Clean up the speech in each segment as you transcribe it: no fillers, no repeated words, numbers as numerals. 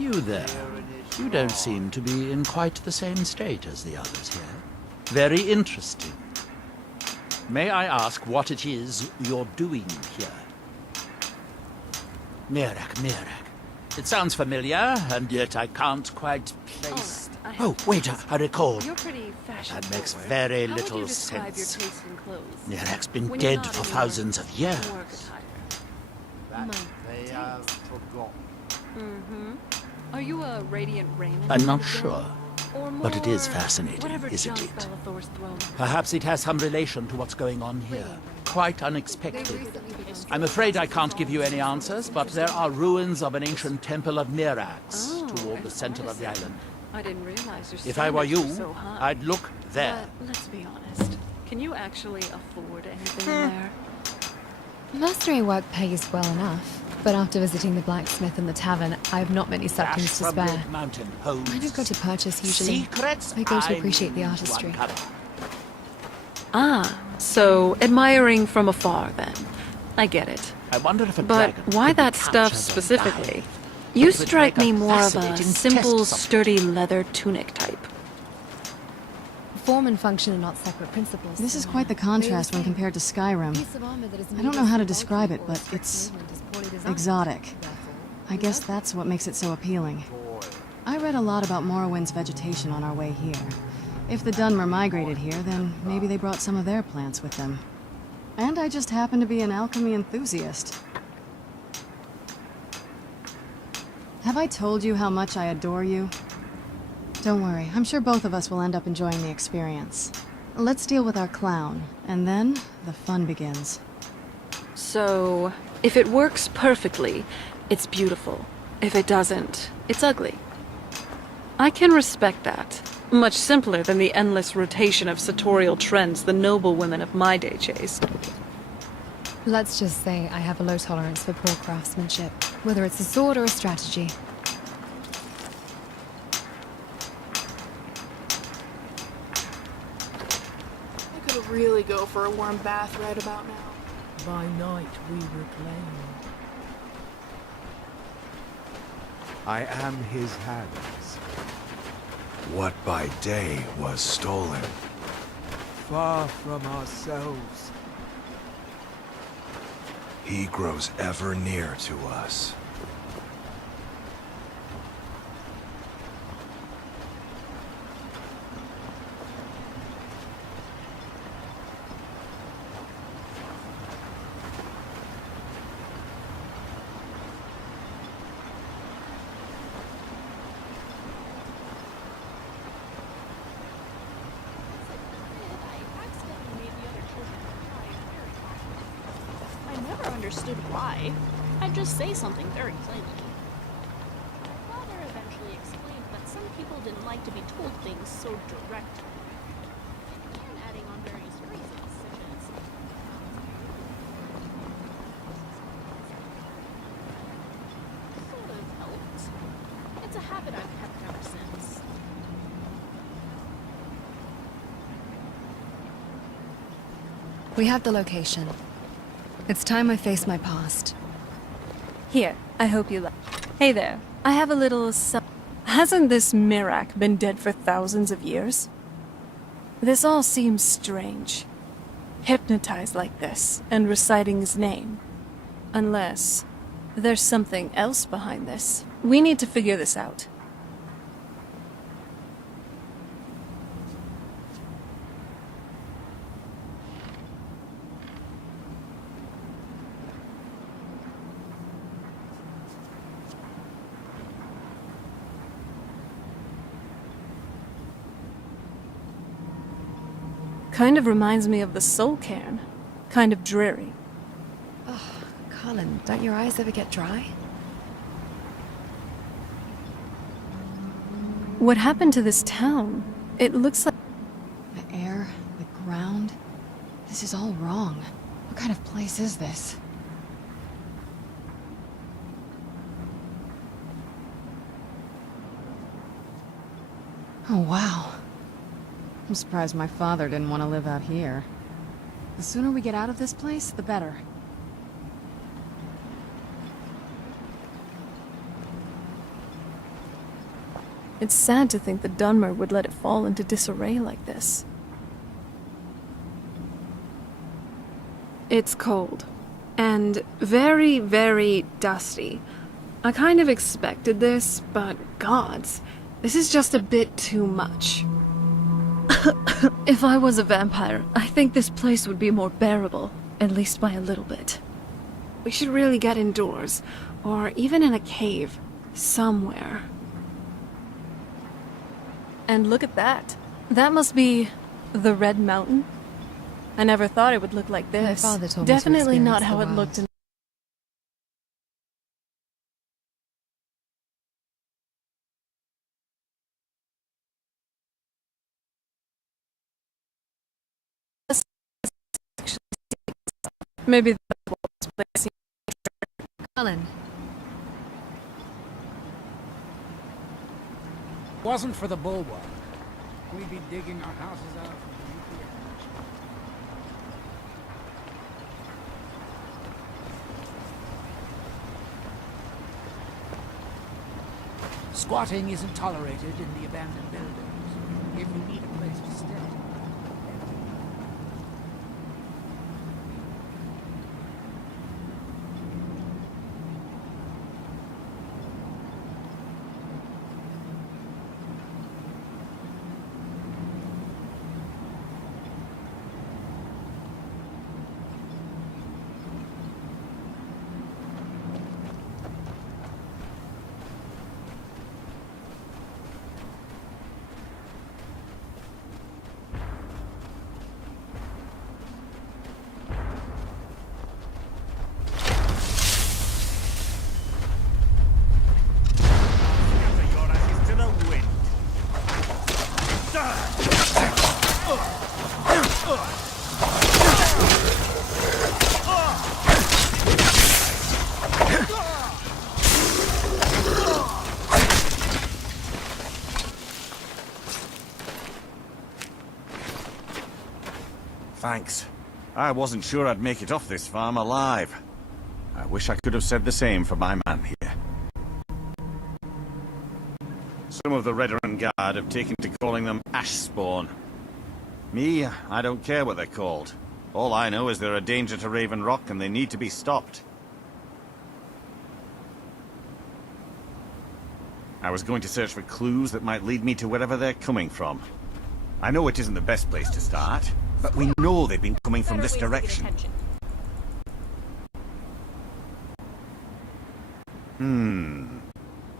You there. You don't seem to be in quite the same state as the others here. Very interesting. May I ask what it is you're doing here? Miraak. It sounds familiar, and yet I can't quite place... Oh, wait, I recall. You're pretty fashionable. That makes very How little would you describe sense. your taste in clothes? Miraak's been When you're dead not for in your thousands of years. work attire. They have forgotten. Mm-hmm. Are you a radiant Raymond? I'm not kind of sure, girl? Or but it is more fascinating, whatever isn't junk it? Bellathor's thrown at you? Perhaps it has some relation to what's going on here. Quite unexpected. I'm afraid I can't give you any answers, but there are ruins of an ancient temple of Miraak's toward the center of the island. I didn't realize your If I were standards you, were so high. I'd look there. But let's be honest. Can you actually afford anything there? Mercenary work pays well enough, but after visiting the blacksmith and the tavern, I have not many sucklings to From spare. Red Mountain holds I don't go to purchase usually. secrets I go to I appreciate the need to artistry. uncover. Ah, so admiring from afar then. I get it. I wonder if a But dragon why could be that stuff captured and specifically? died. You It would strike make a me more of a fascinating simple, test subject. sturdy leather tunic type. Form and function are not separate principles. This is quite the contrast when compared to Skyrim. I don't know how to describe it, but it's exotic. I guess that's what makes it so appealing. I read a lot about Morrowind's vegetation on our way here. If the Dunmer migrated here, then maybe they brought some of their plants with them. And I just happen to be an alchemy enthusiast. Have I told you how much I adore you? Don't worry, I'm sure both of us will end up enjoying the experience. Let's deal with our clown, and then the fun begins. So, if it works perfectly, it's beautiful. If it doesn't, it's ugly. I can respect that. Much simpler than the endless rotation of sartorial trends the noble women of my day chased. Let's just say I have a low tolerance for poor craftsmanship, whether it's a sword or a strategy. I could really go for a warm bath right about now. By night we reclaim. I am his hands. What by day was stolen. Far from ourselves. He grows ever near to us. I never understood why. I'd just say something very plainly. Father eventually explained that some people didn't like to be told things so directly. And adding on various reasons, such as... sort of helped. It's a habit I've kept ever since. We have the location. It's time I face my past. Here, I hope you like. Hey there, I have a little Hasn't this Miraak been dead for thousands of years? This all seems strange. Hypnotized like this, and reciting his name. Unless there's something else behind this. We need to figure this out. Kind of reminds me of the Soul Cairn. Kind of dreary. Colin, don't your eyes ever get dry? What happened to this town? It looks like... The air, the ground. This is all wrong. What kind of place is this? Oh, wow. I'm surprised my father didn't want to live out here. The sooner we get out of this place, the better. It's sad to think that Dunmer would let it fall into disarray like this. It's cold. And very, very dusty. I kind of expected this, but gods, this is just a bit too much. If I was a vampire, I think this place would be more bearable, at least by a little bit. We should really get indoors, or even in a cave, somewhere. And look at that. That must be the Red Mountain. I never thought it would look like this. My father told me to Definitely not experience how the it wild. looked in maybe that's what this place seems. Colin, Wasn't for the bulwark, we'd be digging our houses out for the nuclear energy. Squatting isn't tolerated in the abandoned buildings. If you need a place to stay. Thanks. I wasn't sure I'd make it off this farm alive. I wish I could have said the same for my man here. Some of the Veteran Guard have taken to calling them Ashspawn. Me, I don't care what they're called. All I know is they're a danger to Raven Rock and they need to be stopped. I was going to search for clues that might lead me to wherever they're coming from. I know it isn't the best place to start, but we know they've been coming from this direction.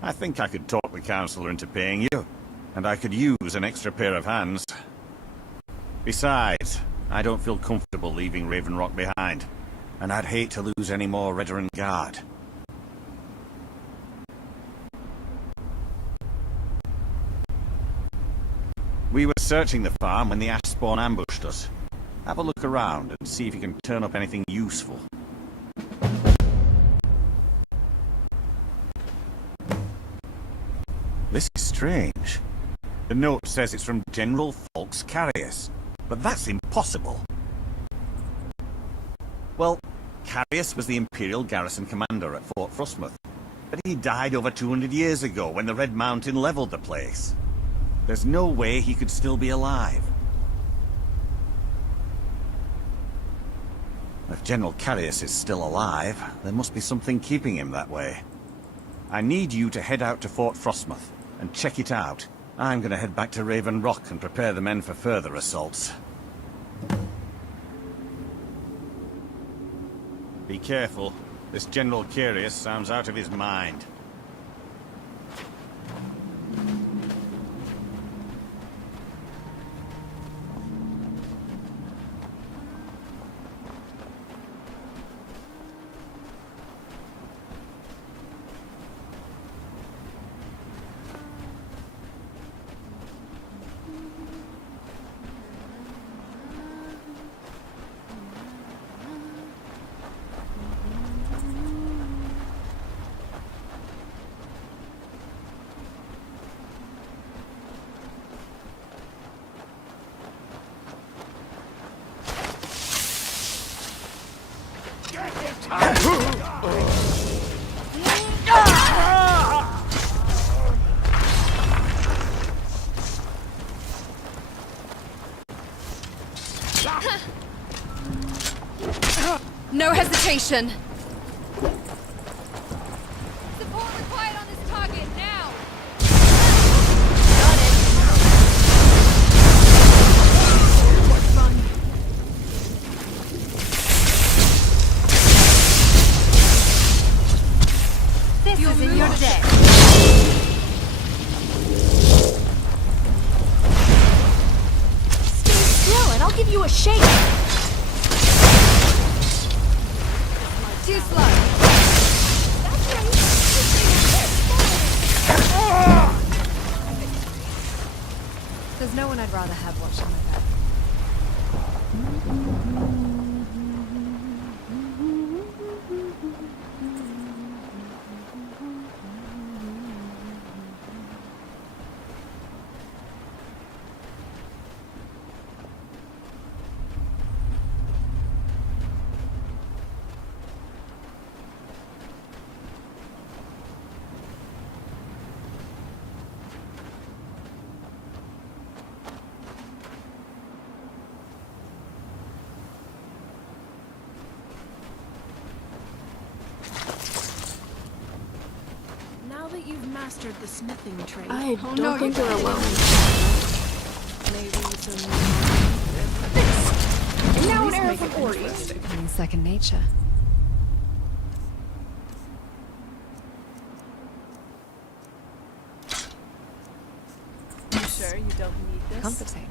I think I could talk the Councillor into paying you, and I could use an extra pair of hands. Besides, I don't feel comfortable leaving Raven Rock behind, and I'd hate to lose any more Veteran Guard. We were searching the farm when the Ashspawn ambushed us. Have a look around and see if you can turn up anything useful. This is strange. The note says it's from General Falx Carius, but that's impossible. Well, Carius was the Imperial garrison commander at Fort Frostmoth, but he died over 200 years ago when the Red Mountain leveled the place. There's no way he could still be alive. If General Carius is still alive, there must be something keeping him that way. I need you to head out to Fort Frostmoth and check it out. I'm going to head back to Raven Rock and prepare the men for further assaults. Be careful. This General Carius sounds out of his mind. Concentration! Support required on this target, now! This is in your day. Stay still and I'll give you a shake. Too slow. That's right. There's no one I'd rather have watching my back. Now that you've mastered the smithing trade, I don't think we're alone. Maybe some... And now an arrow from Ori's. Becoming second nature. You sure you don't need this? Comforting.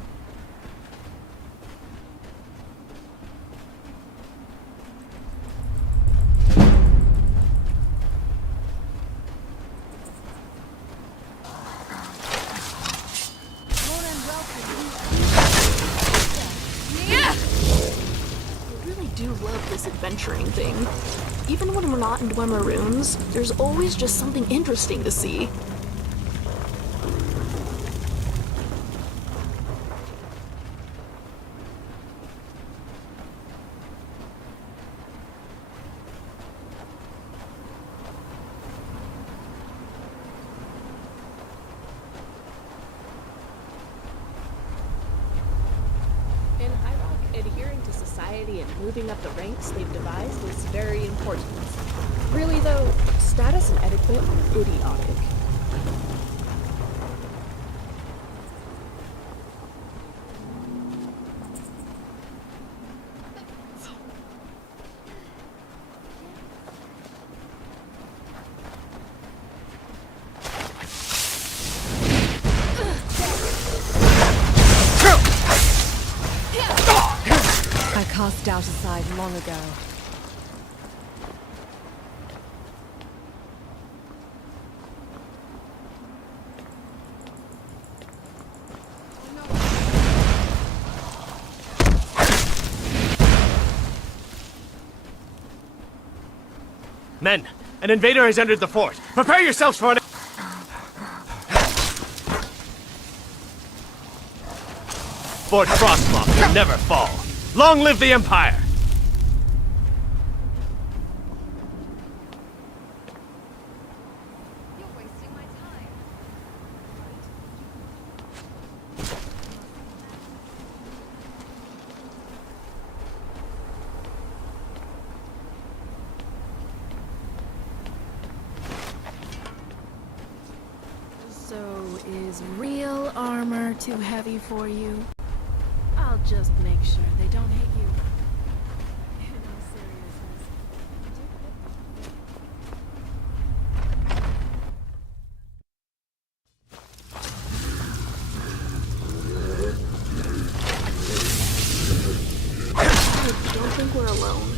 I really do love this adventuring thing. Even when we're not in Dwemer runes, there's always just something interesting to see. In High Rock, adhering to society and moving up the ranks they've devised is very important. Really though, status and etiquette are idiotic. I cast doubt aside long ago. Men, an invader has entered the fort. Prepare yourselves for an... Fort Frostmoth will never fall. Long live the Empire! You're wasting my time. So, is real armor too heavy for you? I'll just make sure they don't hit you. In all seriousness, I don't think we're alone.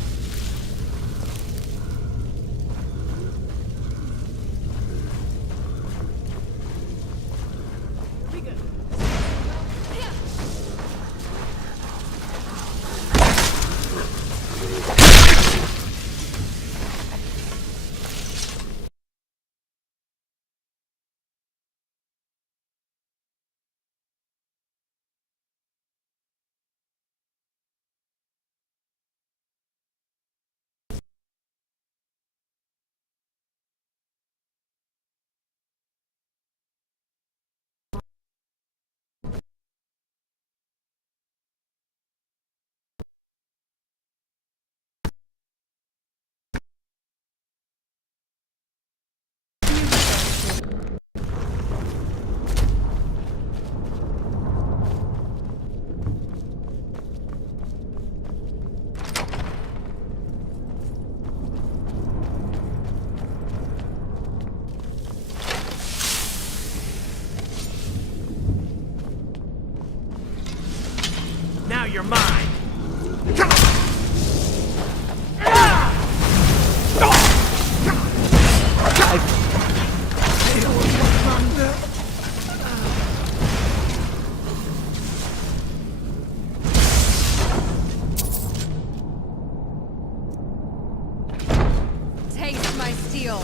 deal.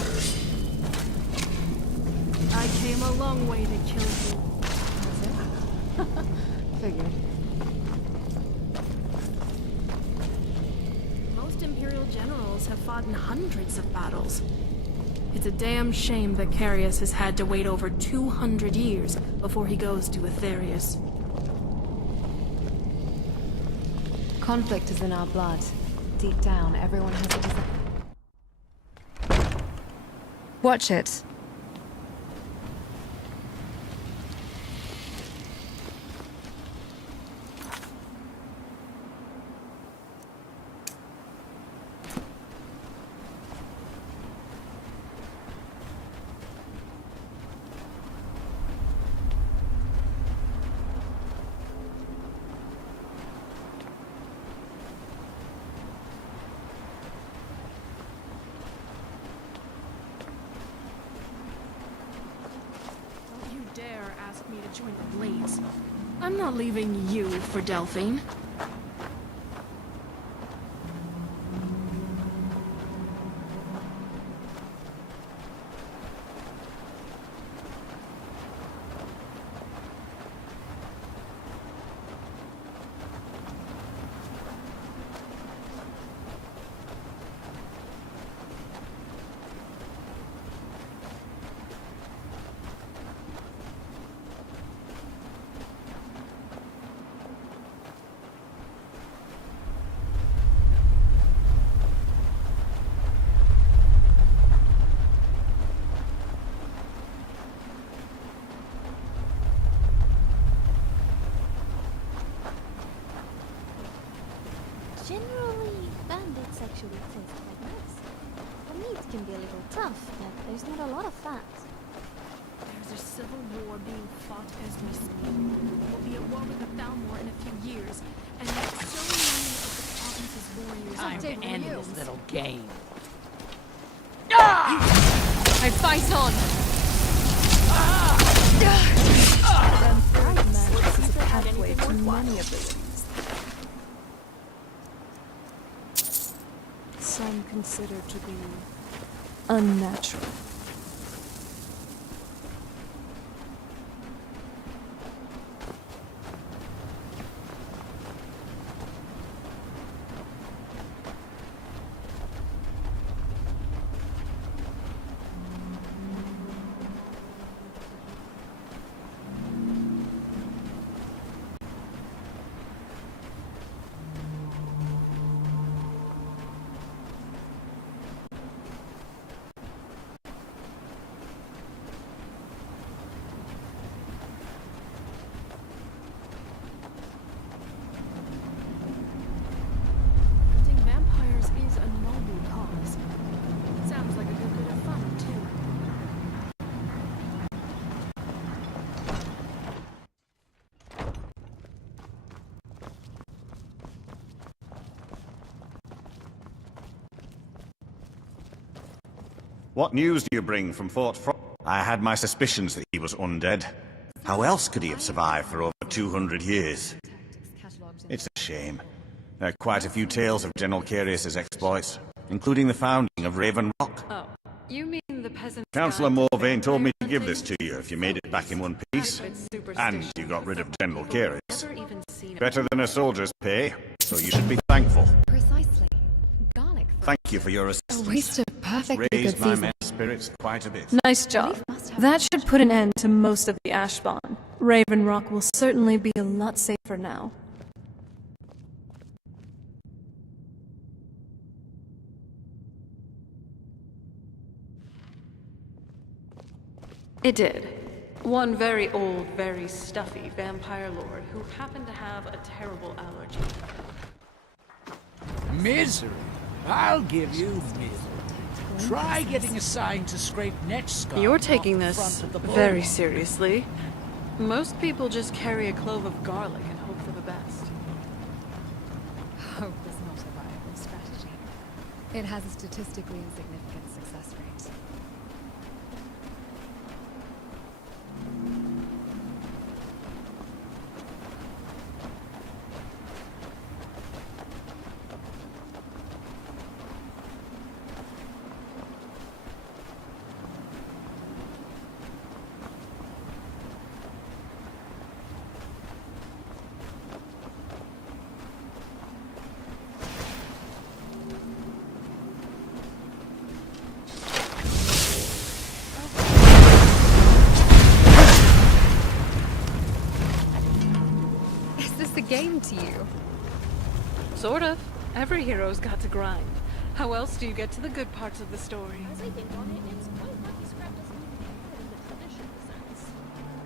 I came a long way to kill you. Figured. Most Imperial generals have fought in hundreds of battles. It's a damn shame that Carius has had to wait over 200 years before he goes to Aetherius. Conflict is in our blood. Deep down, everyone has a desire. Watch it. Dare ask me to join the Blades. I'm not leaving you for Delphine. Generally, bandit sexual taste quite nice. The meat can be a little tough, but there's not a lot of fat. There's a civil war being fought as we speak. We'll be at war with the Thalmor in a few years, and so many of the province's warriors Time to end this little game. I fight on! Madness is a pathway to many abilities. Some consider to be unnatural. What news do you bring from Fort Frost? I had my suspicions that he was undead. How else could he have survived for over 200 years? It's a shame. There are quite a few tales of General Carius's exploits, including the founding of Raven Rock. Oh, you mean the peasants? Councillor Morvain told me to give this to you if you made it back in one piece. And you got rid of General Carius. Better than a soldier's pay, so you should be thankful. Precisely. Garlic. Thank you for your A assistance. waste of perfectly good Raised my season. men's spirits quite a bit. Nice job. That should put an end to most of the Ashbond. Raven Rock will certainly be a lot safer now. It did. One very old, very stuffy vampire lord who happened to have a terrible allergy. Misery? I'll give you misery. Try getting assigned to scrape neck scarf. You're off taking the this front of the very bull. seriously. Most people just carry a clove of garlic and hope for the best. Hope is not a viable strategy. It has a statistically insignificant success rate. happened to you? Sort of. Every hero's got to grind. How else do you get to the good parts of the story? As I think on it, it's quite lucky Scrap doesn't even have it in the traditional sense.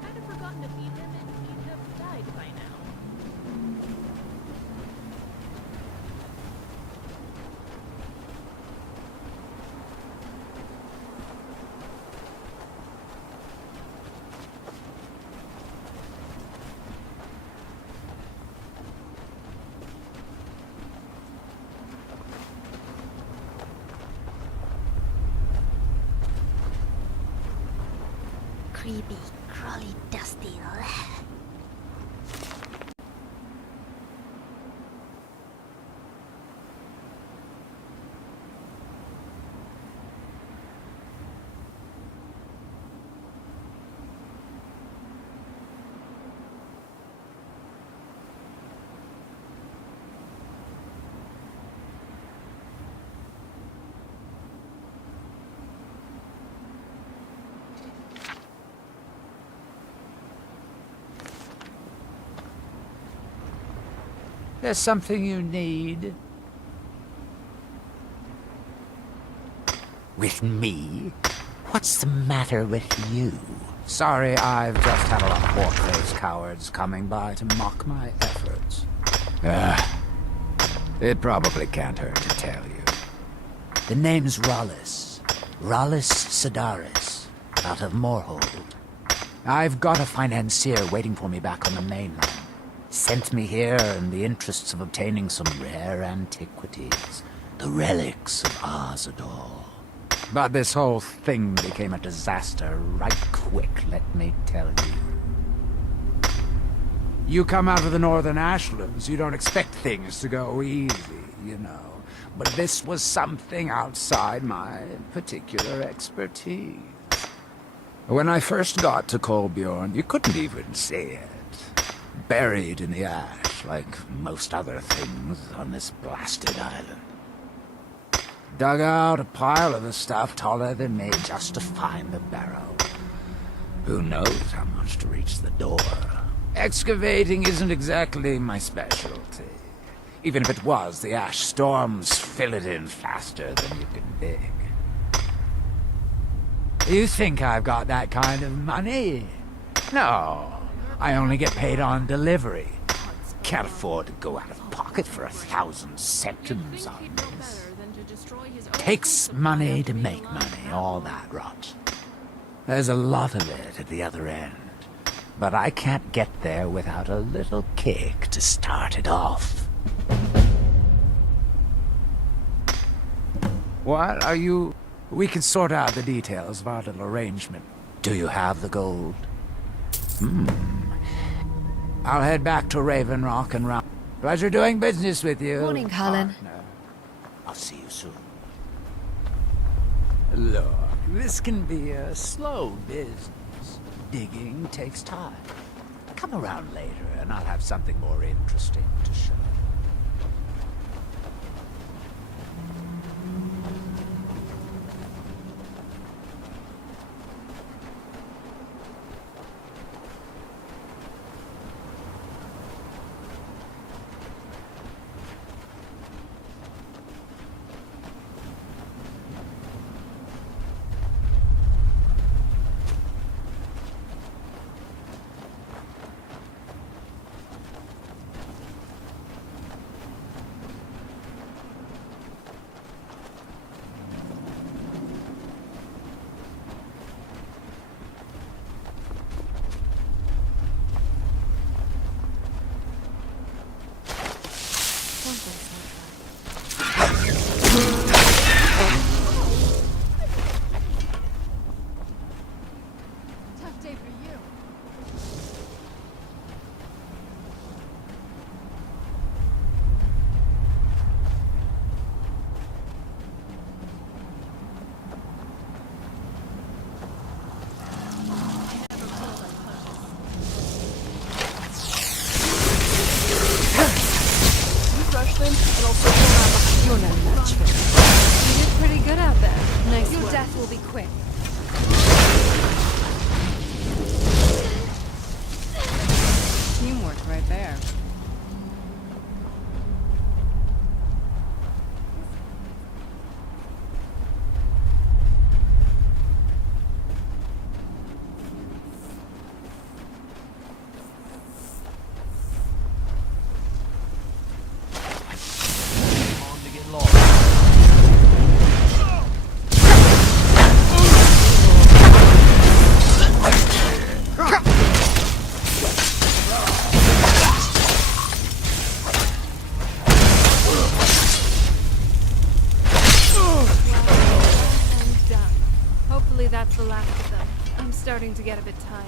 I'd have forgotten to feed him and he'd have died by now. Creepy, crawly, dusty. There's something you need. With me? What's the matter with you? Sorry, I've just had a lot of pork-faced cowards coming by to mock my efforts. It probably can't hurt to tell you. The name's Rollis. Rollis Sedaris, out of Morrowind. I've got a financier waiting for me back on the mainland. Sent me here in the interests of obtaining some rare antiquities. The relics of Arzador. But this whole thing became a disaster right quick, let me tell you. You come out of the northern ashlands, you don't expect things to go easy, you know. But this was something outside my particular expertise. When I first got to Kolbjorn, you couldn't even see it. Buried in the ash, like most other things on this blasted island. Dug out a pile of the stuff taller than me just to find the barrow. Who knows how much to reach the door? Excavating isn't exactly my specialty. Even if it was, the ash storms fill it in faster than you can dig. You think I've got that kind of money? No. I only get paid on delivery. Can't afford to go out of pocket for 1,000 centimes on this. Takes money to make money, all that rot. There's a lot of it at the other end. But I can't get there without a little kick to start it off. What are you... We can sort out the details of our little arrangement. Do you have the gold? I'll head back to Raven Rock and round. Pleasure doing business with you. Morning, Cullen. I'll see you soon. Look, this can be a slow business. Digging takes time. Come around later and I'll have something more interesting to show. You're no match for me. You did pretty good out there. Nice Your work. death will be quick. Teamwork right there. Hopefully that's the last of them. I'm starting to get a bit tired.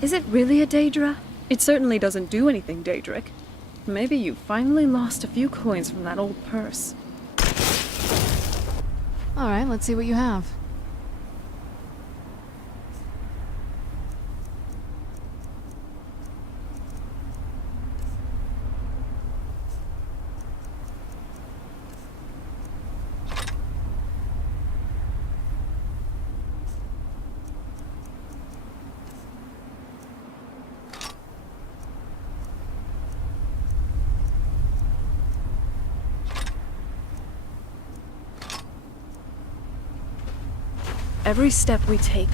Is it really a Daedra? It certainly doesn't do anything, Daedric. Maybe you finally lost a few coins from that old purse. Alright, let's see what you have. Every step we take...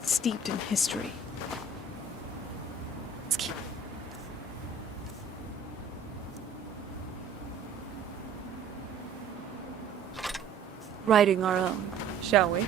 steeped in history. Let's keep... writing our own, shall we?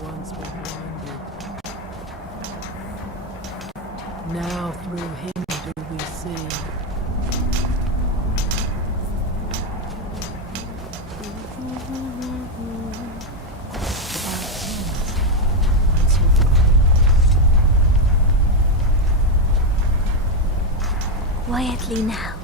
Once were blinded. Now through him do we see. Quietly now.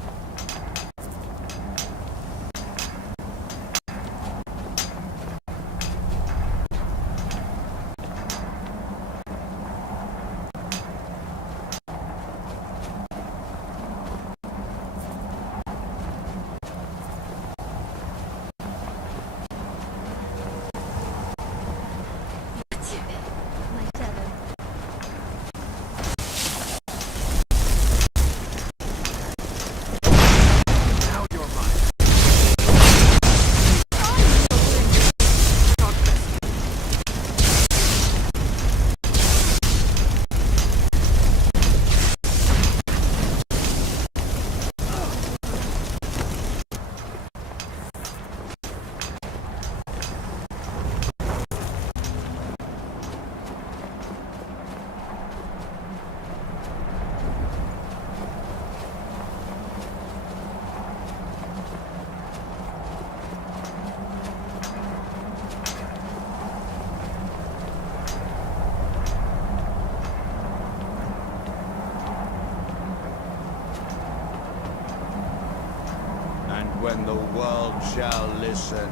When the world shall listen,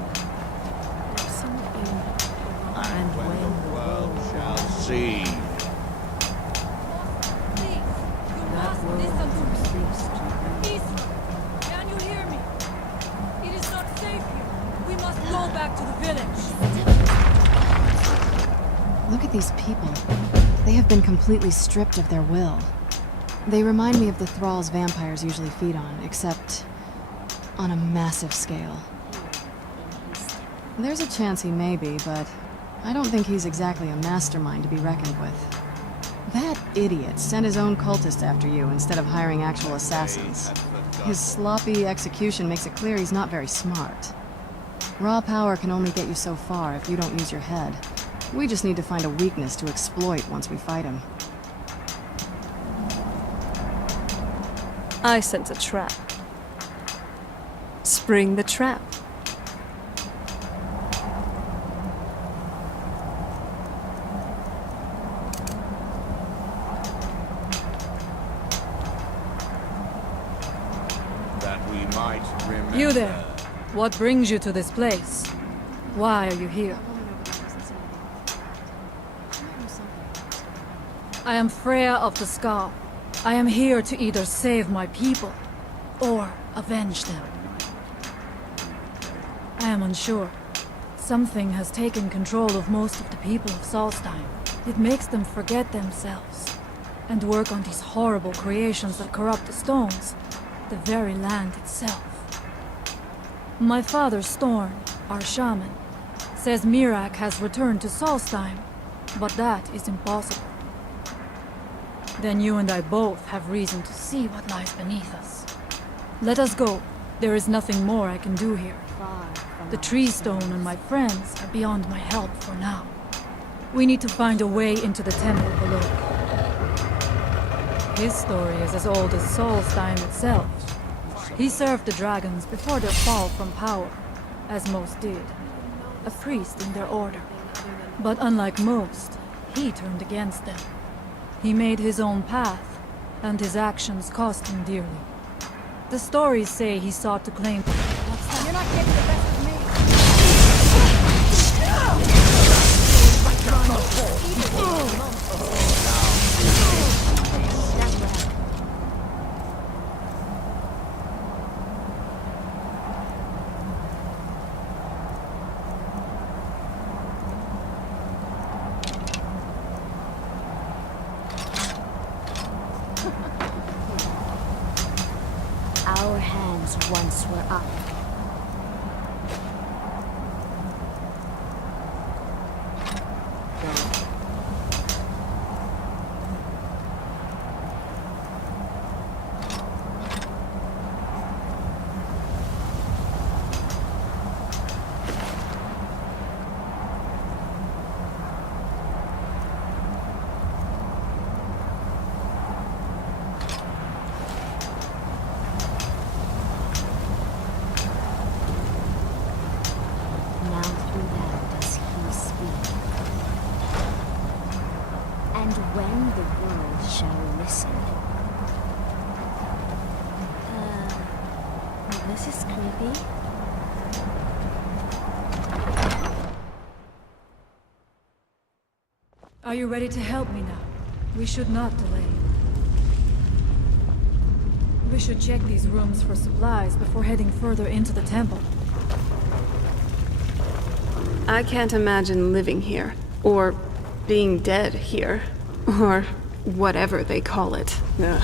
And when the world shall see. that world cease to be. Can you hear me? It is not safe here. We must go back to the village. Look at these people. They have been completely stripped of their will. They remind me of the thralls vampires usually feed on, except on a massive scale. There's a chance he may be, but I don't think he's exactly a mastermind to be reckoned with. That idiot sent his own cultists after you instead of hiring actual assassins. His sloppy execution makes it clear he's not very smart. Raw power can only get you so far if you don't use your head. We just need to find a weakness to exploit once we fight him. I sense a trap. Spring the trap. That we might remember. You there. What brings you to this place? Why are you here? I am Freya of the Scar. I am here to either save my people or avenge them. I am unsure. Something has taken control of most of the people of Solstheim. It makes them forget themselves and work on these horrible creations that corrupt the stones, the very land itself. My father, Storn, our shaman, says Miraak has returned to Solstheim, but that is impossible. Then you and I both have reason to see what lies beneath us. Let us go. There is nothing more I can do here. The tree stone and my friends are beyond my help for now. We need to find a way into the temple below. His story is as old as Solstheim itself. He served the dragons before their fall from power, as most did. A priest in their order. But unlike most, he turned against them. He made his own path, and his actions cost him dearly. The stories say he sought to claim... You're not getting the best of me. Our hands once were up. When the world shall listen. This is creepy. Are you ready to help me now? We should not delay. We should check these rooms for supplies before heading further into the temple. I can't imagine living here, or being dead here, or whatever they call it. Ugh.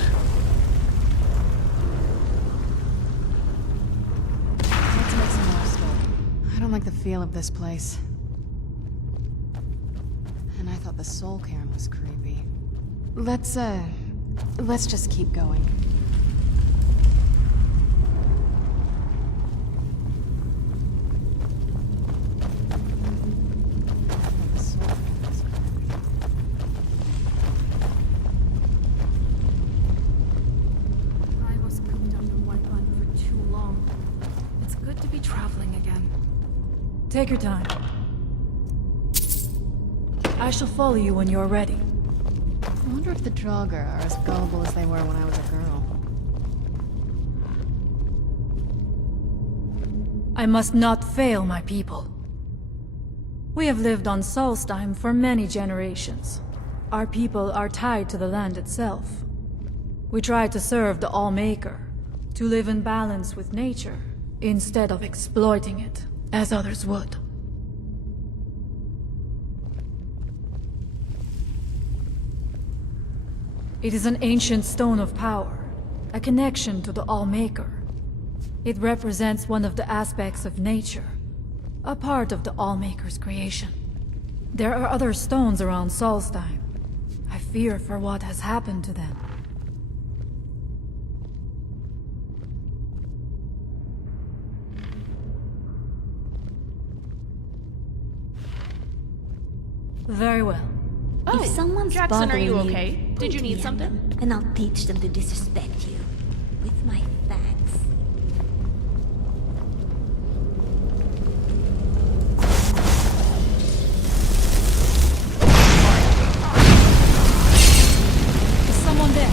Let's make some more stuff. I don't like the feel of this place. And I thought the soul cairn was creepy. Let's just keep going. Take your time. I shall follow you when you're ready. I wonder if the Draugr are as gullible as they were when I was a girl. I must not fail my people. We have lived on Solstheim for many generations. Our people are tied to the land itself. We try to serve the Allmaker, to live in balance with nature, instead of exploiting it, as others would. It is an ancient stone of power, a connection to the Allmaker. It represents one of the aspects of nature, a part of the Allmaker's creation. There are other stones around Solstheim. I fear for what has happened to them. Very well. Oh, If someone's Jackson, are you bothering okay? you, Did you point need me at something? them, and I'll teach them to disrespect you with my facts. Is someone there?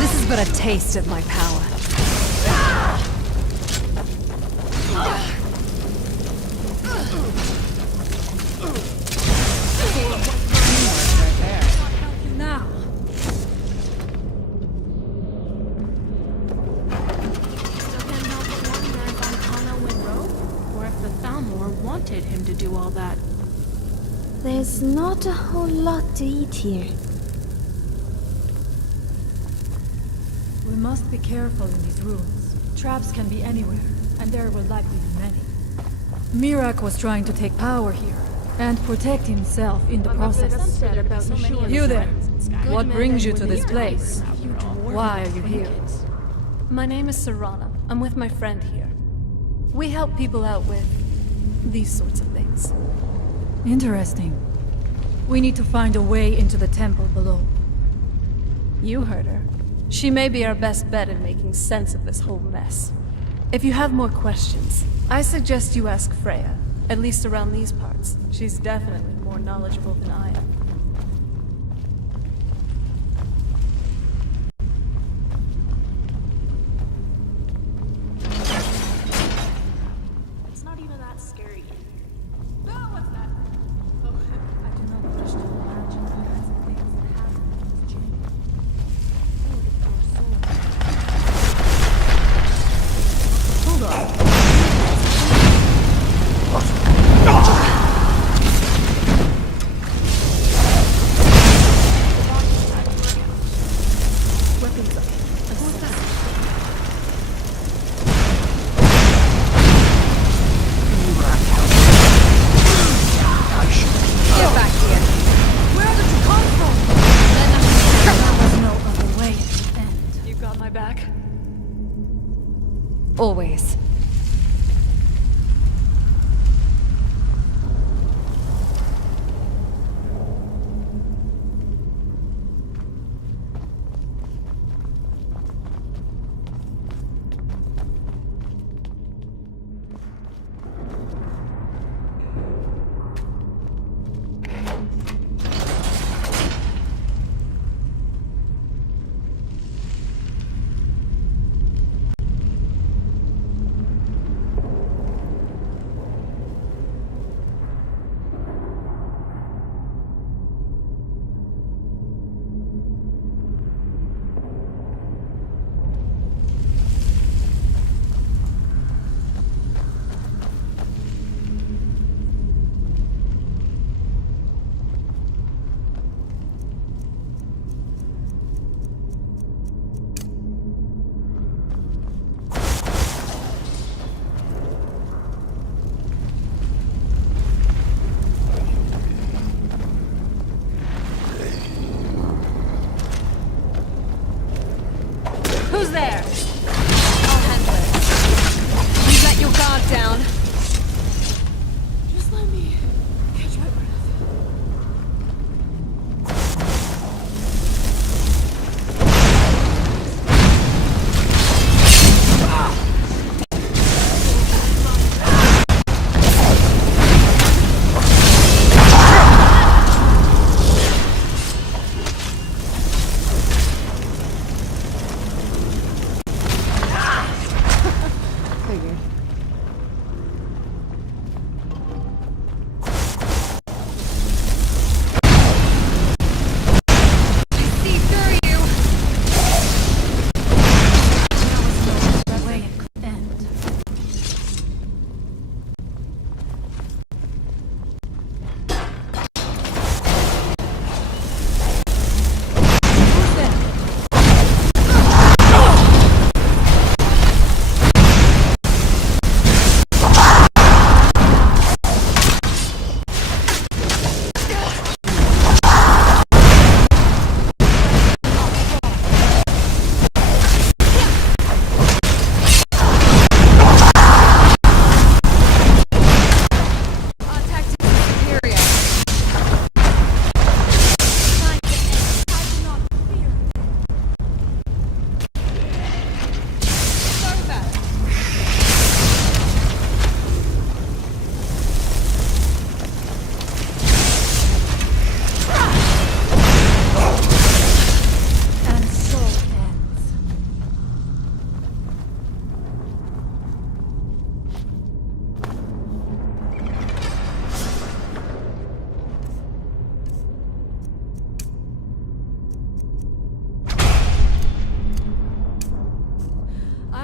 This is but a taste of my power. Now. Still can't help but wonder if Ancana went rogue, or if the Thalmor wanted him to do all that. There's not a whole lot to eat here. We must be careful in these ruins. Traps can be anywhere, and there will likely be many. Miraak was trying to take power here, and protect himself in the process. You there, what brings you to this place? Why are you here? My name is Serana. I'm with my friend here. We help people out with these sorts of things. Interesting. We need to find a way into the temple below. You heard her. She may be our best bet in making sense of this whole mess. If you have more questions, I suggest you ask Freya, at least around these parts. She's definitely more knowledgeable than I am. It's not even that scary. Oh, what's that? I do not wish to imagine the kinds of things that happen in this chamber. Hold on. Weapons up. Who's that? Get back here. Where did you come from? There was no other way to end. You got my back? Always.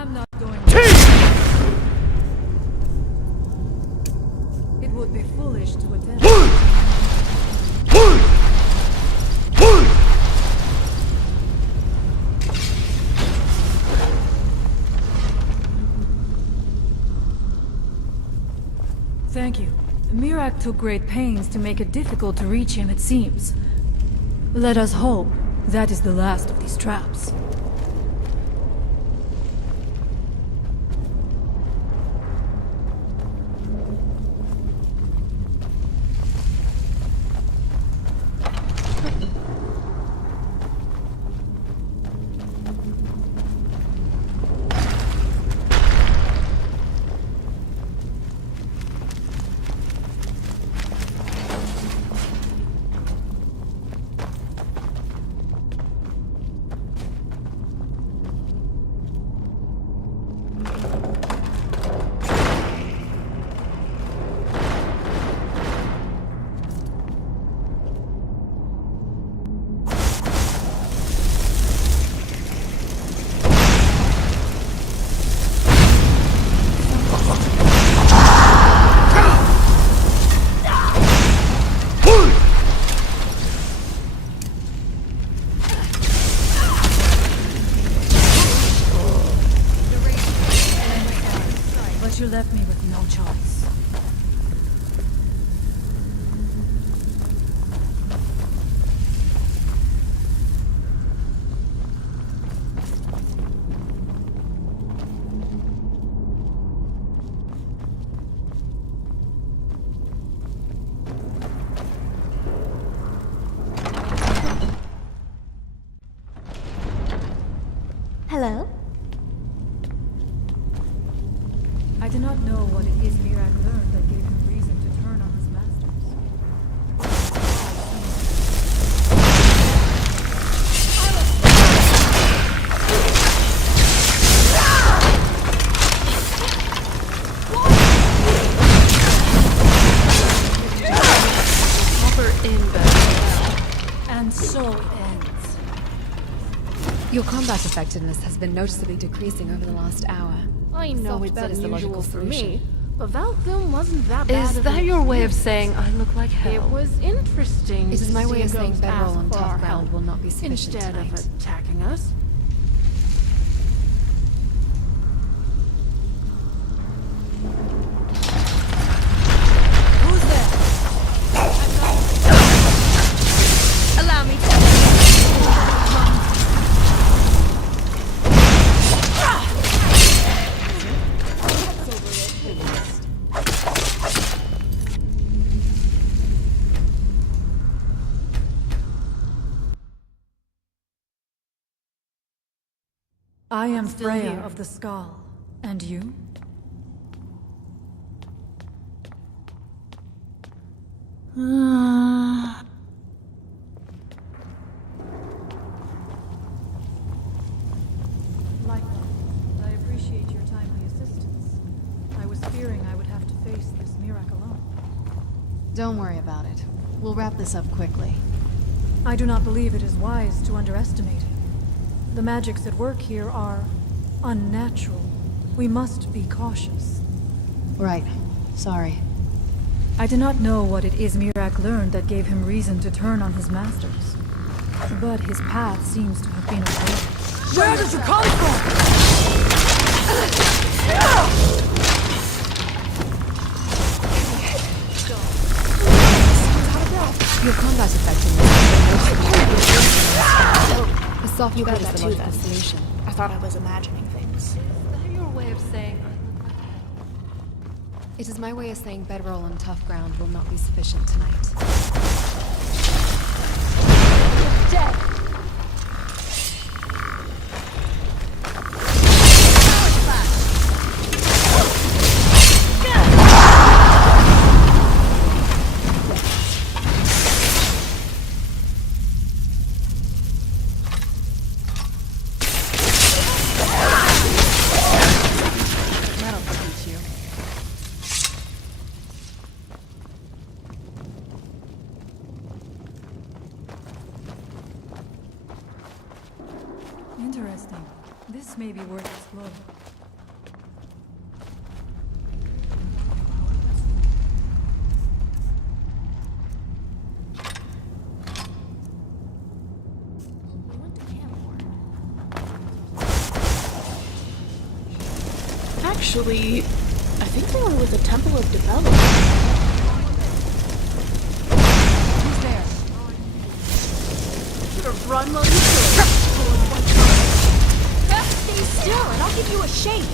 I'm not going. It would be foolish to attempt. Thank you. Miraak took great pains to make it difficult to reach him, it seems. Let us hope that is the last of these traps. You left me with no choice. Hello? I do not know what it is Miraak learned that gave him reason to turn on his masters. Proper in bed. And so it ends. Your combat effectiveness has been noticeably decreasing over the last hour. I know Soft it's bed is the unusual logical for solution. me, but Valthum wasn't that bad. Is of that an your way of experience. saying I look like hell? It was interesting. It is to my see way a of saying ghost bedroll ask on for tough our ground help will not be sufficient instead tonight. of attacking us. Who's there? Allow me to. I am Still Freya here. of the Skull. And you? Likewise, I appreciate your timely assistance. I was fearing I would have to face this Miraak alone. Don't worry about it. We'll wrap this up quickly. I do not believe it is wise to underestimate him. The magics at work here are unnatural. We must be cautious. Right. Sorry. I do not know what it is Miraak learned that gave him reason to turn on his masters. But his path seems to have been a road. Where did you come from? Your combat effectiveness has been noticeably. A soft You bed got is that the too, logical then. solution. I thought I was imagining things. Is that your way of saying I look like hell? It is my way of saying bedroll on tough ground will not be sufficient tonight. Dead! Interesting. This may be worth exploring. Actually, I think they were with the Temple of Development. Who's there? Should have run while you could. Stay still and I'll give you a shake.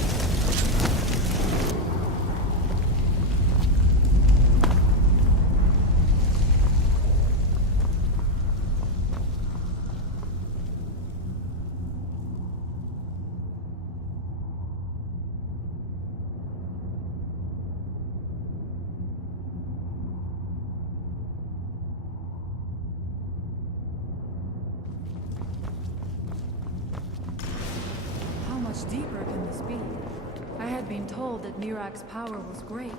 How much deeper can this be? I had been told that Miraak's power was great,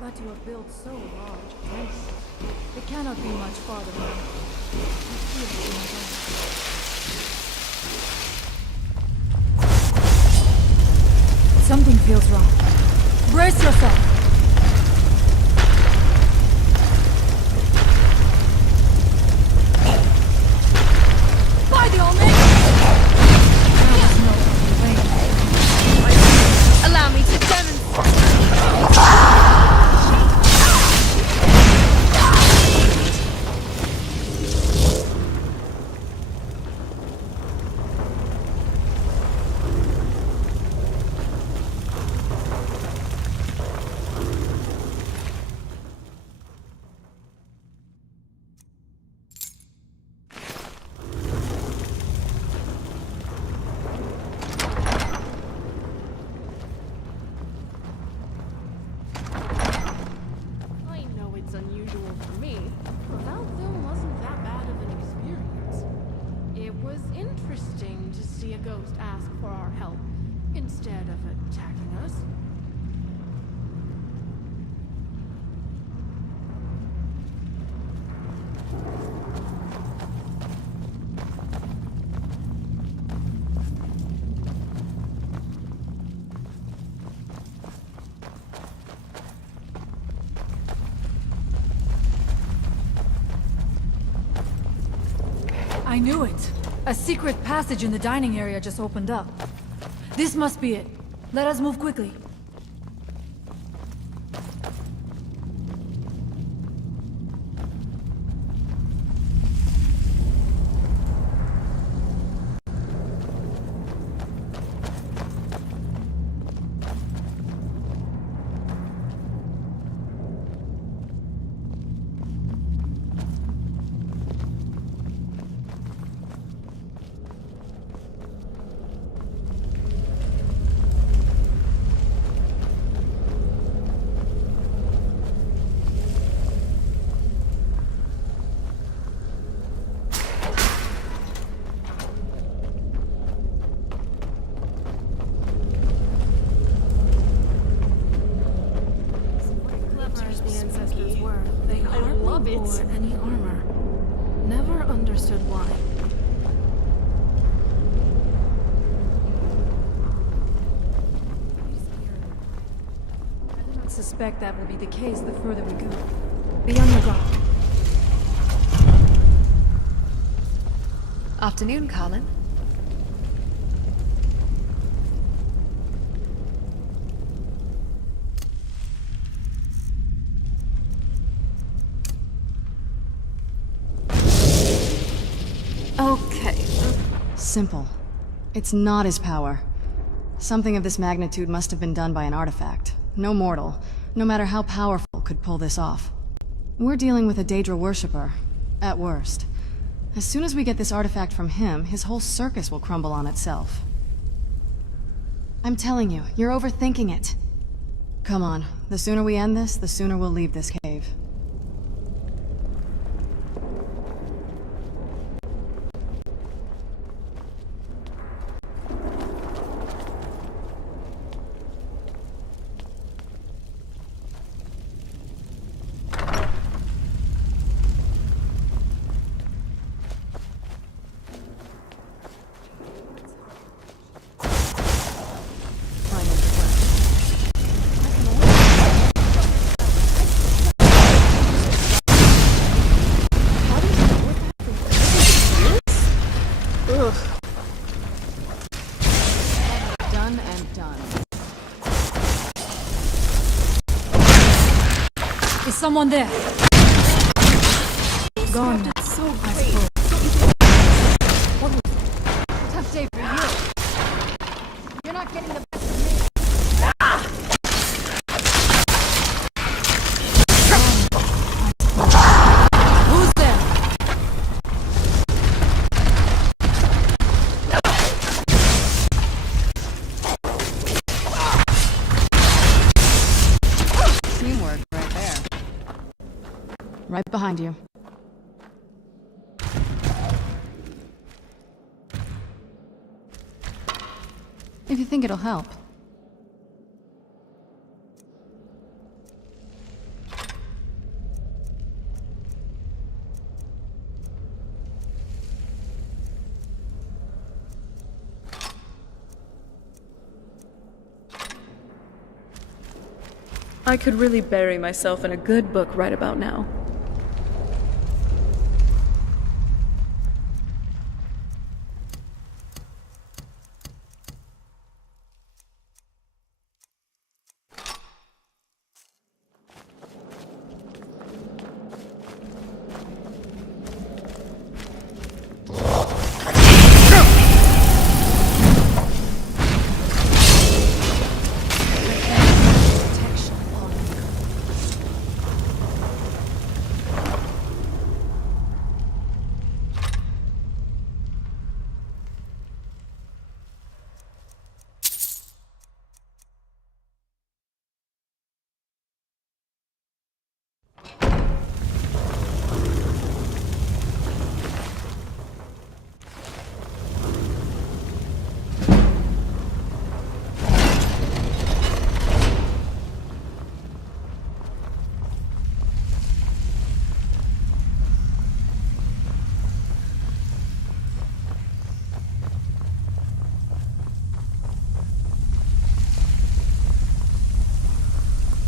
but to have built so large a temple, it cannot be much farther down. I feel it in my bones. Something feels wrong. Brace yourself! By the Omega! Allow me to demonstrate. Instead of attacking us. I knew it! A secret passage in the dining area just opened up. This must be it. Let us move quickly. Any armor. Never understood why. I do not suspect that will be the case the further we go. Be on your guard. Afternoon, Colin. Okay. Simple. It's not his power. Something of this magnitude must have been done by an artifact. No mortal, no matter how powerful, could pull this off. We're dealing with a Daedra worshipper, at worst. As soon as we get this artifact from him, his whole circus will crumble on itself. I'm telling you, you're overthinking it. Come on, the sooner we end this, the sooner we'll leave this cave. Is someone there? Gone now. So I great. suppose. Tough day for you. You're not getting the best of me. Who's there? Teamwork right there. Right behind you. If you think it'll help. I could really bury myself in a good book right about now.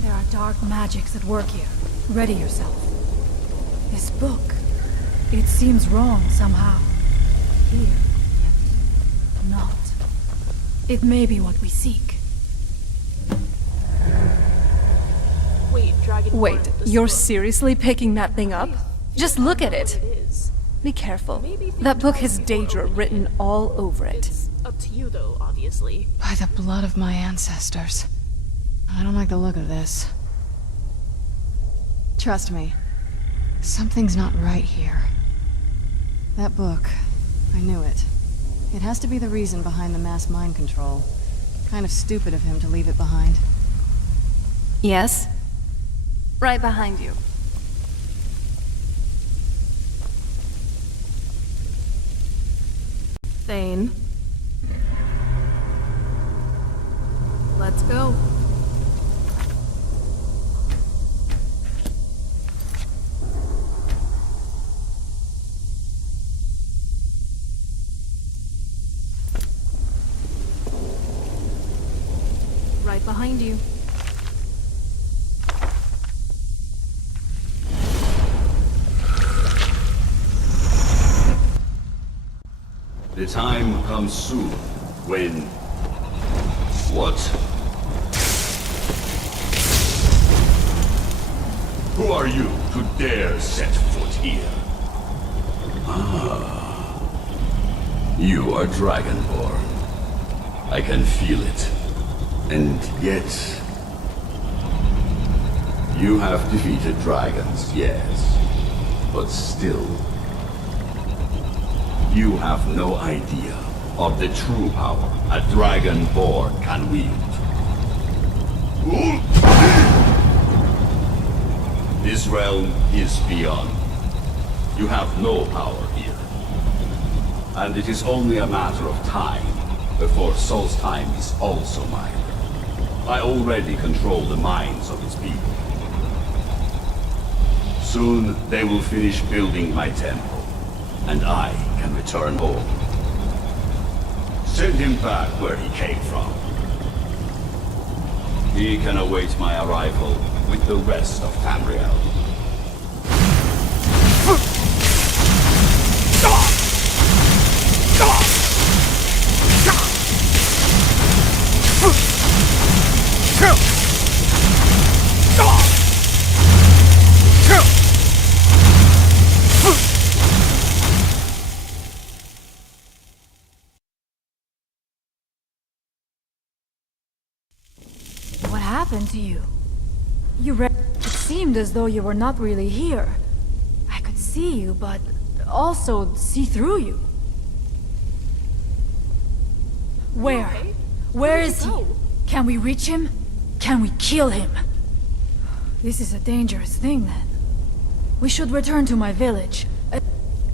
There are dark magics at work here. Ready yourself. This book, it seems wrong somehow. Here, yet not. It may be what we seek. Wait, Dragonborn. Wait, this you're book. seriously picking that thing up? Just look at it. Be careful. That book has Daedra written all over it. It's up to you, though, obviously. By the blood of my ancestors. I don't like the look of this. Trust me. Something's not right here. That book. I knew it. It has to be the reason behind the mass mind control. Kind of stupid of him to leave it behind. Yes? Right behind you. Thane. Let's go. Right behind you. The time comes soon when... What? Who are you to dare set foot here? Ah. You are Dragonborn. I can feel it. And yet... You have defeated dragons, yes. But still... You have no idea of the true power a Dragonborn can wield. This realm is beyond. You have no power here. And it is only a matter of time before Solstheim is also mine. I already control the minds of its people. Soon they will finish building my temple, and I can return home. Send him back where he came from. He can await my arrival with the rest of Tamriel. happened to you? It seemed as though you were not really here. I could see you, but also see through you. Where? Okay. Where Where'd is you he? go? Can we reach him? Can we kill him? This is a dangerous thing, then. We should return to my village.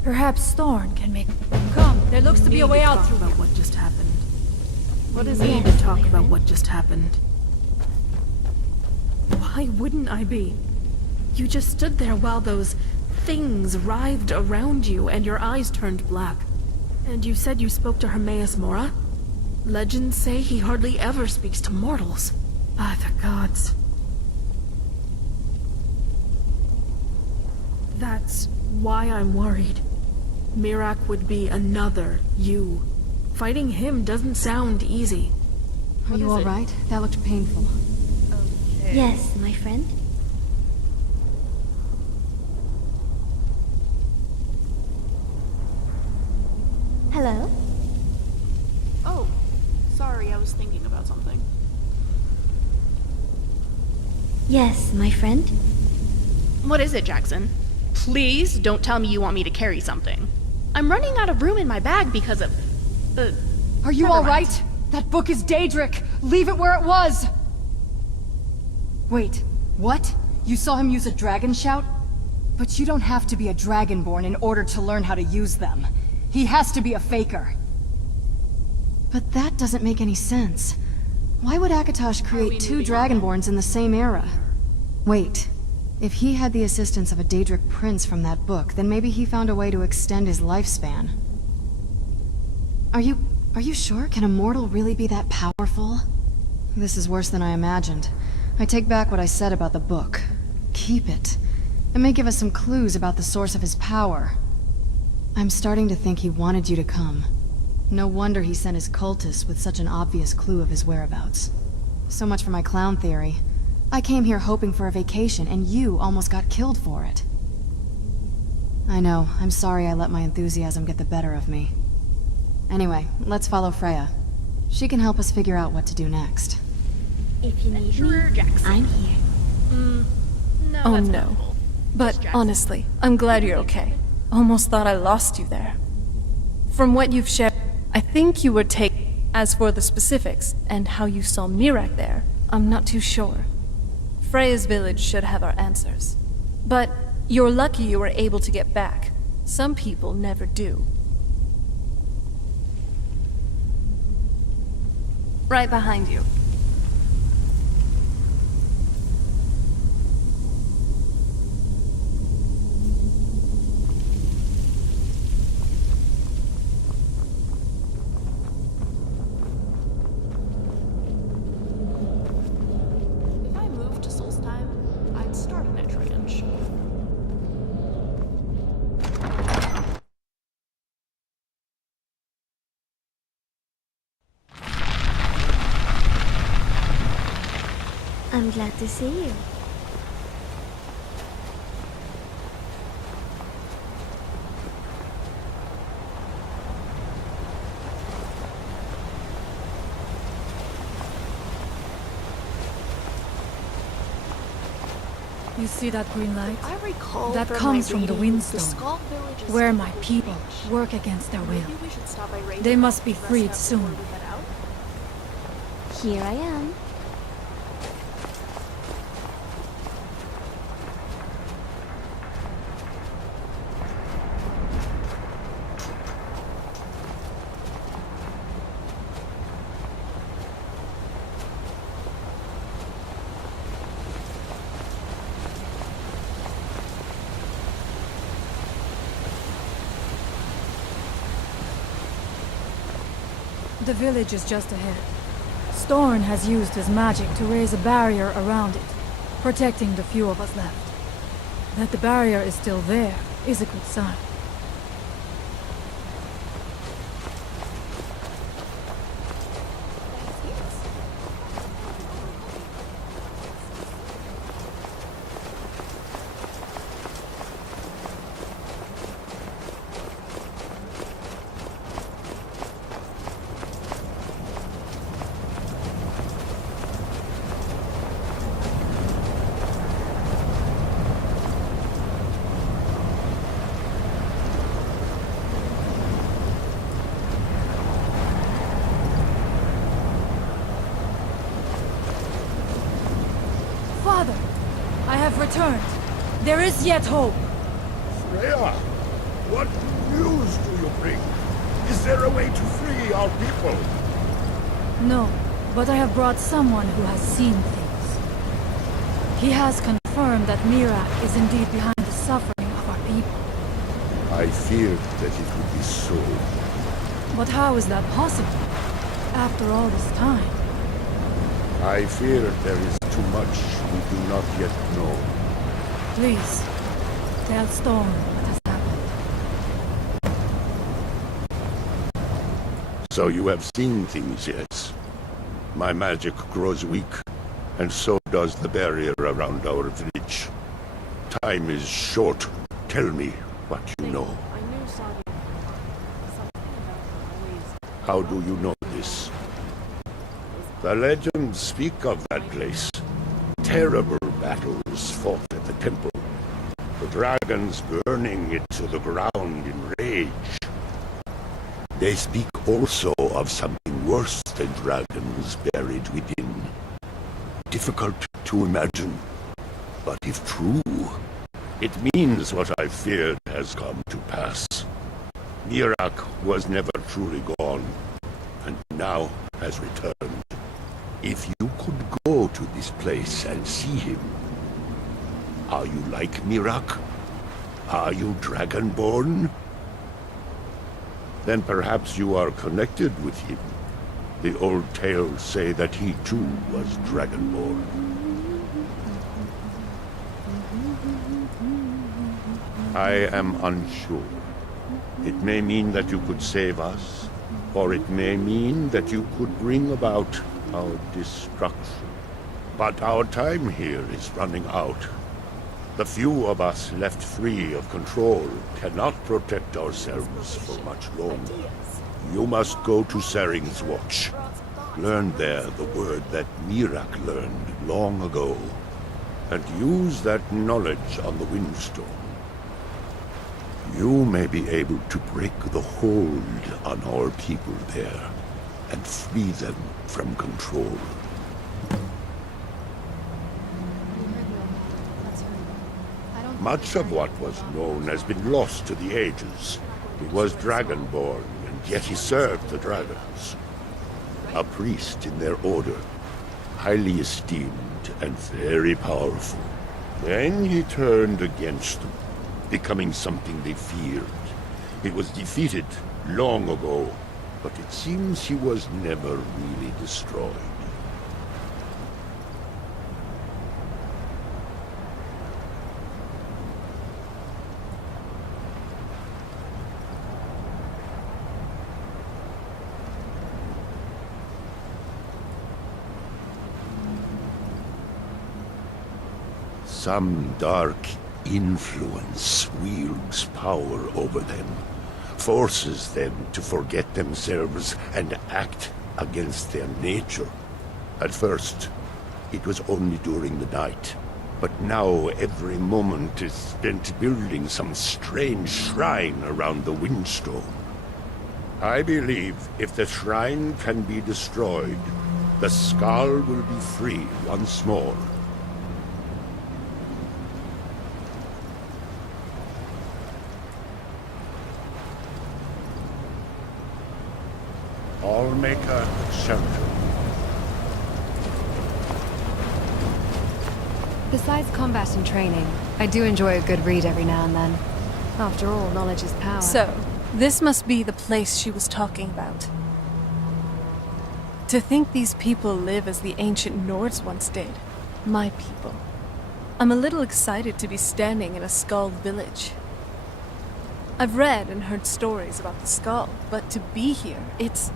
Perhaps Thorn can make... Come, there looks to be a way out through about what just happened. What is We it? need to talk about what just happened. Why wouldn't I be? You just stood there while those things writhed around you and your eyes turned black. And you said you spoke to Hermaeus Mora? Legends say he hardly ever speaks to mortals. By the gods. That's why I'm worried. Miraak would be another you. Fighting him doesn't sound easy. Are you alright? That looked painful. Yes, my friend. Hello? Oh, sorry, I was thinking about something. Yes, my friend. What is it, Jackson? Please don't tell me you want me to carry something. I'm running out of room in my bag because of... Are you never mind. alright? That book is Daedric! Leave it where it was! Wait, what? You saw him use a dragon shout? But you don't have to be a Dragonborn in order to learn how to use them. He has to be a faker. But that doesn't make any sense. Why would Akatosh create two Dragonborns in the same era? Wait, if he had the assistance of a Daedric prince from that book, then maybe he found a way to extend his lifespan. Are you sure? Can a mortal really be that powerful? This is worse than I imagined. I take back what I said about the book. Keep it. It may give us some clues about the source of his power. I'm starting to think he wanted you to come. No wonder he sent his cultists with such an obvious clue of his whereabouts. So much for my clown theory. I came here hoping for a vacation, and you almost got killed for it. I know. I'm sorry I let my enthusiasm get the better of me. Anyway, let's follow Freya. She can help us figure out what to do next. If you need Sure, me, Jackson. I'm here. No, Oh that's no. helpful. But honestly, I'm glad you're okay. Almost thought I lost you there. From what you've shared, I think you were taken. As for the specifics, and how you saw Miraak there, I'm not too sure. Freya's village should have our answers. But you're lucky you were able to get back. Some people never do. Right behind you. If I moved to Solstheim, I'd start an edge ranch. I'm glad to see you. You see that green light? I recall That from comes my from the reading, Windstone, Skull Village is where still my a people ranch. work against their will. Maybe we should stop by Raven They Rock must be and rest freed up soon. before we head out. Here I am. The village is just ahead. Storn has used his magic to raise a barrier around it, protecting the few of us left. That the barrier is still there is a good sign. I have returned. There is yet hope. Freya, what news do you bring? Is there a way to free our people? No, but I have brought someone who has seen things. He has confirmed that Miraak is indeed behind the suffering of our people. I feared that it would be so. But how is that possible? After all this time. I fear there is too much we do not yet know. Please, tell Storm what has happened. So you have seen things, yes? My magic grows weak, and so does the barrier around our village. Time is short. Tell me what you know. How do you know this? The legends speak of that place. Terrible battles fought at the temple. The dragons burning it to the ground in rage. They speak also of something worse than dragons buried within. Difficult to imagine, but if true, it means what I feared has come to pass. Miraak was never truly gone, and now has returned. If you could go to this place and see him, are you like Miraak? Are you Dragonborn? Then perhaps you are connected with him. The old tales say that he too was Dragonborn. I am unsure. It may mean that you could save us, or it may mean that you could bring about our destruction. But our time here is running out. The few of us left free of control cannot protect ourselves for much longer. You must go to Saring's Watch. Learn there the word that Miraak learned long ago, and use that knowledge on the Windstone. You may be able to break the hold on our people there, and free them from control. Much of what was known has been lost to the ages. He was Dragonborn, and yet he served the dragons. A priest in their order, highly esteemed and very powerful. Then he turned against them, becoming something they feared. He was defeated long ago, but it seems he was never really destroyed. Some dark influence wields power over them, forces them to forget themselves and act against their nature. At first, it was only during the night, but now every moment is spent building some strange shrine around the Windstone. I believe if the shrine can be destroyed, the Skull will be free once more. Allmaker Shelter. Besides combat and training, I do enjoy a good read every now and then. After all, knowledge is power. So, this must be the place she was talking about. To think these people live as the ancient Nords once did. My people. I'm a little excited to be standing in a Skull village. I've read and heard stories about the Skull, but to be here, it's...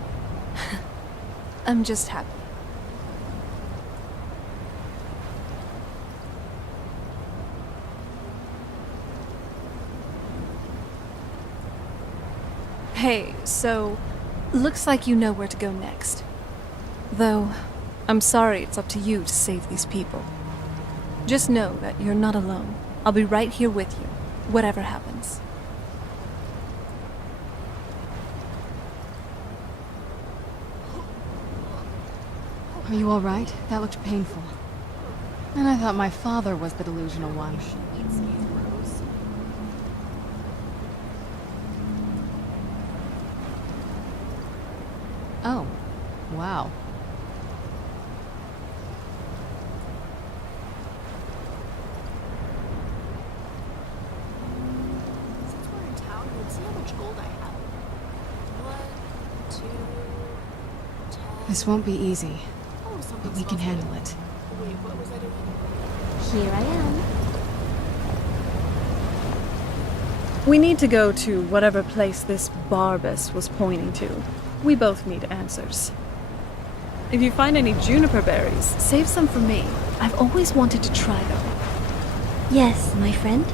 I'm just happy. Hey, so... looks like you know where to go next. Though, I'm sorry it's up to you to save these people. Just know that you're not alone. I'll be right here with you, whatever happens. Are you all right? That looked painful. And I thought my father was the delusional one. Oh, wow. Since we're in town, let's see how much gold I have. 1, 2, 10. This won't be easy, Oh, something but we can smells handle good. it. Wait, what was I doing? Here I am. We need to go to whatever place this Barbus was pointing to. We both need answers. If you find any juniper berries, save some for me. I've always wanted to try them. Yes, my friend.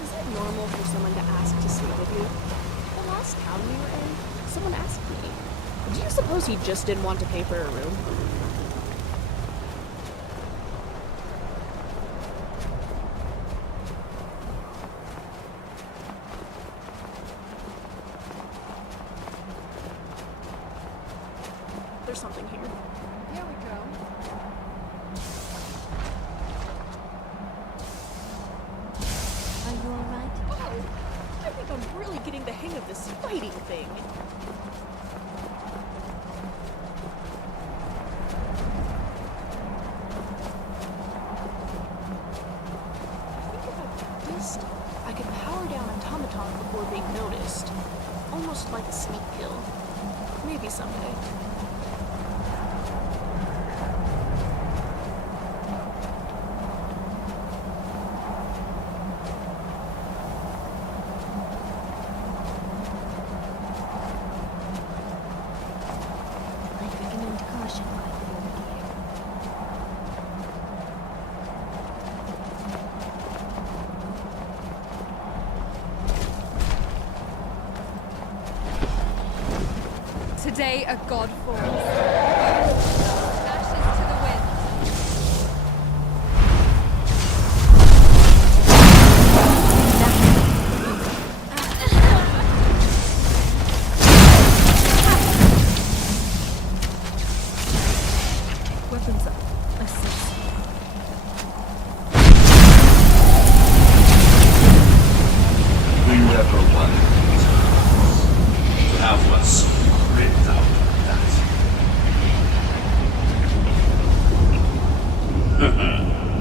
Is it normal for someone to ask to sleep with you? The last town we were in, someone asked me. Do you suppose he just didn't want to pay for a room? There's something here. Here we go. Are you alright? Oh, I think I'm really getting the hang of this fighting thing. I think if I practiced, I could power down automaton before being noticed. Almost like a sneak kill. Maybe someday. I recommend caution, my dear. Today a god falls. Ashes to the wind. Weapons up. Assist. Whoever wanted these to have what's ripped out of that.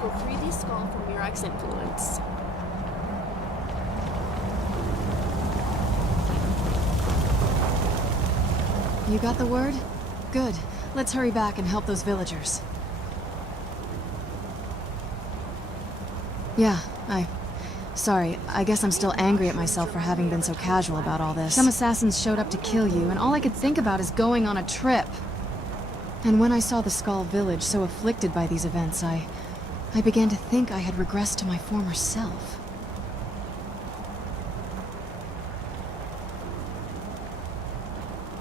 go free the skull from Miraak's influence. You got the word? Good. Let's hurry back and help those villagers. Yeah, Sorry, I guess I'm still angry at myself for having been so casual about all this. Some assassins showed up to kill you, and all I could think about is going on a trip. And when I saw the Skull village so afflicted by these events, I began to think I had regressed to my former self.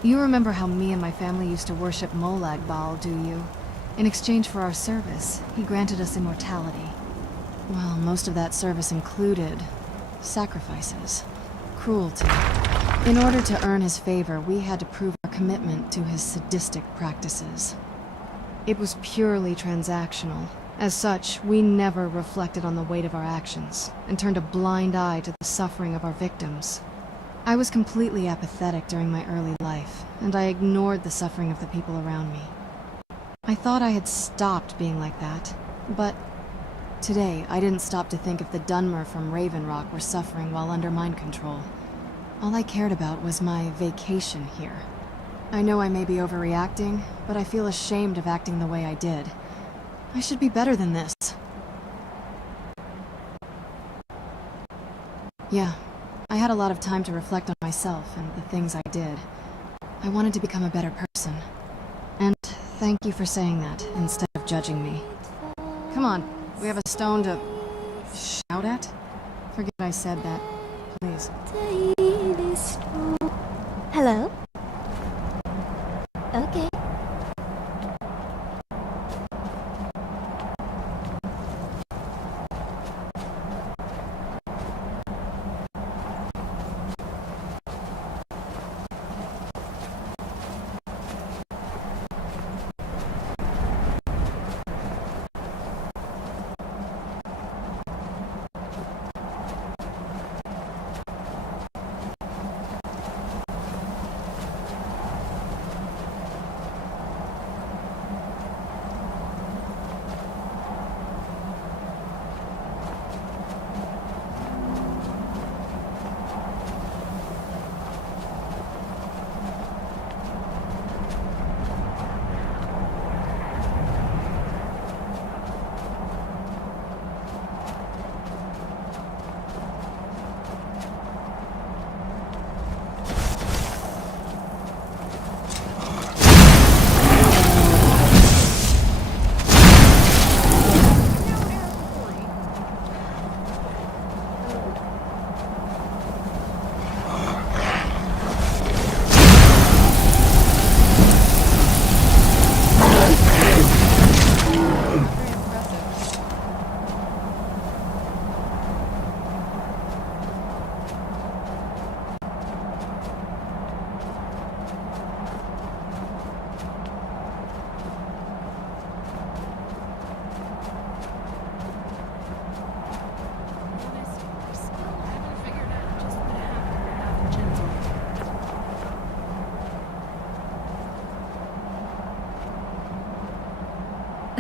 You remember how me and my family used to worship Molag Bal, do you? In exchange for our service, he granted us immortality. Well, most of that service included sacrifices, cruelty. In order to earn his favor, we had to prove our commitment to his sadistic practices. It was purely transactional. As such, we never reflected on the weight of our actions, and turned a blind eye to the suffering of our victims. I was completely apathetic during my early life, and I ignored the suffering of the people around me. I thought I had stopped being like that, but today I didn't stop to think if the Dunmer from Raven Rock were suffering while under mind control. All I cared about was my vacation here. I know I may be overreacting, but I feel ashamed of acting the way I did. I should be better than this. Yeah, I had a lot of time to reflect on myself and the things I did. I wanted to become a better person. And thank you for saying that, instead of judging me. Come on, we have a stone to shout at? Forget I said that, please. Hello? Okay.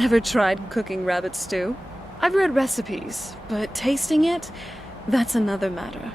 Ever tried cooking rabbit stew? I've read recipes, but tasting it, that's another matter.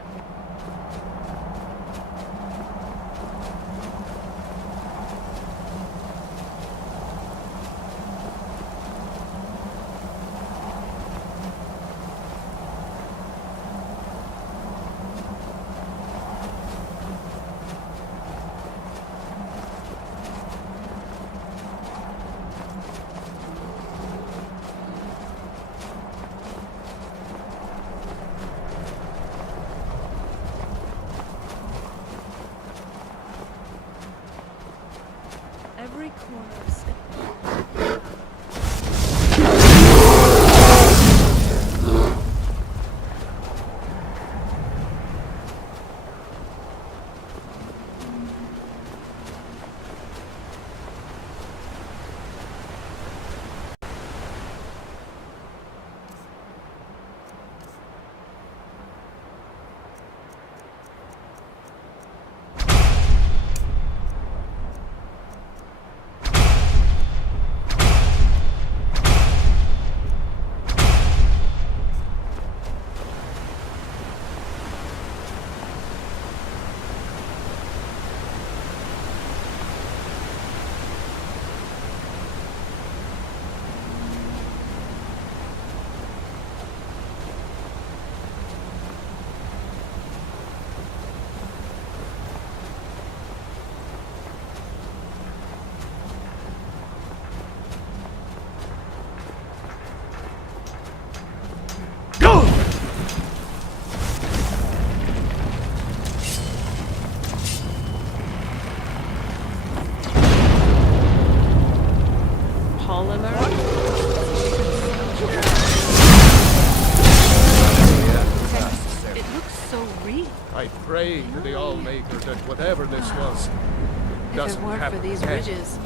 pray to the Allmaker that whatever this was If it doesn't weren't for happen these again. ridges,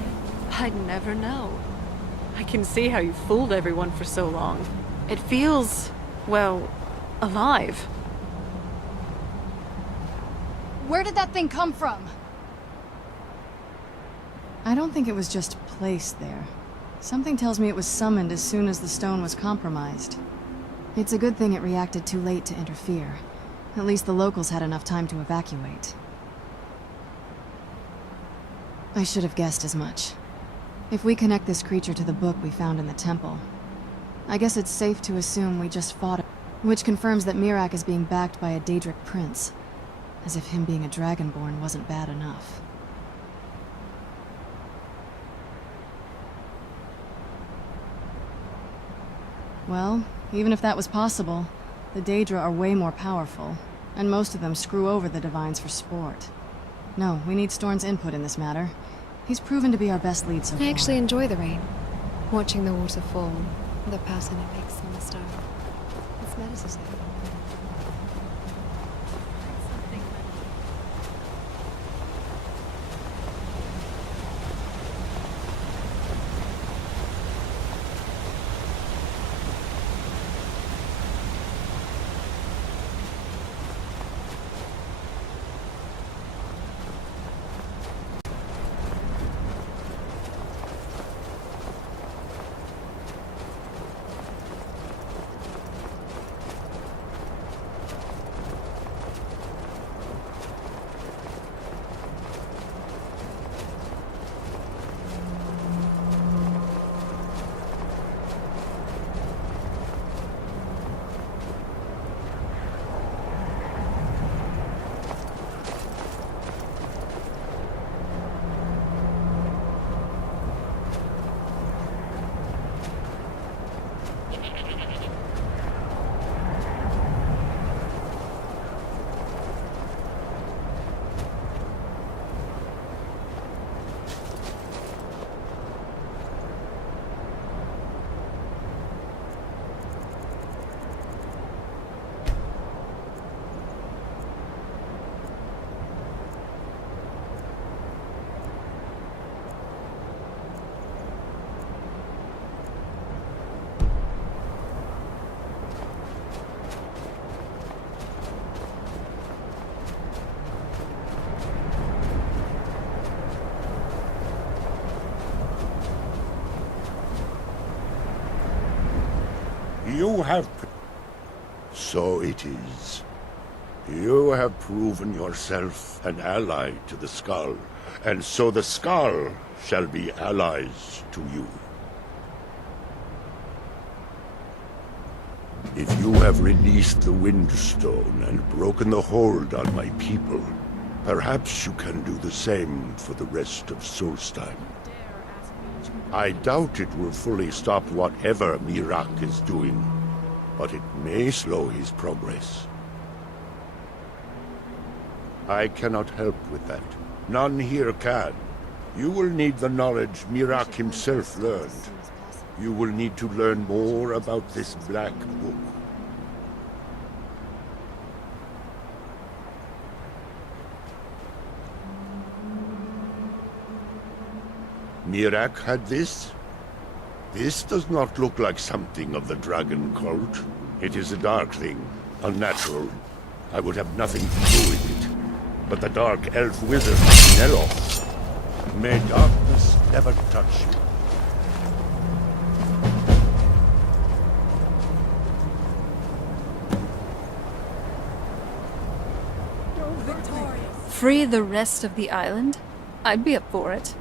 I'd never know. I can see how you fooled everyone for so long. It feels, well, alive. Where did that thing come from? I don't think it was just placed there. Something tells me it was summoned as soon as the stone was compromised. It's a good thing it reacted too late to interfere. At least the locals had enough time to evacuate. I should have guessed as much. If we connect this creature to the book we found in the temple, I guess it's safe to assume we just fought it, which confirms that Miraak is being backed by a Daedric prince. As if him being a Dragonborn wasn't bad enough. Well, even if that was possible, the Daedra are way more powerful, and most of them screw over the Divines for sport. No, we need Storn's input in this matter. He's proven to be our best lead so far. I actually enjoy the rain. Watching the water fall, the pattern it makes on the stone. It's meditative. You have... So it is. You have proven yourself an ally to the Skull, and so the Skull shall be allies to you. If you have released the Windstone and broken the hold on my people, perhaps you can do the same for the rest of Solstheim. I doubt it will fully stop whatever Miraak is doing, but it may slow his progress. I cannot help with that. None here can. You will need the knowledge Miraak himself learned. You will need to learn more about this Black Book. Miraak had this? This does not look like something of the dragon cult. It is a dark thing, unnatural. I would have nothing to do with it. But the dark elf wizard, Neloth. May darkness never touch you. Free the rest of the island? I'd be up for it.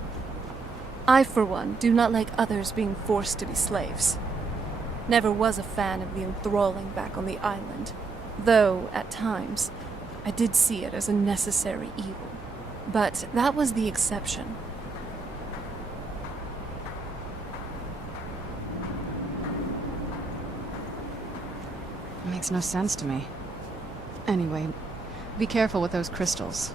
I, for one, do not like others being forced to be slaves. Never was a fan of the enthralling back on the island, though, at times, I did see it as a necessary evil. But that was the exception. Makes no sense to me. Anyway, be careful with those crystals.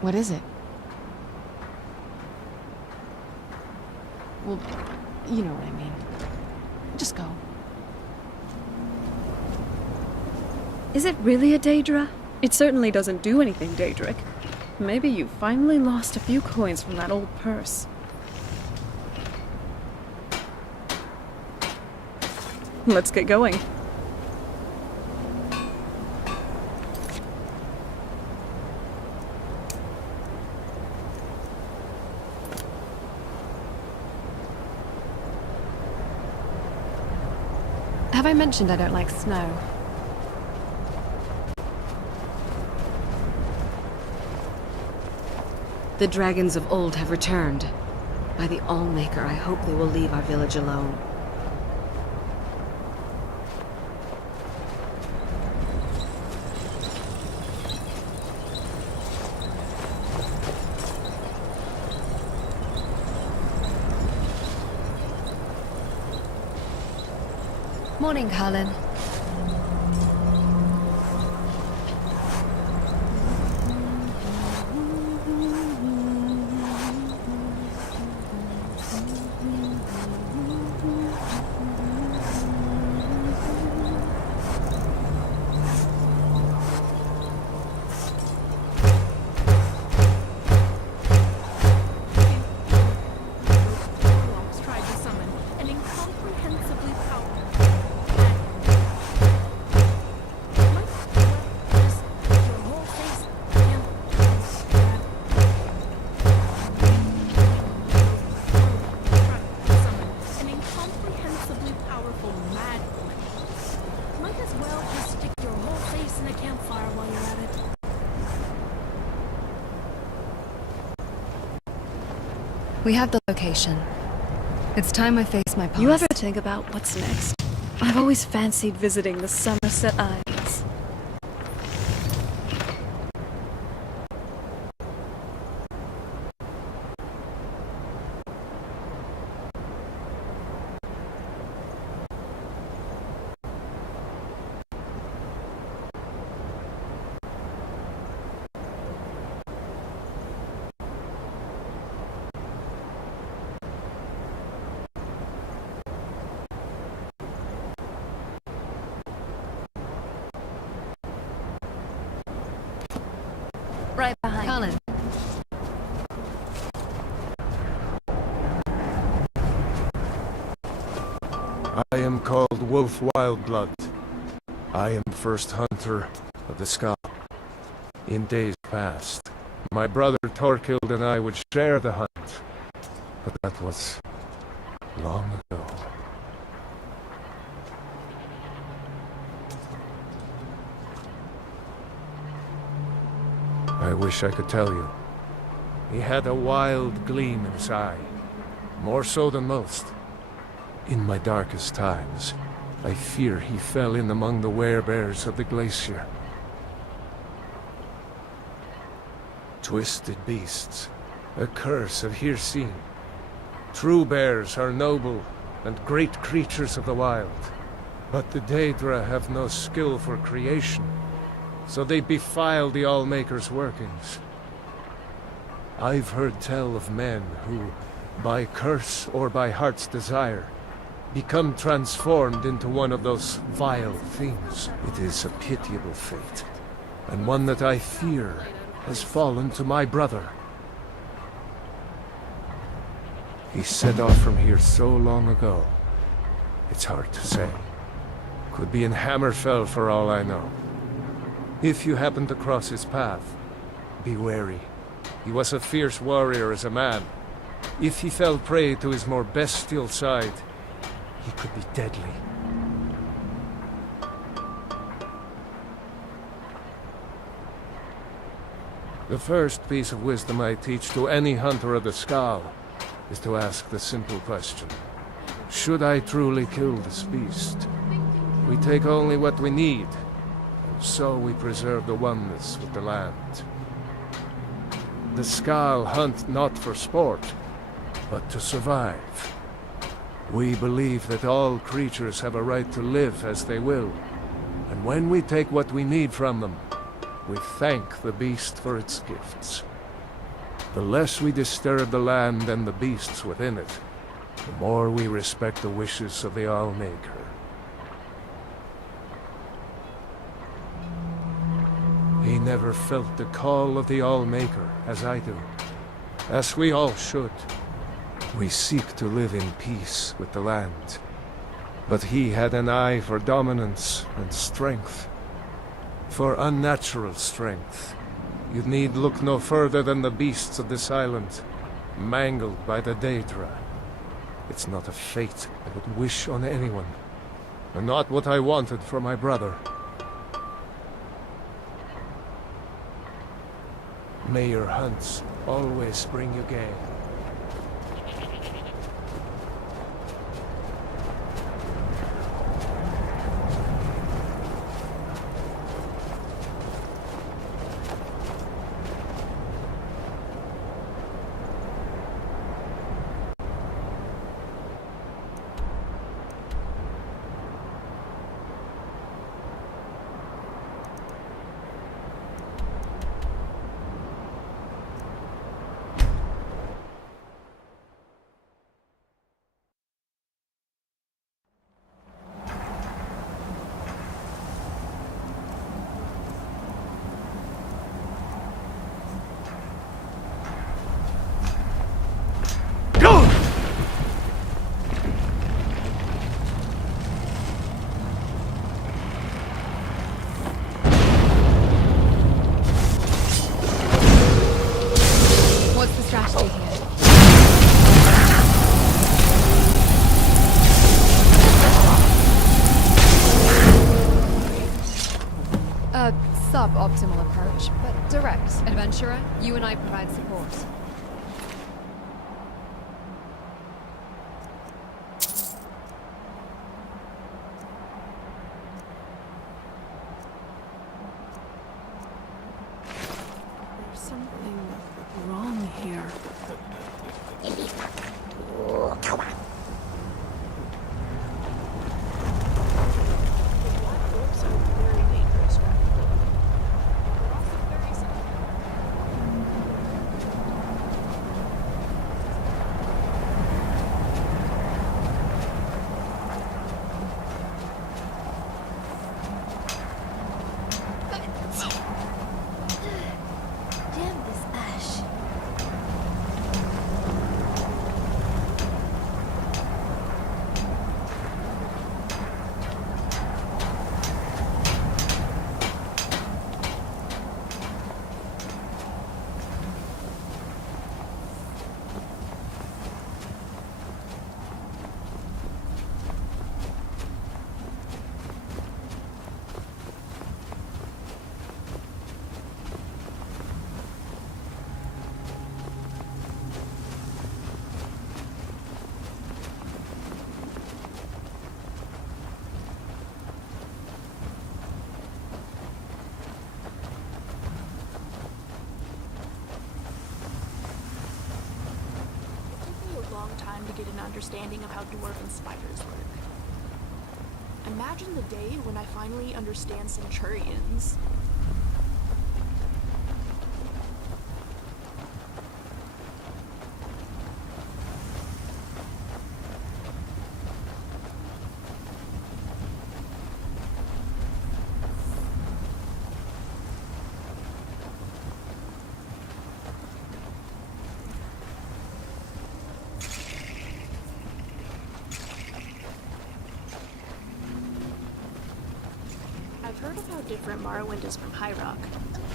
What is it? Well, you know what I mean. Just go. Is it really a Daedra? It certainly doesn't do anything, Daedric. Maybe you finally lost a few coins from that old purse. Let's get going. Have I mentioned I don't like snow? The dragons of old have returned. By the Allmaker, I hope they will leave our village alone. Morning, Carlin. We have the location. It's time I face my past. You ever think about what's next? I've always fancied visiting the Somerset Isles. Right behind. Colin. I am called Wolf Wildblood. I am first hunter of the Ska. In days past, my brother Torkild and I would share the hunt, but that was long ago. I wish I could tell you. He had a wild gleam in his eye, more so than most. In my darkest times, I fear he fell in among the werebears of the glacier. Twisted beasts, a curse of here seen. True bears are noble and great creatures of the wild, but the Daedra have no skill for creation. So they defile the Allmaker's workings. I've heard tell of men who, by curse or by heart's desire, become transformed into one of those vile things. It is a pitiable fate, and one that I fear has fallen to my brother. He set off from here so long ago, it's hard to say. Could be in Hammerfell for all I know. If you happen to cross his path, be wary. He was a fierce warrior as a man. If he fell prey to his more bestial side, he could be deadly. The first piece of wisdom I teach to any hunter of the Skal is to ask the simple question. Should I truly kill this beast? We take only what we need. So we preserve the oneness with the land. The Skal hunt not for sport, but to survive. We believe that all creatures have a right to live as they will, and when we take what we need from them, we thank the beast for its gifts. The less we disturb the land and the beasts within it, the more we respect the wishes of the Allmaker. never felt the call of the All-Maker as I do. As we all should. We seek to live in peace with the land. But he had an eye for dominance and strength. For unnatural strength. You need look no further than the beasts of this island, mangled by the Daedra. It's not a fate I would wish on anyone, and not what I wanted for my brother. May your hunts always bring you game. Suboptimal approach, but direct. Adventurer, you and I provide support. There's something wrong here. Come on. To get an understanding of how dwarven spiders work. Imagine the day when I finally understand centurions. I've heard of how different Morrowind is from High Rock,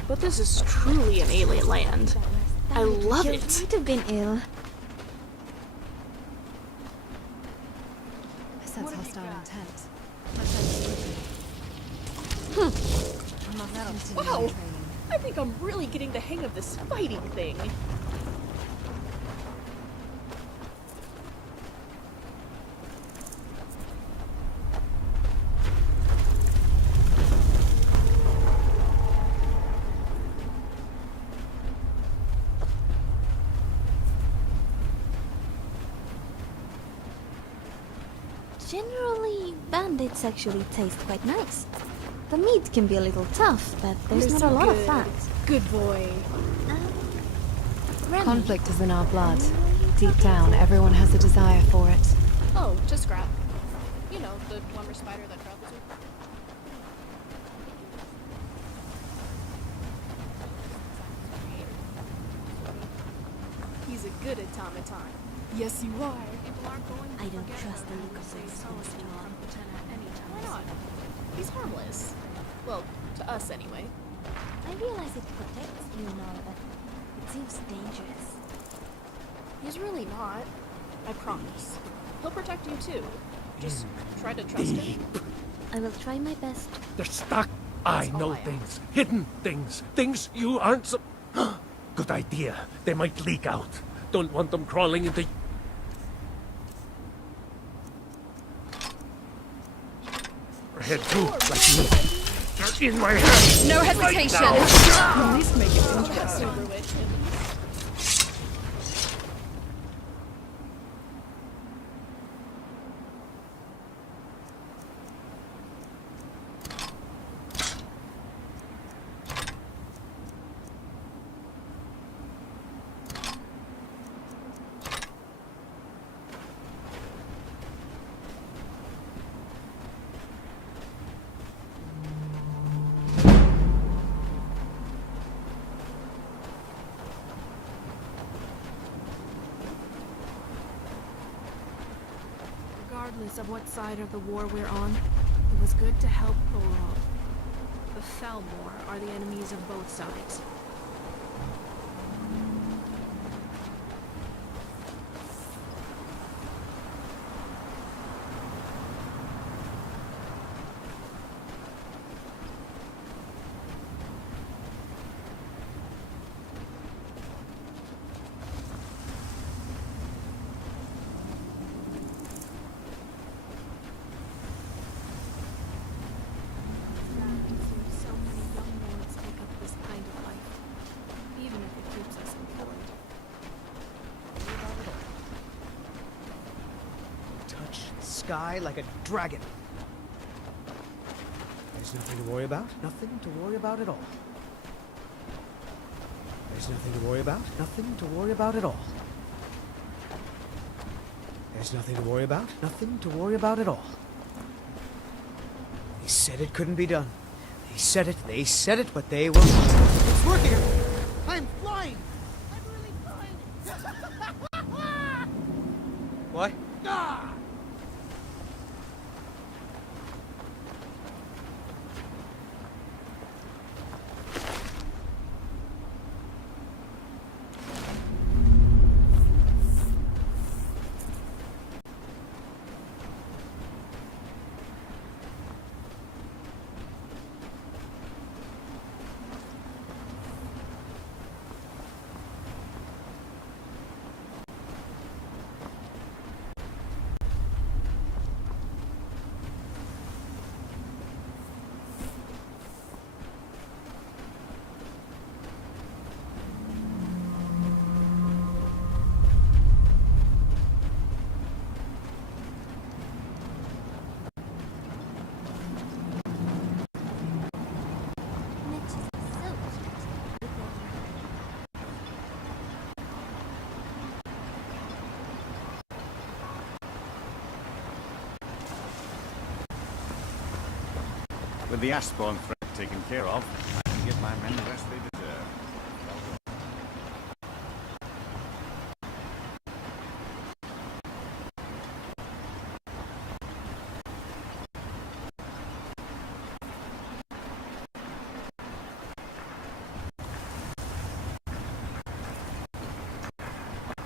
but this is truly an alien land. I love it. You might have been ill. I sense hostile intent. Wow! I think I'm really getting the hang of this fighting thing. Generally, bandits actually taste quite nice. The meat can be a little tough, but there's not a lot of fat. Good boy. Conflict is in our blood. Deep down, everyone has a desire for it. Oh, to scrap. You know, the lumber spider that travels with. He's a good automaton. Yes, you are. People aren't going to I don't forget trust the about look of say those Solstheim things from Lieutenant anytime. Why not? He's harmless. Well, to us anyway. I realize it protects you and all, but it seems dangerous. He's really not. I promise. He'll protect you too. Just try to trust him. I will try my best. They're stuck. I know things. Hidden things. Things you aren't so... Good idea. They might leak out. Don't want them crawling into... Head too, like me. They're in my head. No hesitation. At least make it interesting. Regardless of what side of the war we're on, it was good to help Thorald. The Thalmor are the enemies of both sides. Sky like a dragon. There's nothing to worry about. Nothing to worry about at all. There's nothing to worry about. Nothing to worry about at all. There's nothing to worry about. Nothing to worry about at all. They said it couldn't be done. They said it, but they will. It's working! I'm flying! I'm really flying! What? Ah! With the Ashbourne threat taken care of, I can give my men the rest they deserve.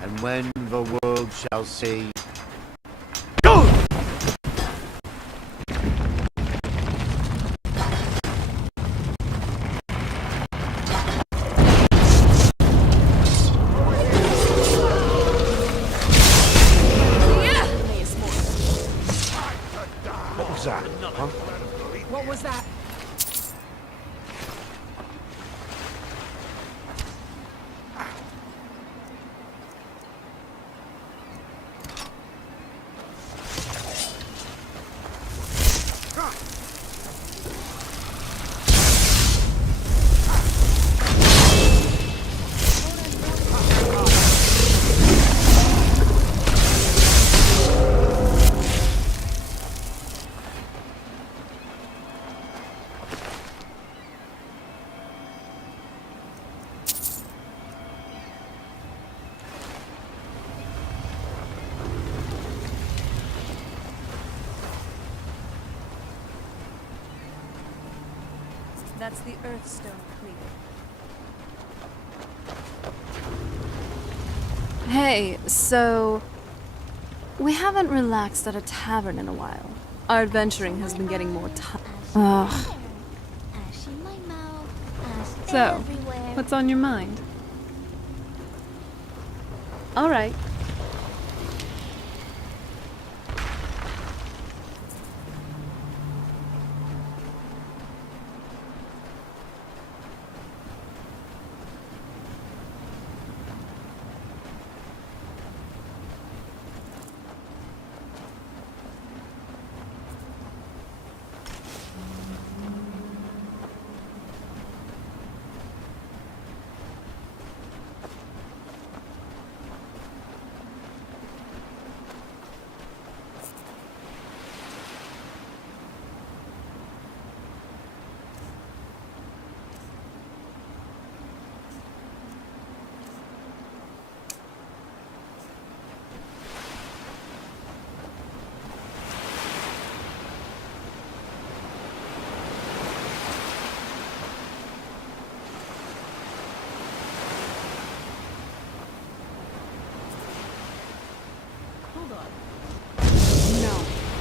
And when the world shall see... What was that? That's the Earthstone clear. Hey, so... we haven't relaxed at a tavern in a while. Our adventuring has been getting more tough. Ugh. So, what's on your mind? All right.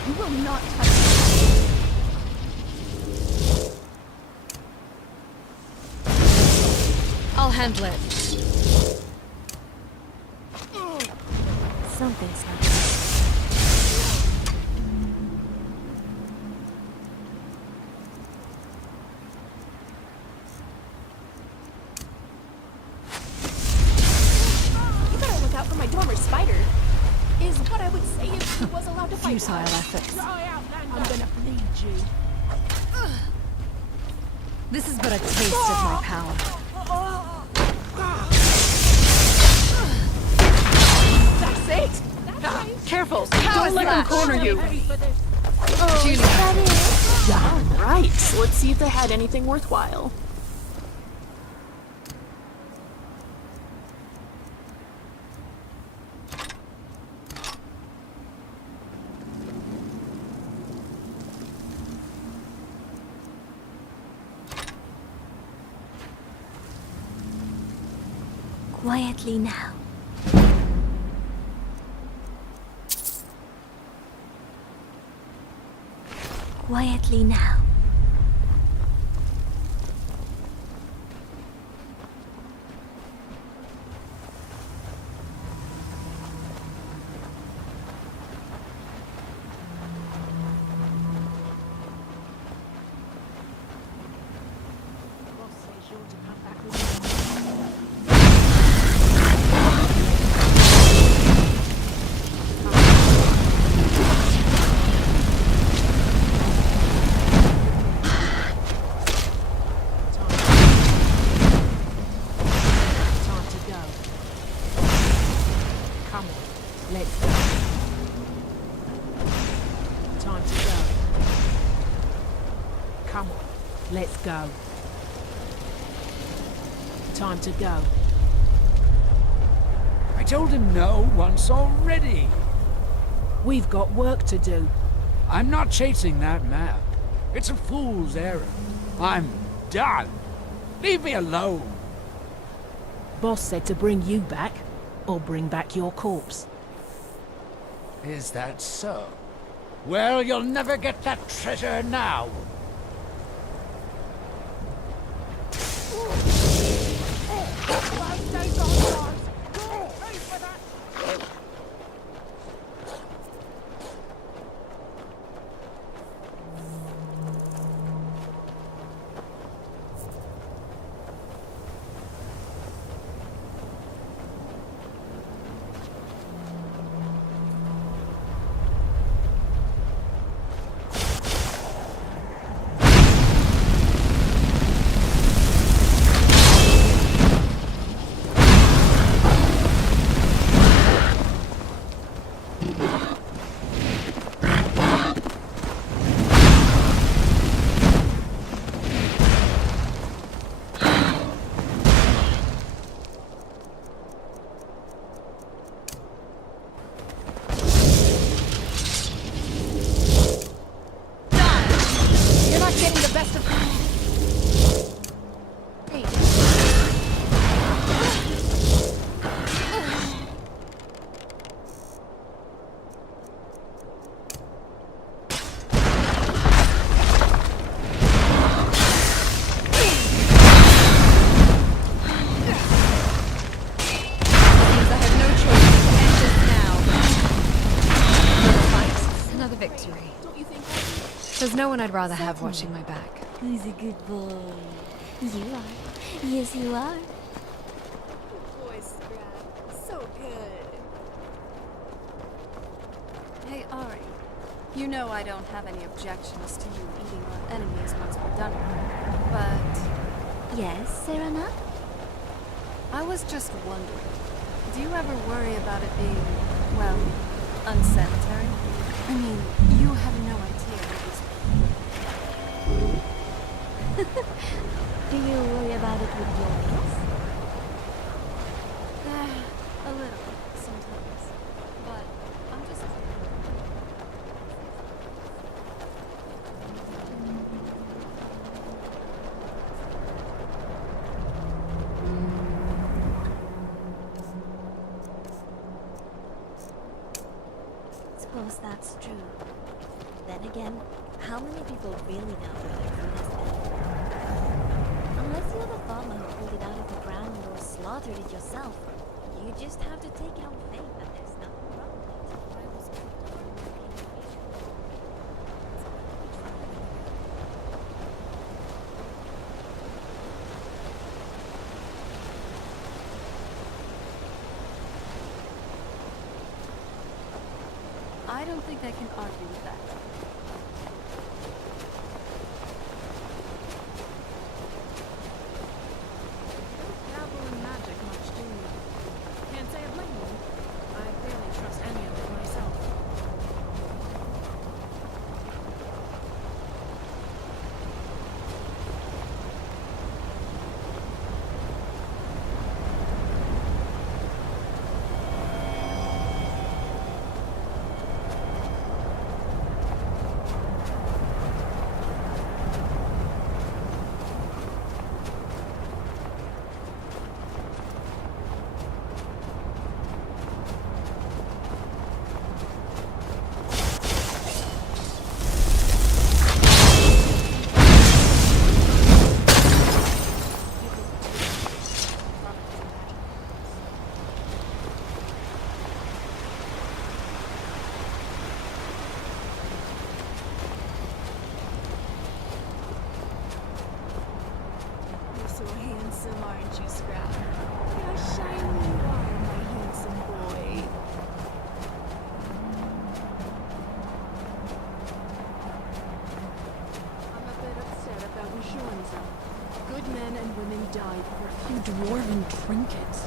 You will not touch me. I'll handle it. Something's not. You better look out for my dormer spider. Is what I would say if he was allowed to fight. Futile efforts. I'm gonna bleed you. This is but a taste of my power. That's it. Careful! Power Don't let them slash. corner you! Oh, is that it? Yeah, right. Let's see if they had anything worthwhile. Quietly now. Quietly now. Let's go. Time to go. I told him no once already. We've got work to do. I'm not chasing that map. It's a fool's errand. I'm done. Leave me alone. Boss said to bring you back, or bring back your corpse. Is that so? Well, you'll never get that treasure now. You're not getting the best of me. another victory. There's no one I'd rather have watching my back. He's a good boy. You are. Yes, you are. Boy, Scrap. So good. Hey, Ari. You know I don't have any objections to you eating our enemies once we're done with them. But... Yes, Serena? I was just wondering, do you ever worry about it being, well, unsanitary? I mean, you have no idea what these... Do you worry about it with your meals? A little, sometimes. But I'm just... Suppose that's true. Then again, how many people really know where their food has been? Unless you're the farmer who pulled it out of the ground or slaughtered it yourself, you just have to take it on faith that there's nothing wrong with it. I don't think I can argue with that. Aren't you, Scrap? How shiny you are, my handsome boy. I'm a bit upset about Nshornza. Good men and women died for a few dwarven trinkets.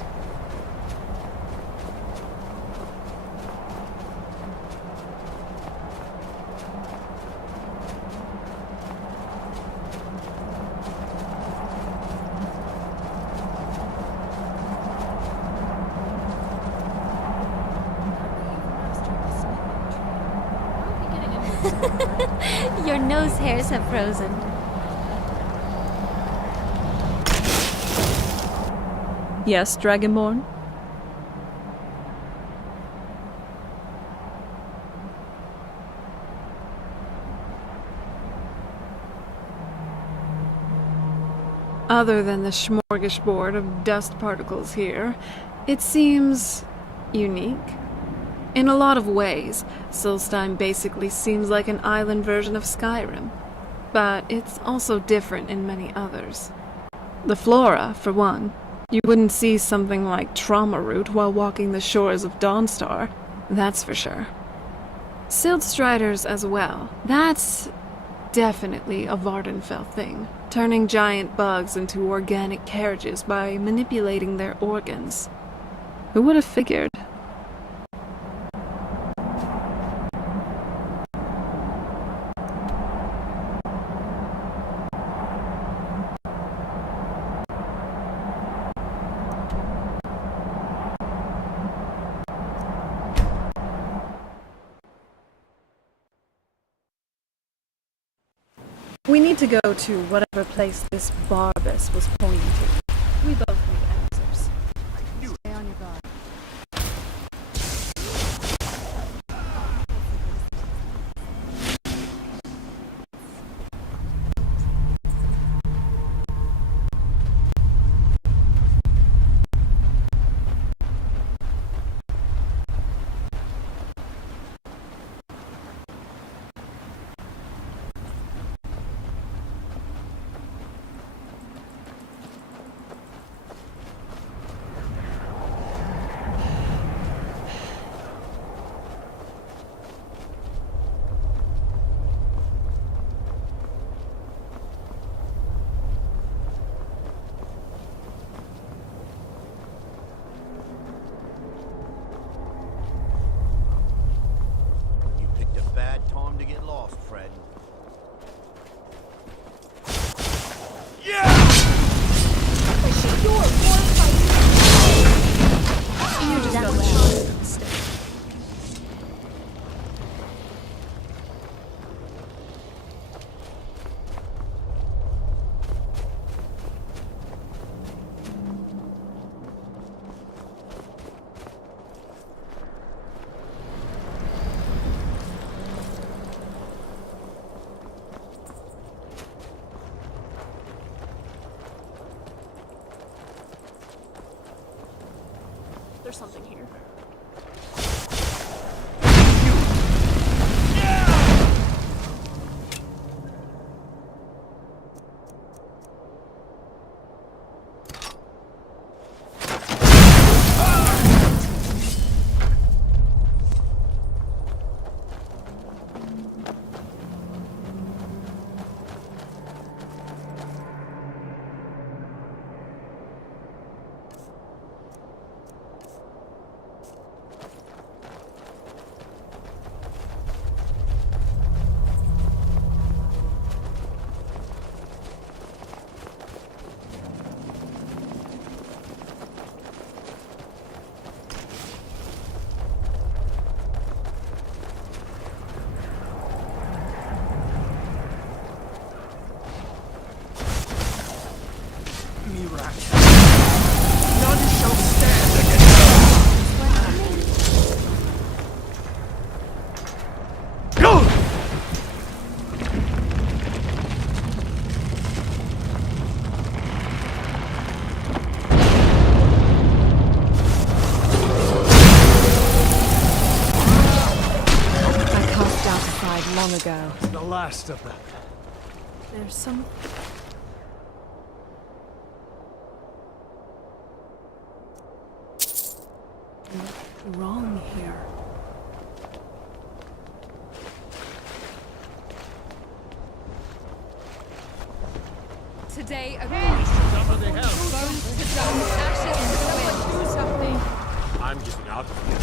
Your nose hairs have frozen. Yes, Dragonborn? Other than the smorgasbord of dust particles here, it seems unique. In a lot of ways, Solstheim basically seems like an island version of Skyrim, but it's also different in many others. The flora, for one. You wouldn't see something like trauma root while walking the shores of Dawnstar, that's for sure. Silt striders as well. That's definitely a Vardenfell thing, turning giant bugs into organic carriages by manipulating their organs. Who would have figured? We need to go to whatever place this Barbus was pointing to. We both need answers. Stay on your guard. There's something here. Miraak. None shall stand against Go! I cast doubt aside long ago. The last of them. There's some... wrong here. Today, a bones to dust, ashes in the wind. Do something. I'm getting out of here.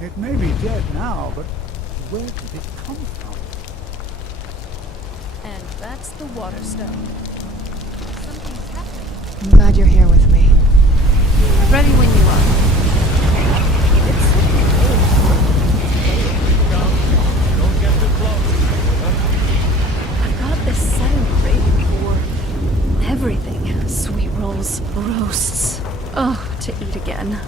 It may be dead now, but where did it come from? And that's the water stone. Something's happening. I'm glad you're here with me. Ready when you are. Don't get too close. I've got this sudden craving for everything. Sweet rolls, roasts. Oh, to eat again.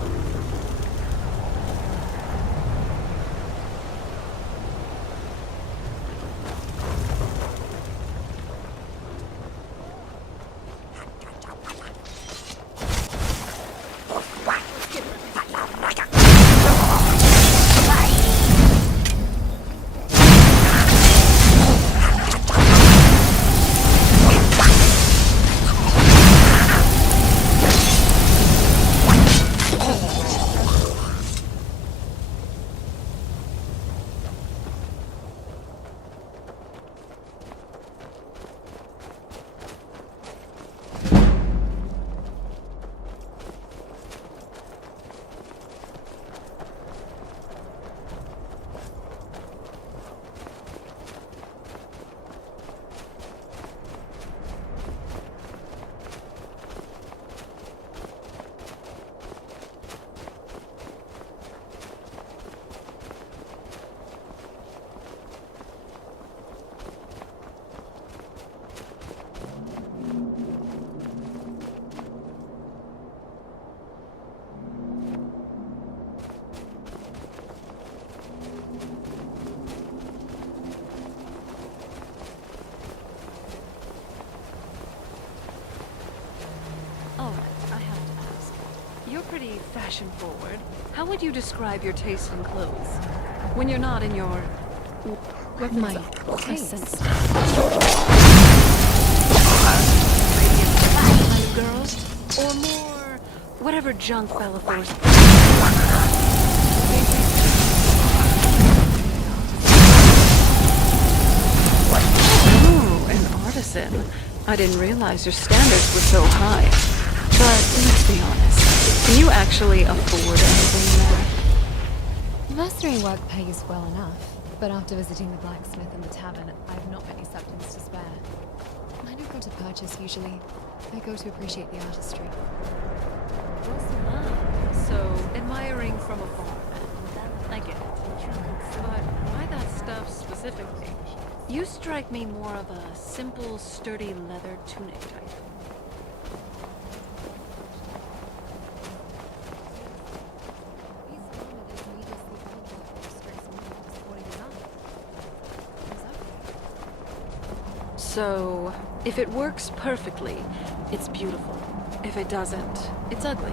Pretty fashion forward. How would you describe your taste in clothes? When you're not in your... My taste. Girls? Or more... whatever junk Bella Force... Oh, an artisan. I didn't realize your standards were so high. But let's be honest. Can you actually afford anything there? Mercenary work pays well enough, but after visiting the blacksmith and the tavern, I have not many substance to spare. I don't go to purchase usually. I go to appreciate the artistry. So, admiring from afar. I get it. But why that stuff specifically? You strike me more of a simple, sturdy leather tunic type. So, if it works perfectly, it's beautiful. If it doesn't, it's ugly.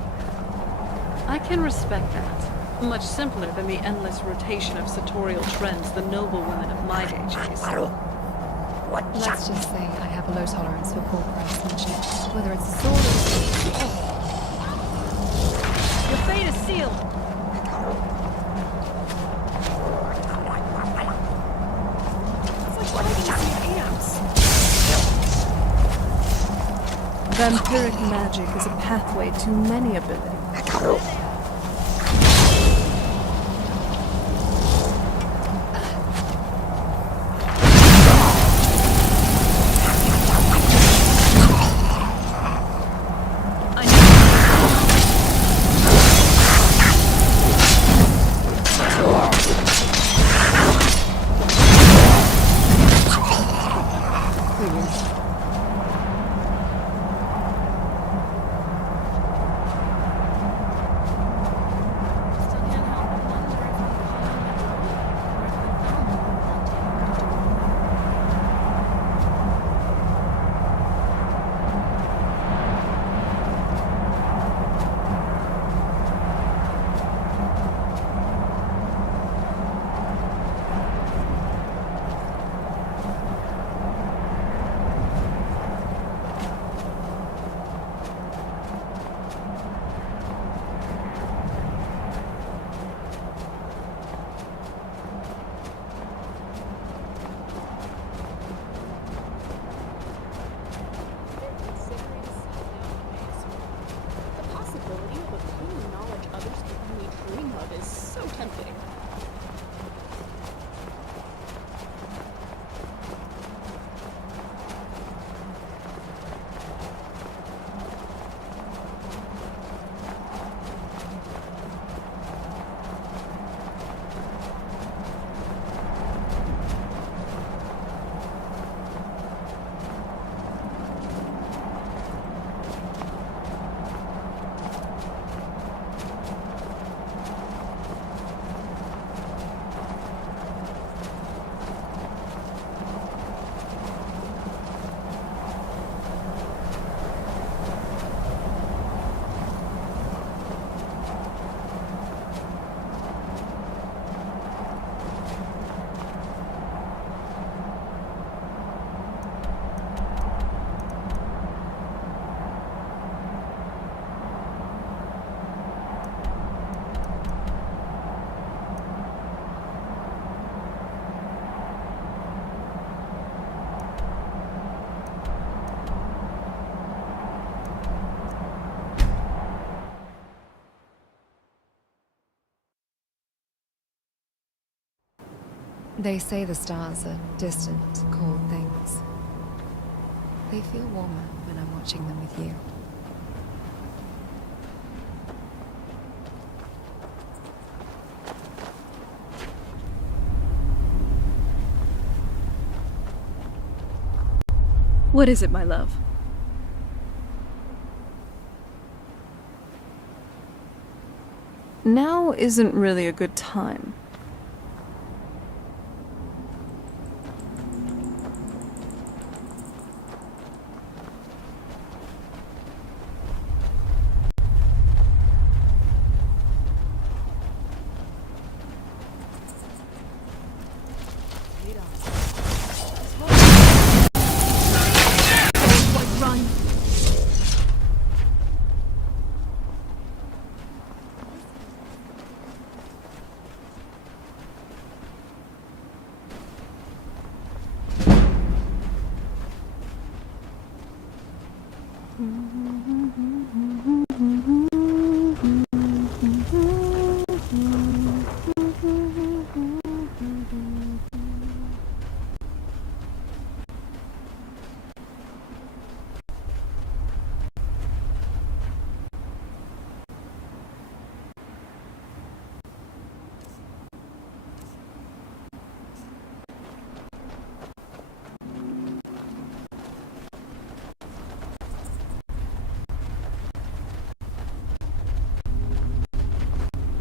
I can respect that. Much simpler than the endless rotation of sartorial trends the noble women of my day chase. Let's just say I have a low tolerance for poor craftsmanship, whether it's a sword or Your fate is sealed. Vampiric magic is a pathway to many abilities. They say the stars are distant, cold things. They feel warmer when I'm watching them with you. What is it, my love? Now isn't really a good time.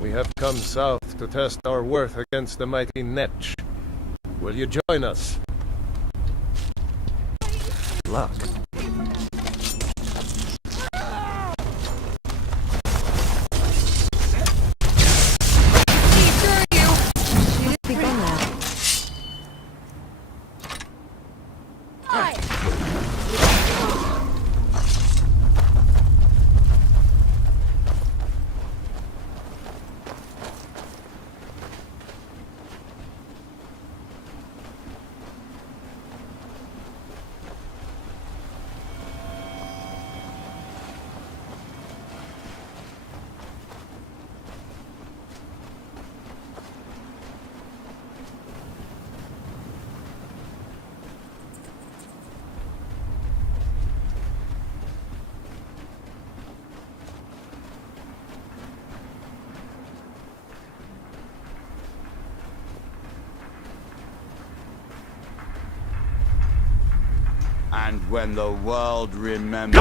We have come south to test our worth against the mighty Netch. Will you join us? luck. Be gone now. And when the world remembers...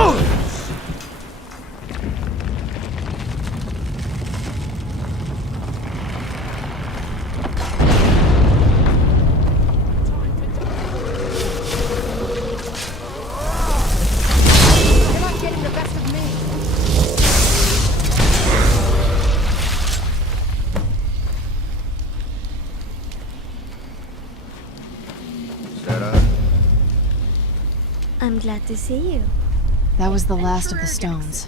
You're not getting the best of me. Sarah? I'm glad to see you. That was the last of the stones.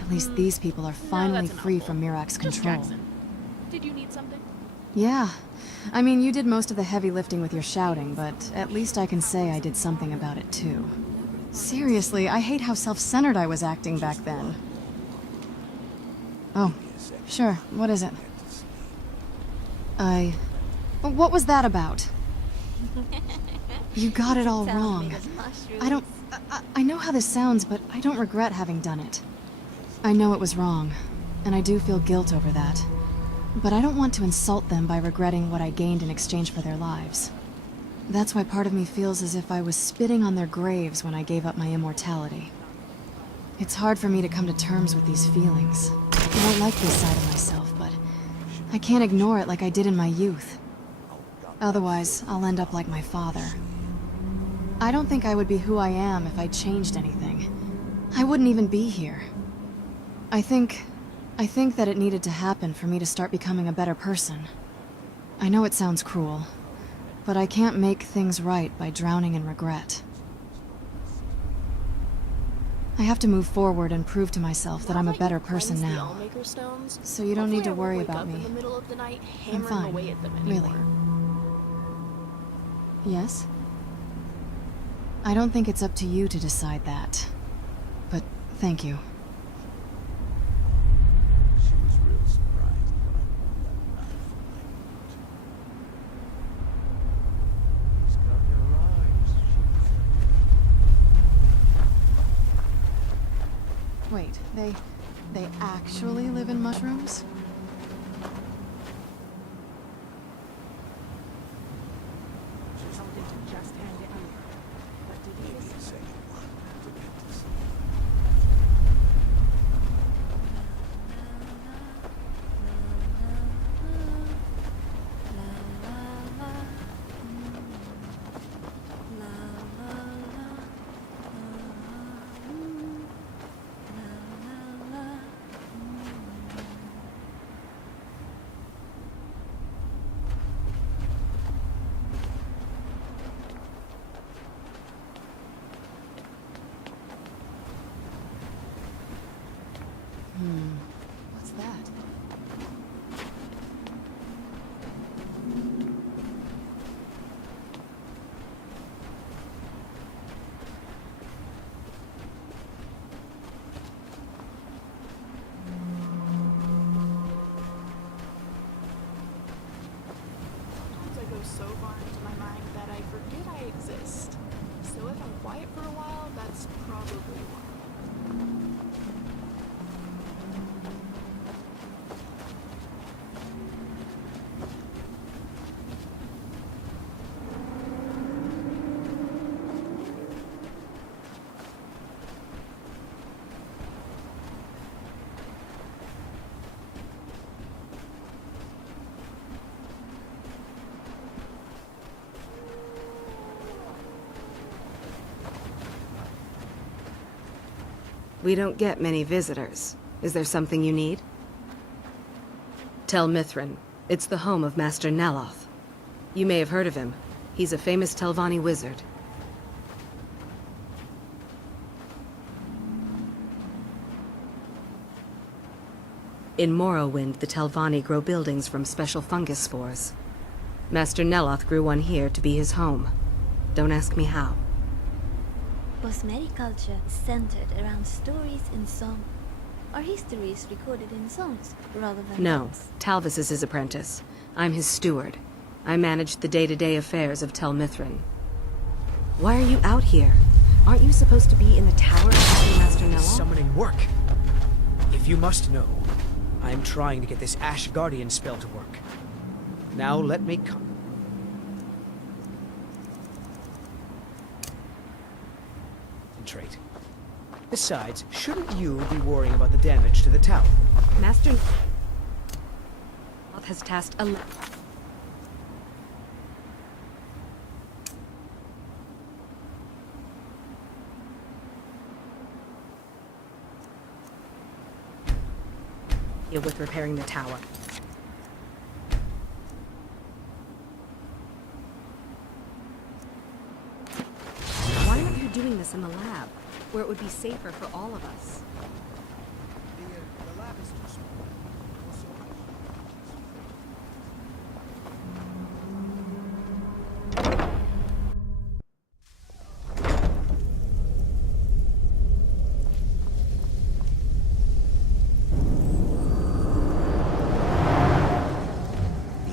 At least these people are finally free from Miraak's control. Did you need something? Yeah. I mean, you did most of the heavy lifting with your shouting, but at least I can say I did something about it too. Seriously, I hate how self-centered I was acting back then. Oh, sure. What is it? What was that about? You got it all wrong. I know how this sounds, but I don't regret having done it. I know it was wrong, and I do feel guilt over that. But I don't want to insult them by regretting what I gained in exchange for their lives. That's why part of me feels as if I was spitting on their graves when I gave up my immortality. It's hard for me to come to terms with these feelings. I don't like this side of myself, but I can't ignore it like I did in my youth. Otherwise, I'll end up like my father. I don't think I would be who I am if I changed anything. I wouldn't even be here. I think that it needed to happen for me to start becoming a better person. I know it sounds cruel, but I can't make things right by drowning in regret. I have to move forward and prove to myself that I'm a better person now. So you don't need to worry about me. I'm fine, really. Yes? I don't think it's up to you to decide that. But thank you. Wait, they actually live in mushrooms? We don't get many visitors. Is there something you need? Tel Mithrin. It's the home of Master Neloth. You may have heard of him. He's a famous Telvanni wizard. In Morrowind, the Telvanni grow buildings from special fungus spores. Master Neloth grew one here to be his home. Don't ask me how. Bosmeri culture is centered around stories in song. Are histories recorded in songs rather than No, books? Talvis is his apprentice. I'm his steward. I manage the day-to-day affairs of Tel Mithrin. Why are you out here? Aren't you supposed to be in the tower of Master Neloth? Summoning work. If you must know, I'm trying to get this Ash Guardian spell to work. Now let me come. Concentrate. Besides, shouldn't you be worrying about the damage to the tower? Master Neloth has tasked a... with repairing the tower. Why aren't you doing this in the lab, where it would be safer for all of us? The lab is too small.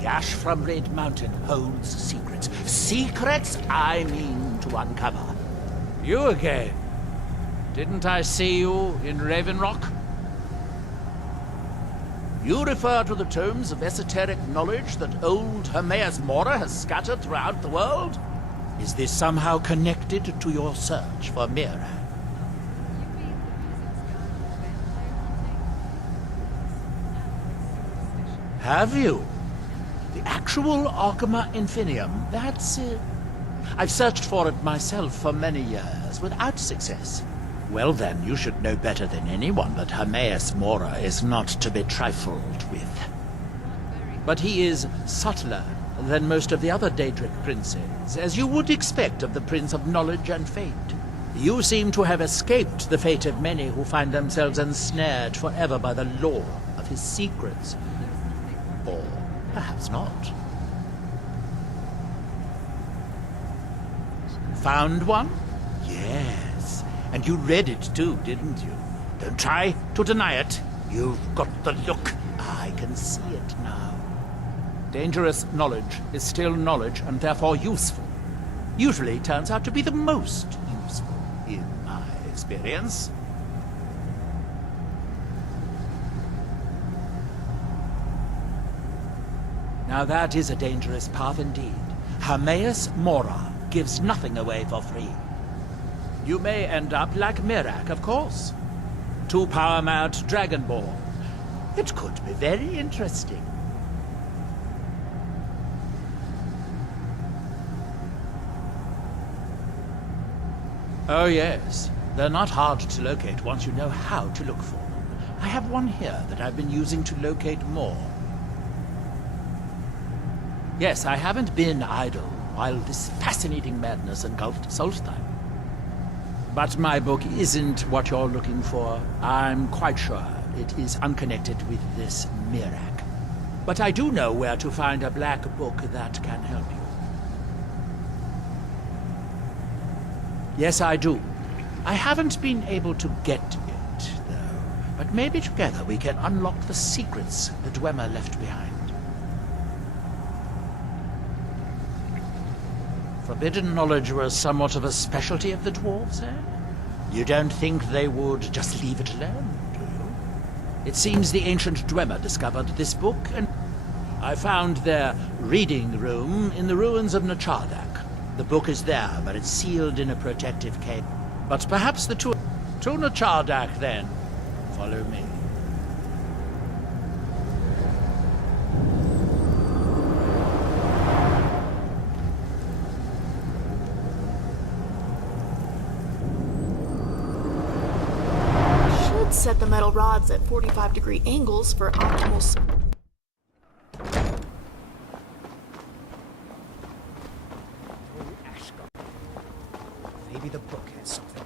Ash from Red Mountain holds secrets. Secrets I mean to uncover. You again? Didn't I see you in Raven Rock? You refer to the tomes of esoteric knowledge that old Hermaeus Mora has scattered throughout the world? Is this somehow connected to your search for Miraak? Have you? The actual Arcama Infinium, that's it. I've searched for it myself for many years, without success. Well then, you should know better than anyone that Hermaeus Mora is not to be trifled with. But he is subtler than most of the other Daedric princes, as you would expect of the Prince of Knowledge and Fate. You seem to have escaped the fate of many who find themselves ensnared forever by the lore of his secrets. Or perhaps not. Found one? Yes. And you read it too, didn't you? Don't try to deny it. You've got the look. I can see it now. Dangerous knowledge is still knowledge and therefore useful. Usually turns out to be the most useful, in my experience. Now that is a dangerous path indeed. Hermaeus Mora gives nothing away for free. You may end up like Miraak, of course. Too power-mad Dragonborn. It could be very interesting. Oh yes, they're not hard to locate once you know how to look for them. I have one here that I've been using to locate more. Yes, I haven't been idle while this fascinating madness engulfed Solstheim. But my book isn't what you're looking for. I'm quite sure it is unconnected with this Miraak. But I do know where to find a black book that can help you. Yes, I do. I haven't been able to get to it, though. But maybe together we can unlock the secrets the Dwemer left behind. Forbidden knowledge was somewhat of a specialty of the dwarves, eh? You don't think they would just leave it alone, do you? It seems the ancient Dwemer discovered this book, and I found their reading room in the ruins of Nachardak. The book is there, but it's sealed in a protective cave. But perhaps the two... To Nachardak, then. Follow me. set the metal rods at 45-degree angles for optimal... Maybe the book has something.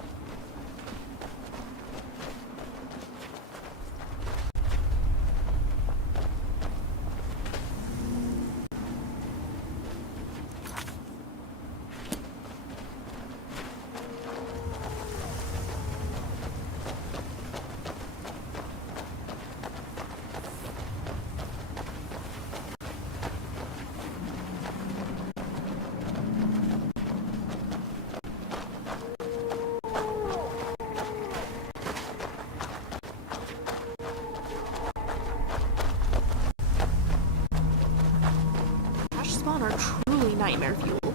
Spawn are truly nightmare fuel.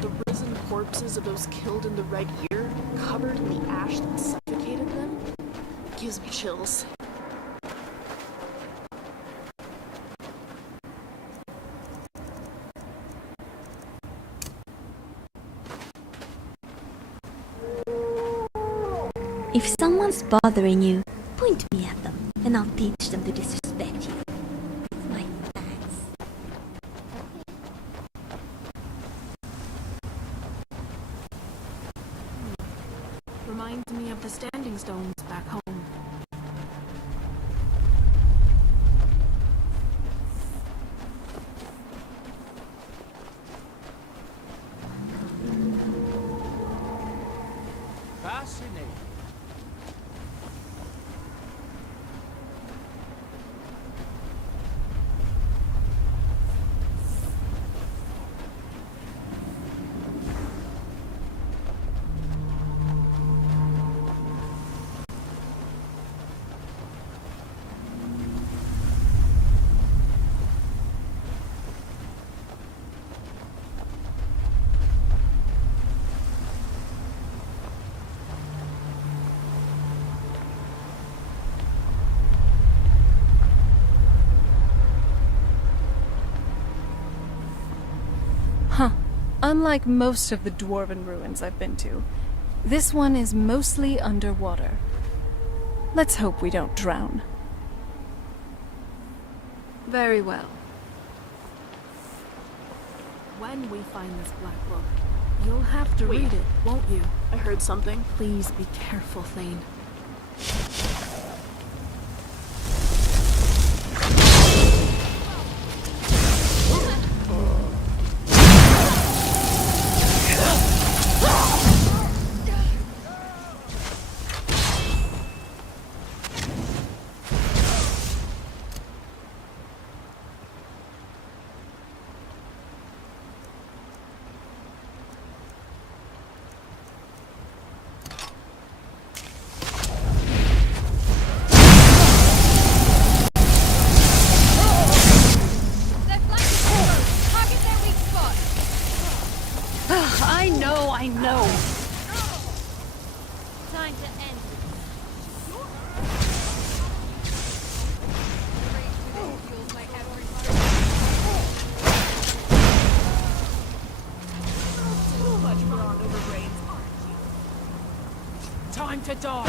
The risen corpses of those killed in the Red Year, covered in the ash that suffocated them, gives me chills. If someone's bothering you, point me at them, and I'll teach them to disrespect you. It's my thanks. Reminds me of the standing stones back home. Fascinating. Huh. Unlike most of the dwarven ruins I've been to, this one is mostly underwater. Let's hope we don't drown. Very well. When we find this black book, you'll have to read it, won't you? I heard something. Please be careful, Thane. I know. Time to end. Too much brawn over brains, aren't you? Time to die!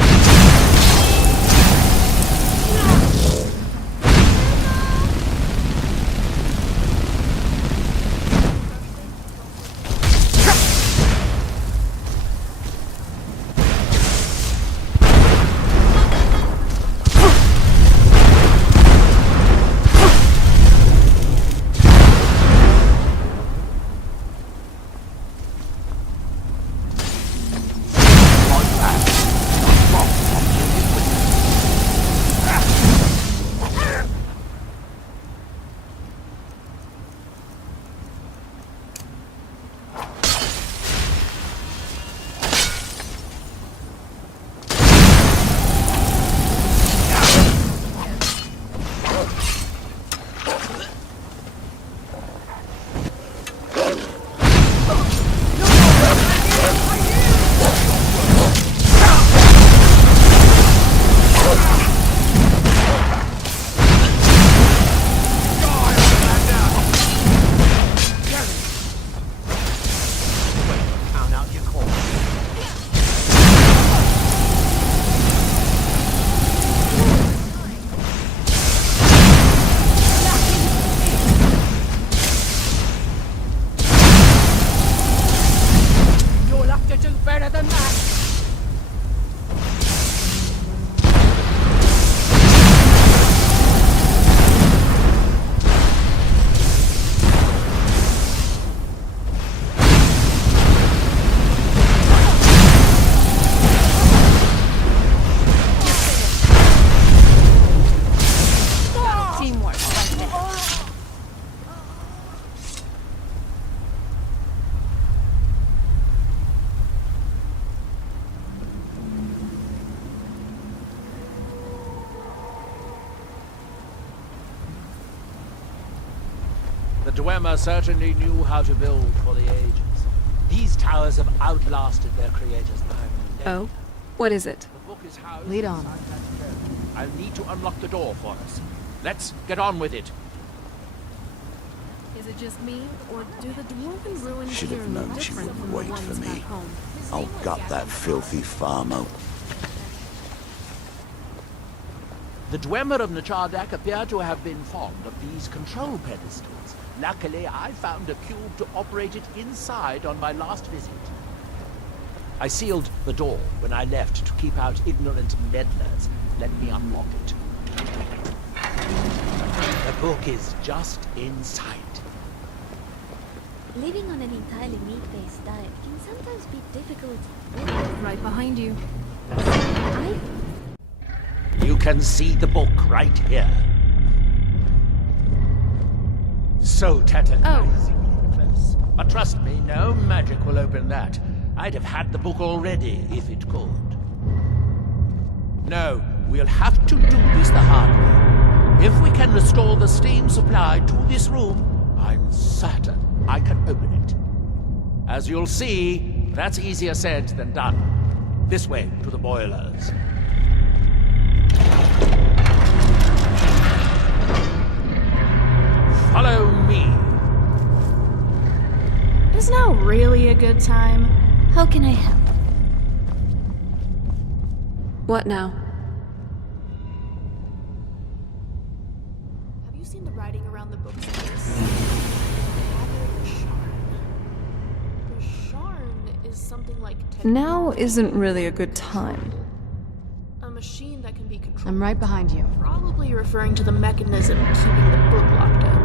do better than that! Teamwork like that. The Dwemer certainly knew how to build for the ages. These towers have outlasted their creators by millennia. Oh? What is it? The book is housed Lead on. inside that stone. I'll need to unlock the door for us. Let's get on with it. Is it just me, or do the dwarven ruins Should here have look known she different would from the wait ones for me. back home? I'll gut that filthy farmer. The Dwemer of Nachardak appear to have been fond of these control pedestals. Luckily, I found a cube to operate it inside on my last visit. I sealed the door when I left to keep out ignorant meddlers. Let me unlock it. The book is just inside. Living on an entirely meat-based diet can sometimes be difficult. Right behind you. You can see the book right here. So tantalizingly close. But trust me, no magic will open that. I'd have had the book already if it could. No, we'll have to do this the hard way. If we can restore the steam supply to this room, I'm certain I can open it. As you'll see, that's easier said than done. This way to the boilers. Follow me. Is now really a good time? How can I help? What now? Have you seen the writing around the books of this? The Sharn is something like Now isn't really a good time. a machine that can be controlled. I'm right behind you. Probably referring to the mechanism keeping the book locked up.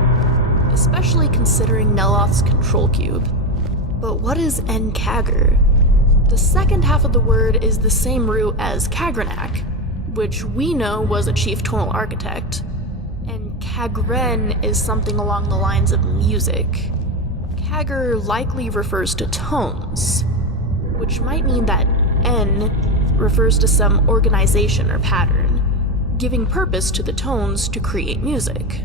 Especially considering Neloth's control cube. But what is Nkagr? The second half of the word is the same root as Kagranak, which we know was a chief tonal architect. And Kagren is something along the lines of music. Kagr likely refers to tones, which might mean that N refers to some organization or pattern, giving purpose to the tones to create music.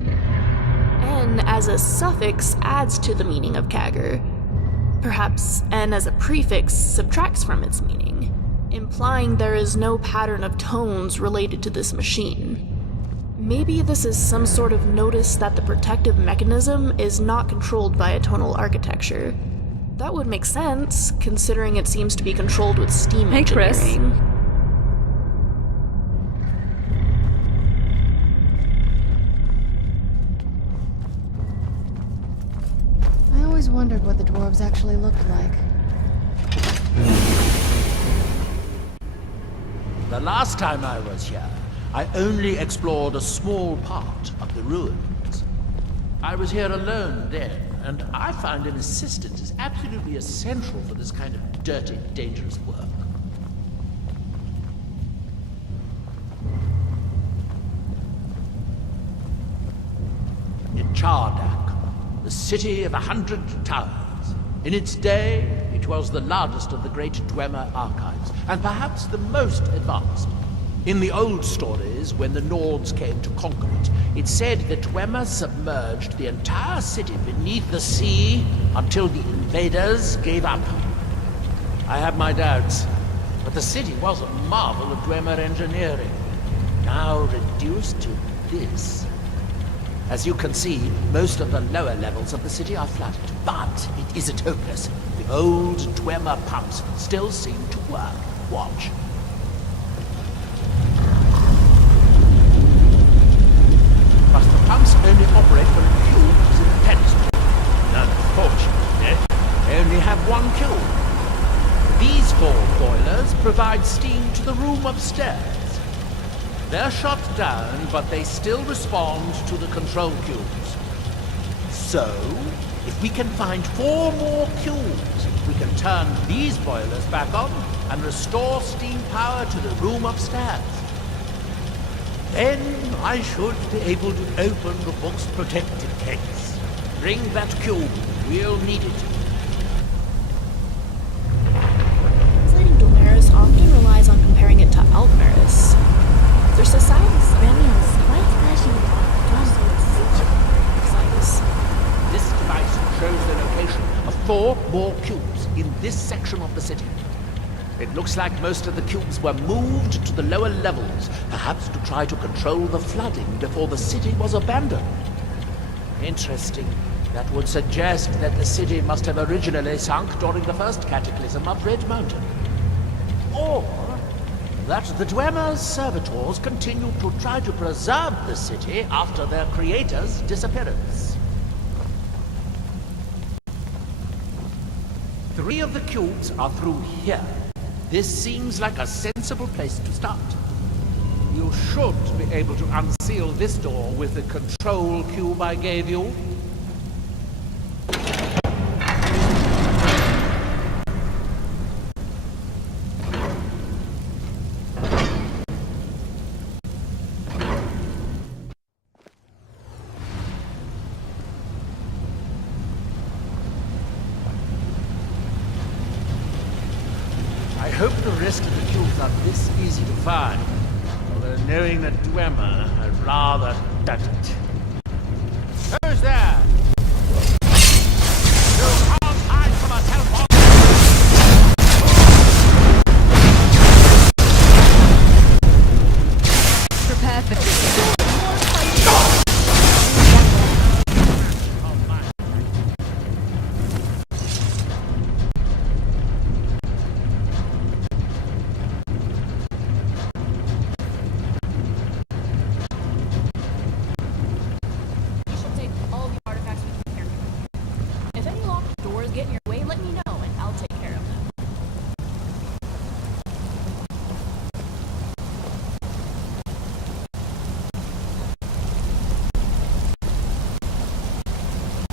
N as a suffix adds to the meaning of Kagr. Perhaps N as a prefix subtracts from its meaning, implying there is no pattern of tones related to this machine. Maybe this is some sort of notice that the protective mechanism is not controlled by a tonal architecture. That would make sense, considering it seems to be controlled with steam engineering. Chris. I always wondered what the dwarves actually looked like. The last time I was here, I only explored a small part of the ruins. I was here alone then, and I find an assistant is absolutely essential for this kind of dirty, dangerous work. In Chardak, the city of 100 towers. In its day, it was the largest of the great Dwemer archives, and perhaps the most advanced. In the old stories, when the Nords came to conquer it, it said that Dwemer submerged the entire city beneath the sea until the invaders gave up. I have my doubts, but the city was a marvel of Dwemer engineering, now reduced to this. As you can see, most of the lower levels of the city are flooded, but it isn't hopeless. The old Dwemer pumps still seem to work. Watch. But the pumps only operate when a cube is in the pedestal. Unfortunately, they only have one cube. These 4 boilers provide steam to the room upstairs. They're shut down, but they still respond to the control cubes. So, if we can find 4 more cubes, we can turn these boilers back on and restore steam power to the room upstairs. Then I should be able to open the book's protected case. Bring that cube. We'll need it. Translating Dulmeris often relies on comparing it to Altmeris. Their society's This device shows the location of 4 more cubes in this section of the city. It looks like most of the cubes were moved to the lower levels, perhaps to try to control the flooding before the city was abandoned. Interesting. That would suggest that the city must have originally sunk during the first cataclysm up Red Mountain. Or that the Dwemer's servitors continued to try to preserve the city after their creator's disappearance. 3 of the cubes are through here. This seems like a sensible place to start. You should be able to unseal this door with the control cube I gave you. I hope the rest of the cubes are this easy to find. Although knowing the Dwemer, I'd rather doubt it. Who's there? You can't hide from us, Hellboy! Prepare for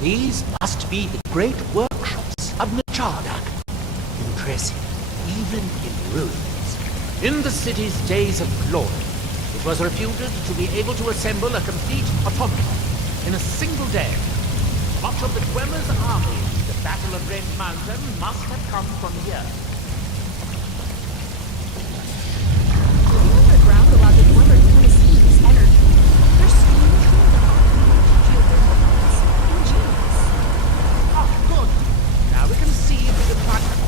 These must be the great workshops of Miraak. Impressive, even in ruins. In the city's days of glory, it was reputed to be able to assemble a complete automaton in a single day. Much of the Dwemer's army, the Battle of Red Mountain, must have come from here. Living underground allowed the Dwemer to receive energy. Their steam trained the geothermal plants. Ingenious. Oh, good. Now we can see if we can find them.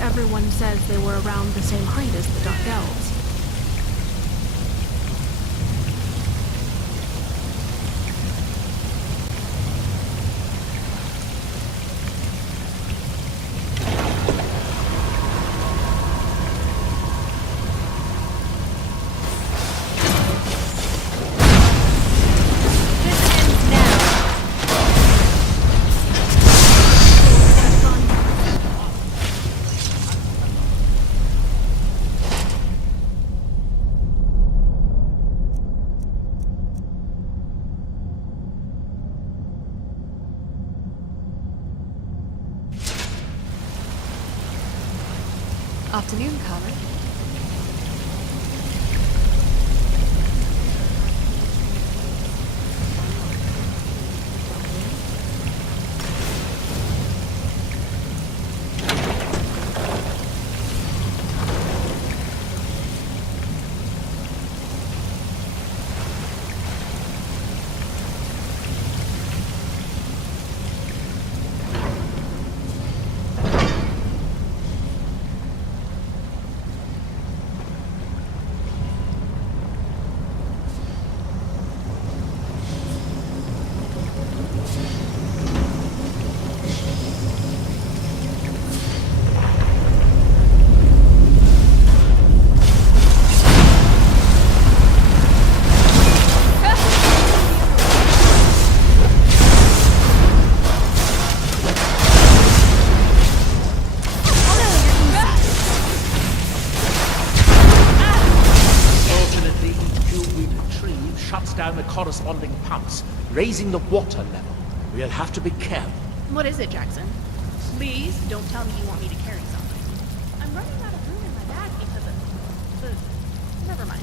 Everyone says they were around the same height as the Dark Elves. Afternoon, Carver. corresponding pumps, raising the water level. We'll have to be careful. What is it, Jackson? Please don't tell me you want me to carry something. I'm running out of room in my bag because of the... Never mind.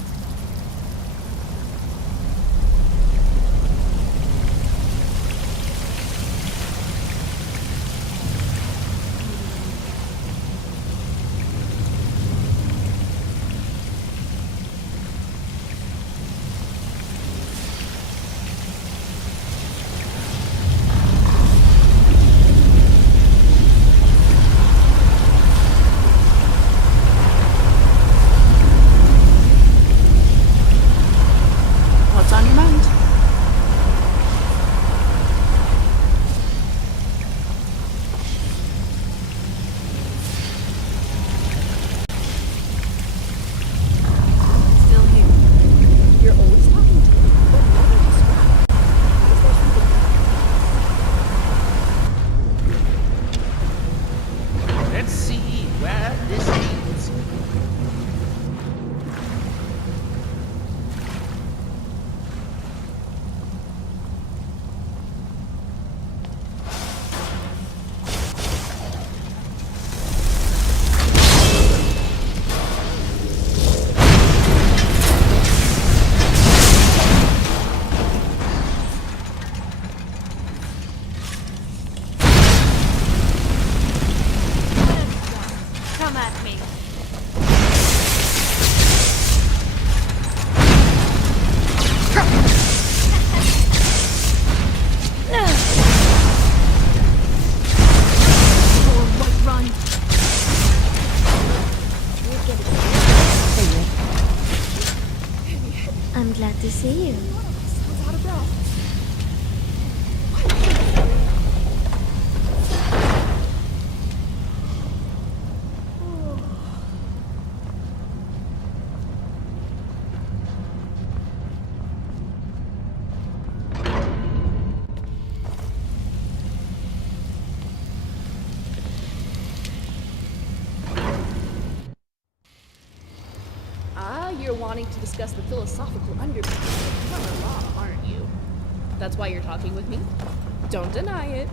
to see you. Sounds out of breath. You're wanting to discuss the philosophical underpinnings of common law, aren't you? That's why you're talking with me? Don't deny it.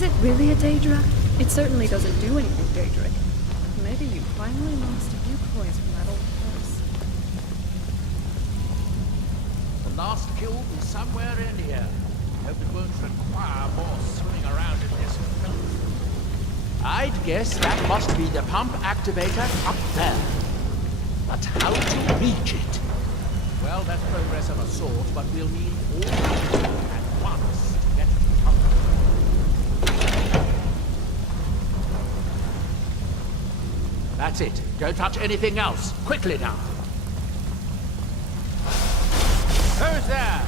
Is it really a Daedra? It certainly doesn't do anything Daedric. Maybe you finally lost a few coins from that old The last cube is somewhere in here. Hope it won't require more swimming around in this filth. I'd guess that must be the pump activator up there. But how to reach it? Well, that's progress of a sort, but we'll need all at once to get to the pump. That's it. Don't touch anything else. Quickly now. Who's there?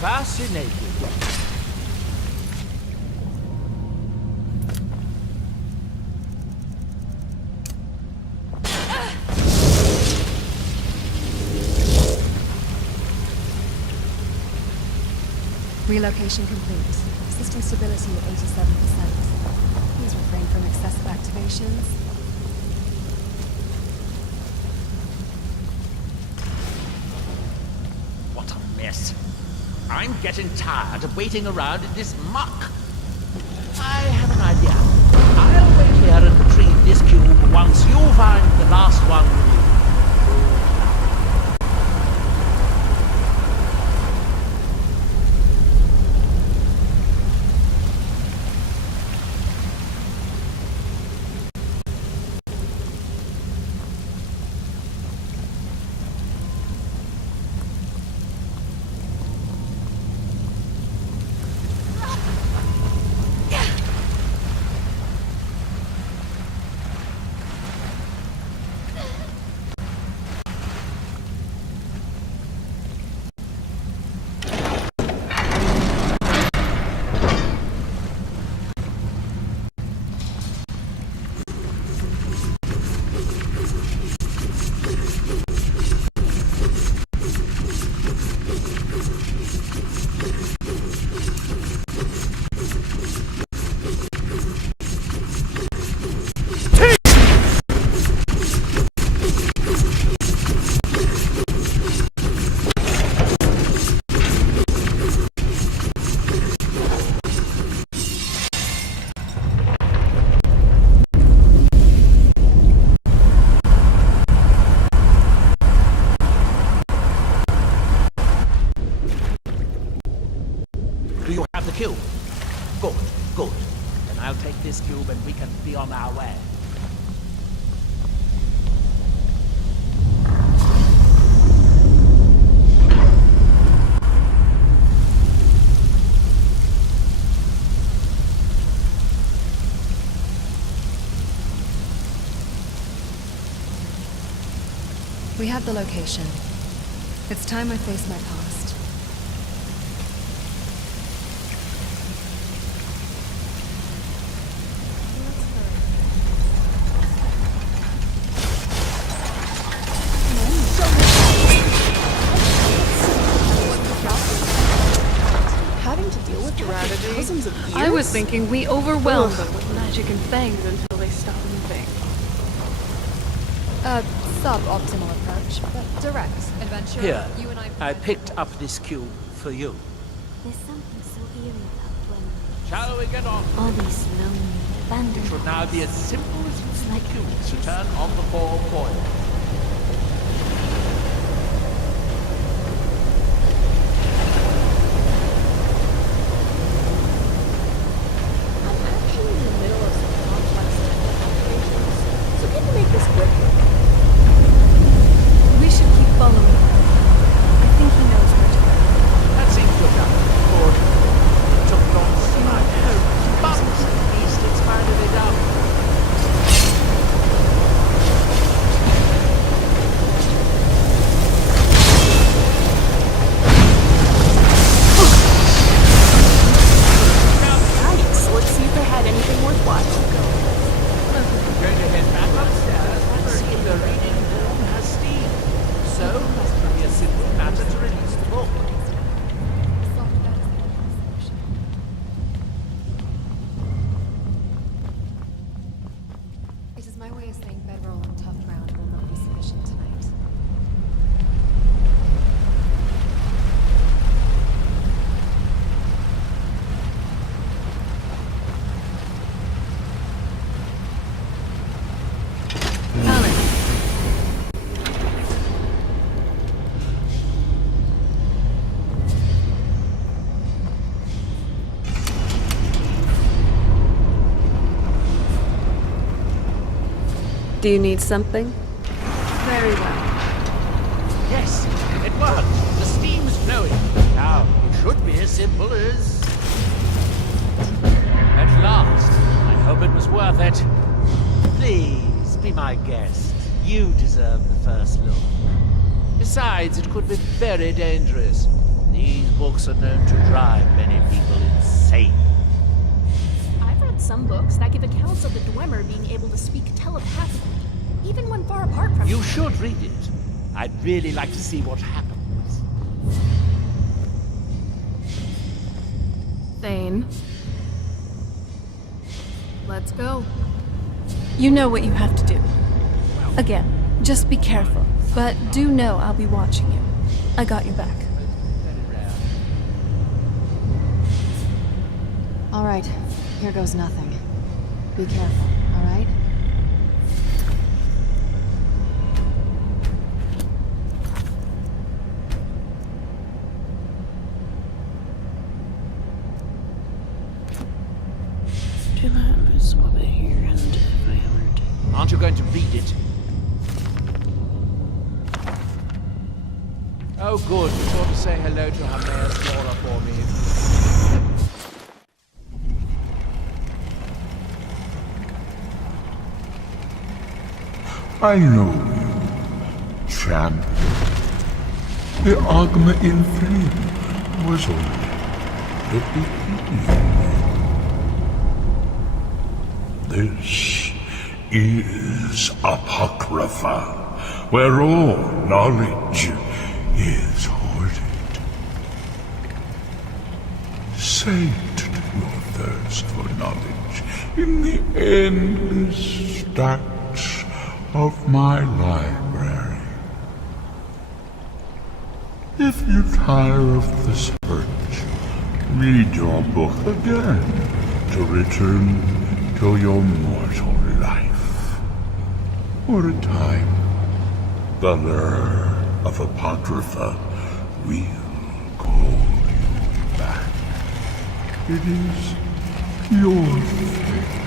Fascinating. Relocation complete. System stability at 87%. Please refrain from excessive activations. What a mess. I'm getting tired of waiting around in this muck. I have an idea. I'll wait here and retrieve this cube once you find the last one. Do you have the cube? Good, good. Then I'll take this cube and we can be on our way. We have the location. It's time I face my past. Having to deal with thousands of years? I was thinking we overwhelmed them with magic and fangs until they stopped moving. Suboptimal approach, but direct. Adventure. Here, You and I picked up this cube for you. There's something so eerie about when Shall we get on? all these lonely, abandoned It should now be as simple as using the cube to turn on the 4 coil. I'm actually in the middle of some complex technical operations, so can you make this quick? We should keep following him. I think he knows where to go. That seems good enough. Or it took long to see my hope. But better to release the book. It is my way of saying bedroll on tough ground will not be sufficient tonight. Do you need something? Very well. Yes, it worked. The steam's flowing. Now, it should be as simple as... At last. I hope it was worth it. Please, be my guest. You deserve the first look. Besides, it could be very dangerous. These books are known to drive many people insane. I've read some books that give accounts of the Dwemer being able to speak telepathically, even when far apart from You should read it. I'd really like to see what happens. Thane. Let's go. You know what you have to do. Again, just be careful. But do know I'll be watching you. I got your back. All right, here goes nothing. Be careful, all right? Aren't you going to read it? Oh, good. You ought to say hello to Hermaeus Mora for me. I know you, champ. The Ogma in Flame was only the beginning. This is Apocrypha, where all knowledge is hoarded. Sate your thirst for knowledge in the endless stacks of my library. If you tire of the search, read your book again to return to your mortal life. For a time, the lure of Apocrypha will call you back. It is your fate.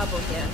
couple here.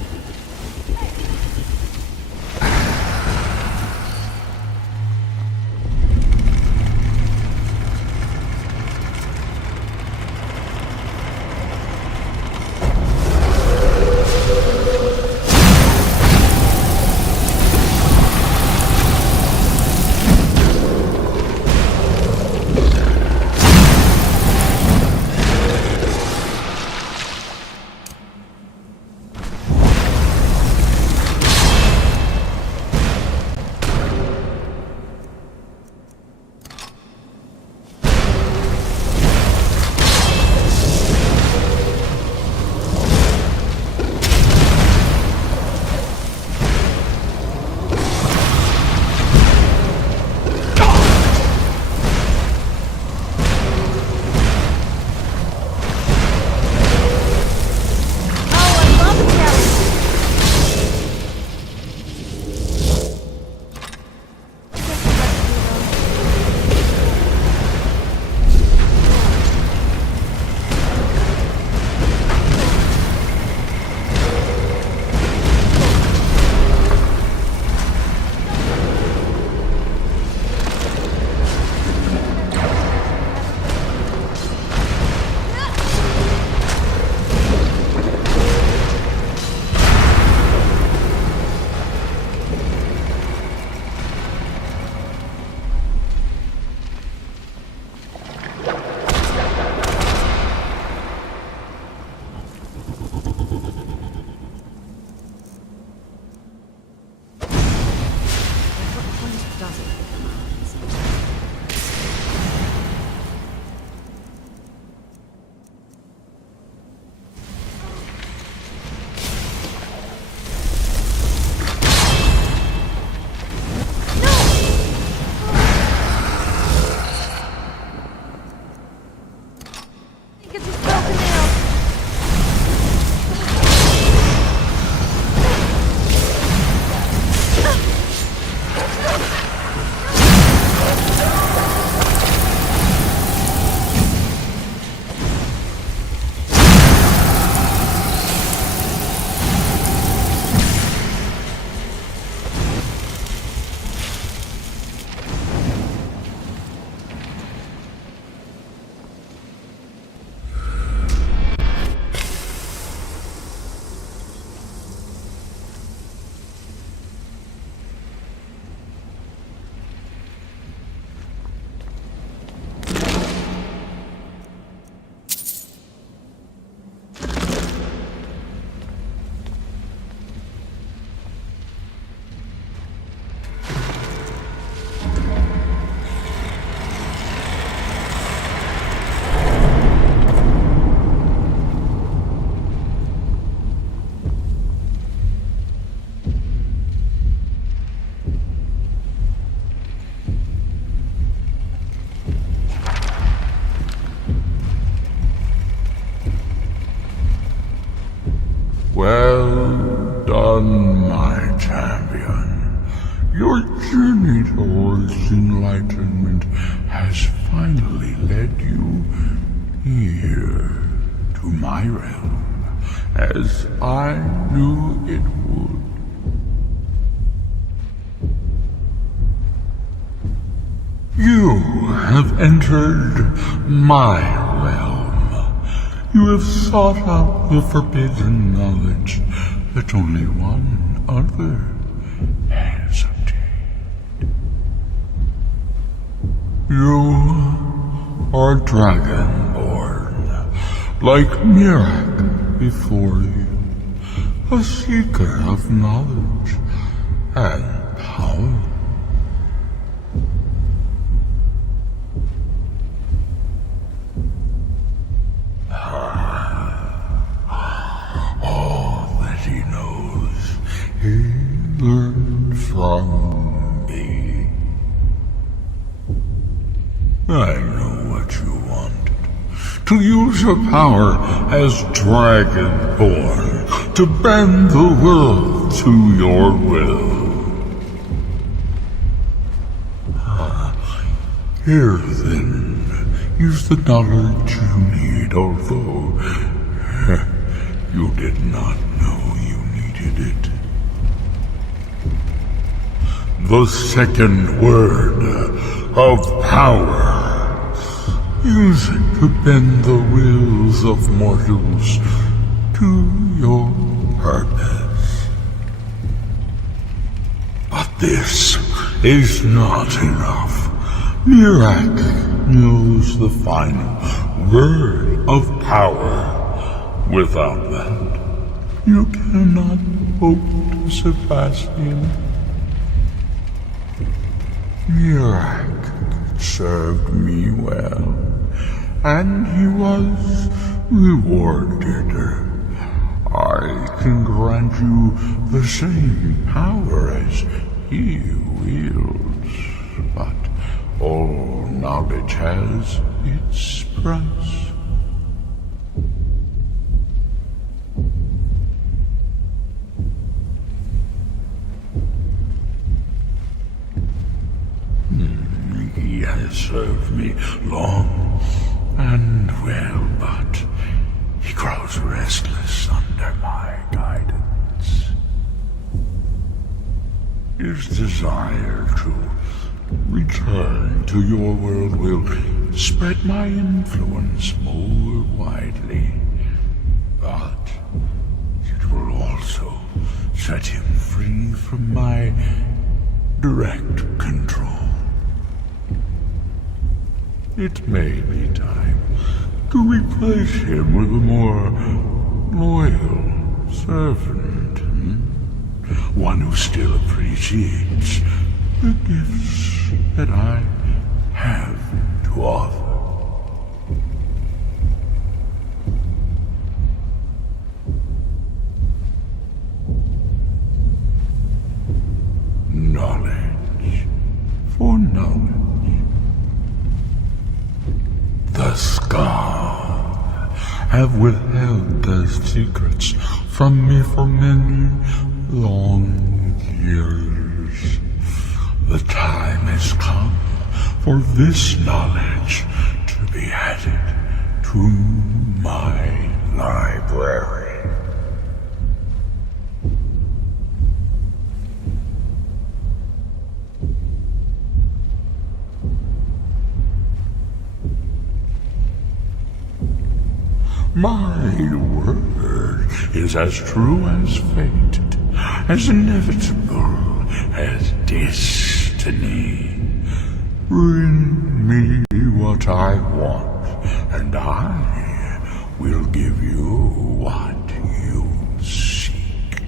Well done, my champion. Your journey towards enlightenment has finally led you here to my realm, as I knew it would. You have entered my realm. You have sought out the forbidden knowledge that only one other has obtained. You are Dragonborn, like Miraak before you, a seeker of knowledge and power. All that he knows, he learned from me. I know what you wanted. To use your power as Dragonborn, to bend the world to your will. Here then is the knowledge you need, although you did not know it. The second word of power. Use it to bend the wills of mortals to your purpose. But this is not enough. Miraak knows the final word of power. Without that, you cannot hope to surpass him. Miraak served me well, and he was rewarded. I can grant you the same power as he wields, but all knowledge has its price. He has served me long and well, but he grows restless under my guidance. His desire to return to your world will spread my influence more widely, but it will also set him free from my direct control. It may be time to replace him with a more loyal servant. One who still appreciates the gifts that I have to offer. Knowledge for knowledge. The Scar have withheld their secrets from me for many long years. The time has come for this knowledge to be added to my library. My word is as true as fate, as inevitable as destiny. Bring me what I want, and I will give you what you seek.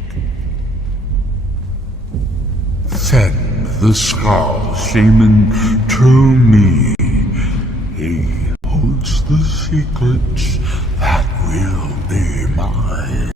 Send the Skull Shaman to me. He holds the secrets that will be mine.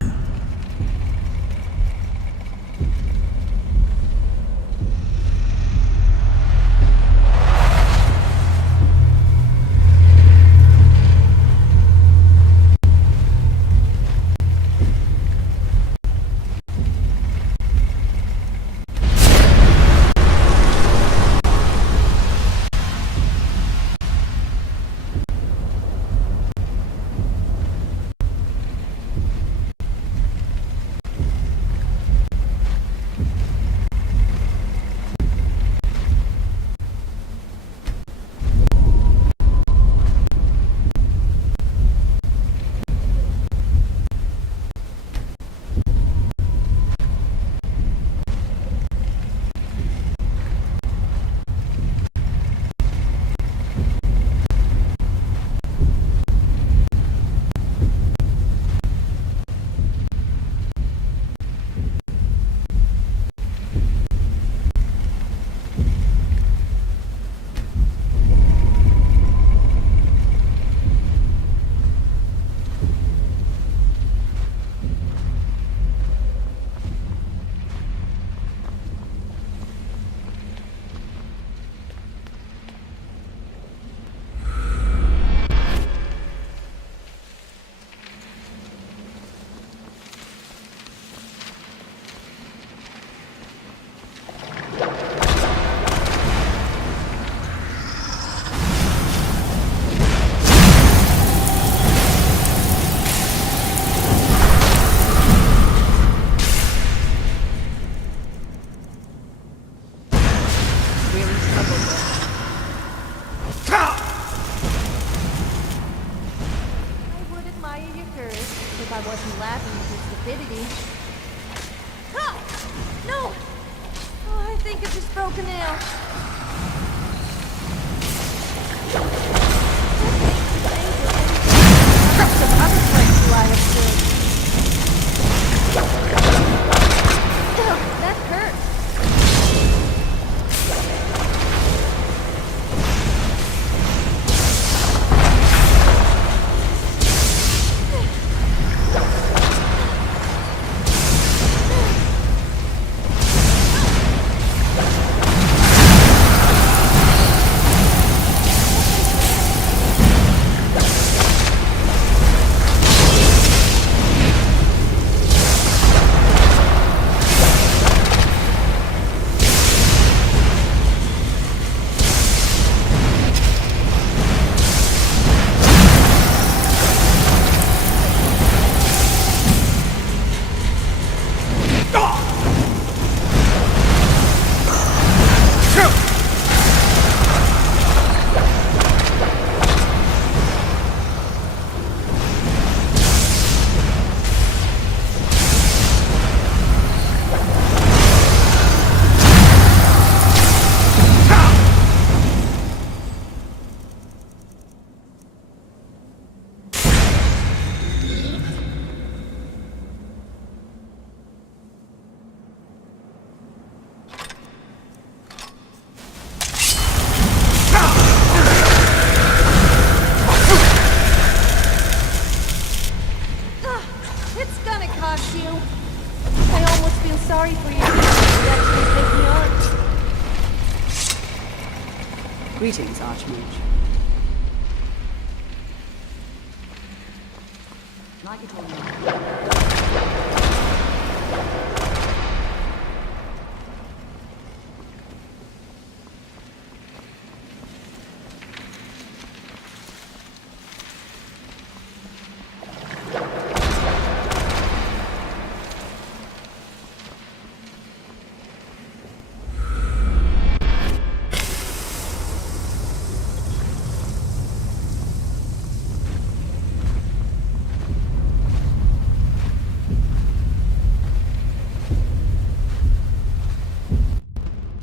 wasn't laughing at his stupidity. Ah! No! Oh, I think I just broke a nail. Some other place who I have stood. That hurt. Sorry for you. You actually take me on. Greetings, Archmage. Like it or not.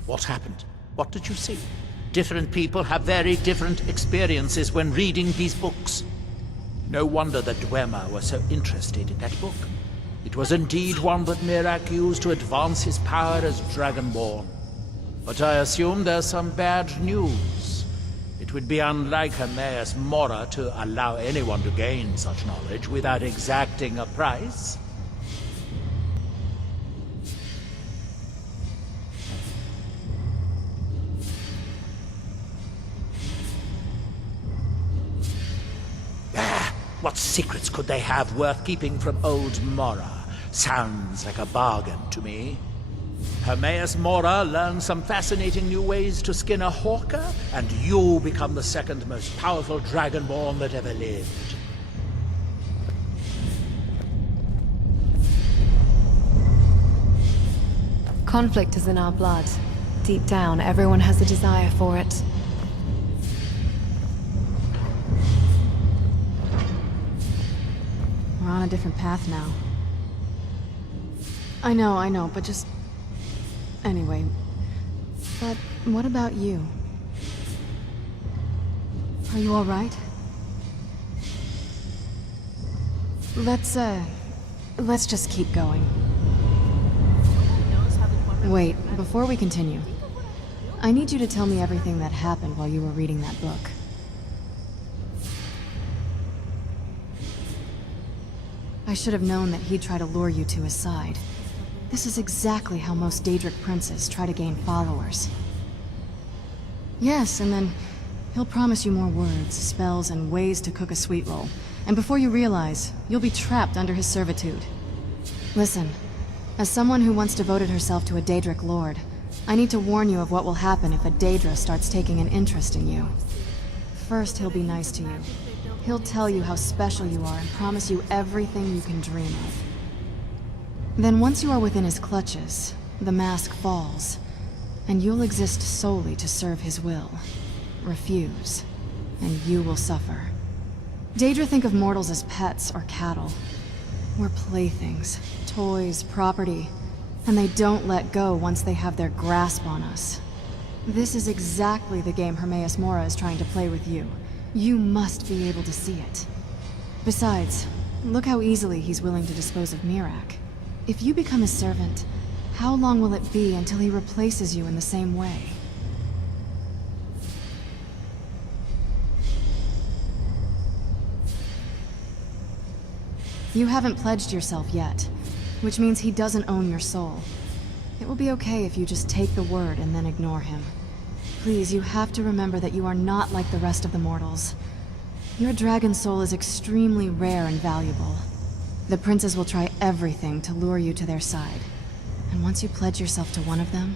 What happened? What did you see? Different people have very different experiences when reading these books. No wonder that Dwemer was so interested in that book. It was indeed one that Miraak used to advance his power as Dragonborn. But I assume there's some bad news. It would be unlike Hermaeus Mora to allow anyone to gain such knowledge without exacting a price. What secrets could they have worth keeping from old Mora? Sounds like a bargain to me. Hermaeus Mora learned some fascinating new ways to skin a hawker, and you become the second most powerful Dragonborn that ever lived. Conflict is in our blood. Deep down, everyone has a desire for it. We're on a different path now. I know, but just... Anyway. But what about you? Are you alright? Let's just keep going. Wait, before we continue, I need you to tell me everything that happened while you were reading that book. I should have known that he'd try to lure you to his side. This is exactly how most Daedric princes try to gain followers. Yes, and then he'll promise you more words, spells, and ways to cook a sweet roll. And before you realize, you'll be trapped under his servitude. Listen, as someone who once devoted herself to a Daedric lord, I need to warn you of what will happen if a Daedra starts taking an interest in you. First, he'll be nice to you. He'll tell you how special you are and promise you everything you can dream of. Then once you are within his clutches, the mask falls, and you'll exist solely to serve his will. Refuse, and you will suffer. Daedra think of mortals as pets or cattle. We're playthings, toys, property, and they don't let go once they have their grasp on us. This is exactly the game Hermaeus Mora is trying to play with you. You must be able to see it. Besides, look how easily he's willing to dispose of Miraak. If you become his servant, how long will it be until he replaces you in the same way? You haven't pledged yourself yet, which means he doesn't own your soul. It will be okay if you just take the word and then ignore him. Please, you have to remember that you are not like the rest of the mortals. Your dragon soul is extremely rare and valuable. The princes will try everything to lure you to their side. And once you pledge yourself to one of them,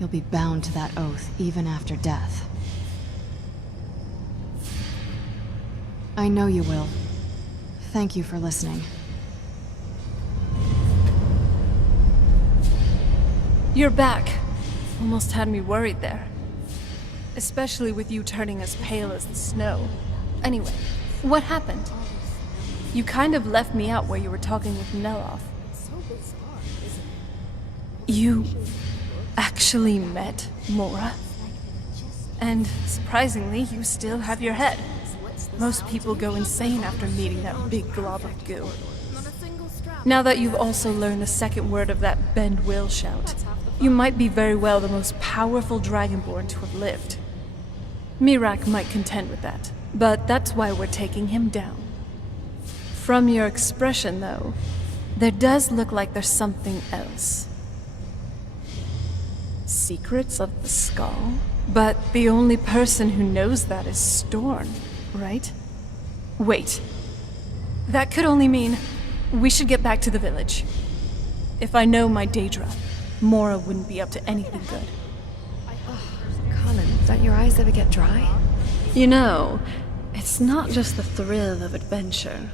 you'll be bound to that oath even after death. I know you will. Thank you for listening. You're back. Almost had me worried there. Especially with you turning as pale as the snow. Anyway, what happened? You kind of left me out where you were talking with Neloth. You actually met Mora? And surprisingly, you still have your head. Most people go insane after meeting that big glob of goo. Now that you've also learned the second word of that bend will shout, you might be very well the most powerful Dragonborn to have lived. Miraak might contend with that, but that's why we're taking him down. From your expression, though, there does look like there's something else. Secrets of the Skull? But the only person who knows that is Storn, right? Wait. That could only mean we should get back to the village. If I know my Daedra, Mora wouldn't be up to anything good. Colin, don't your eyes ever get dry? You know, it's not just the thrill of adventure.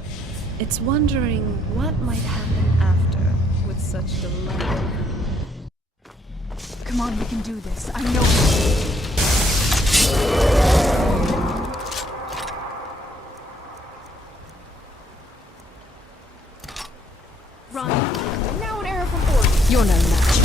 It's wondering what might happen after with such delight. Come on, we can do this. I know. Run. Now an arrow from Ord. You're no match.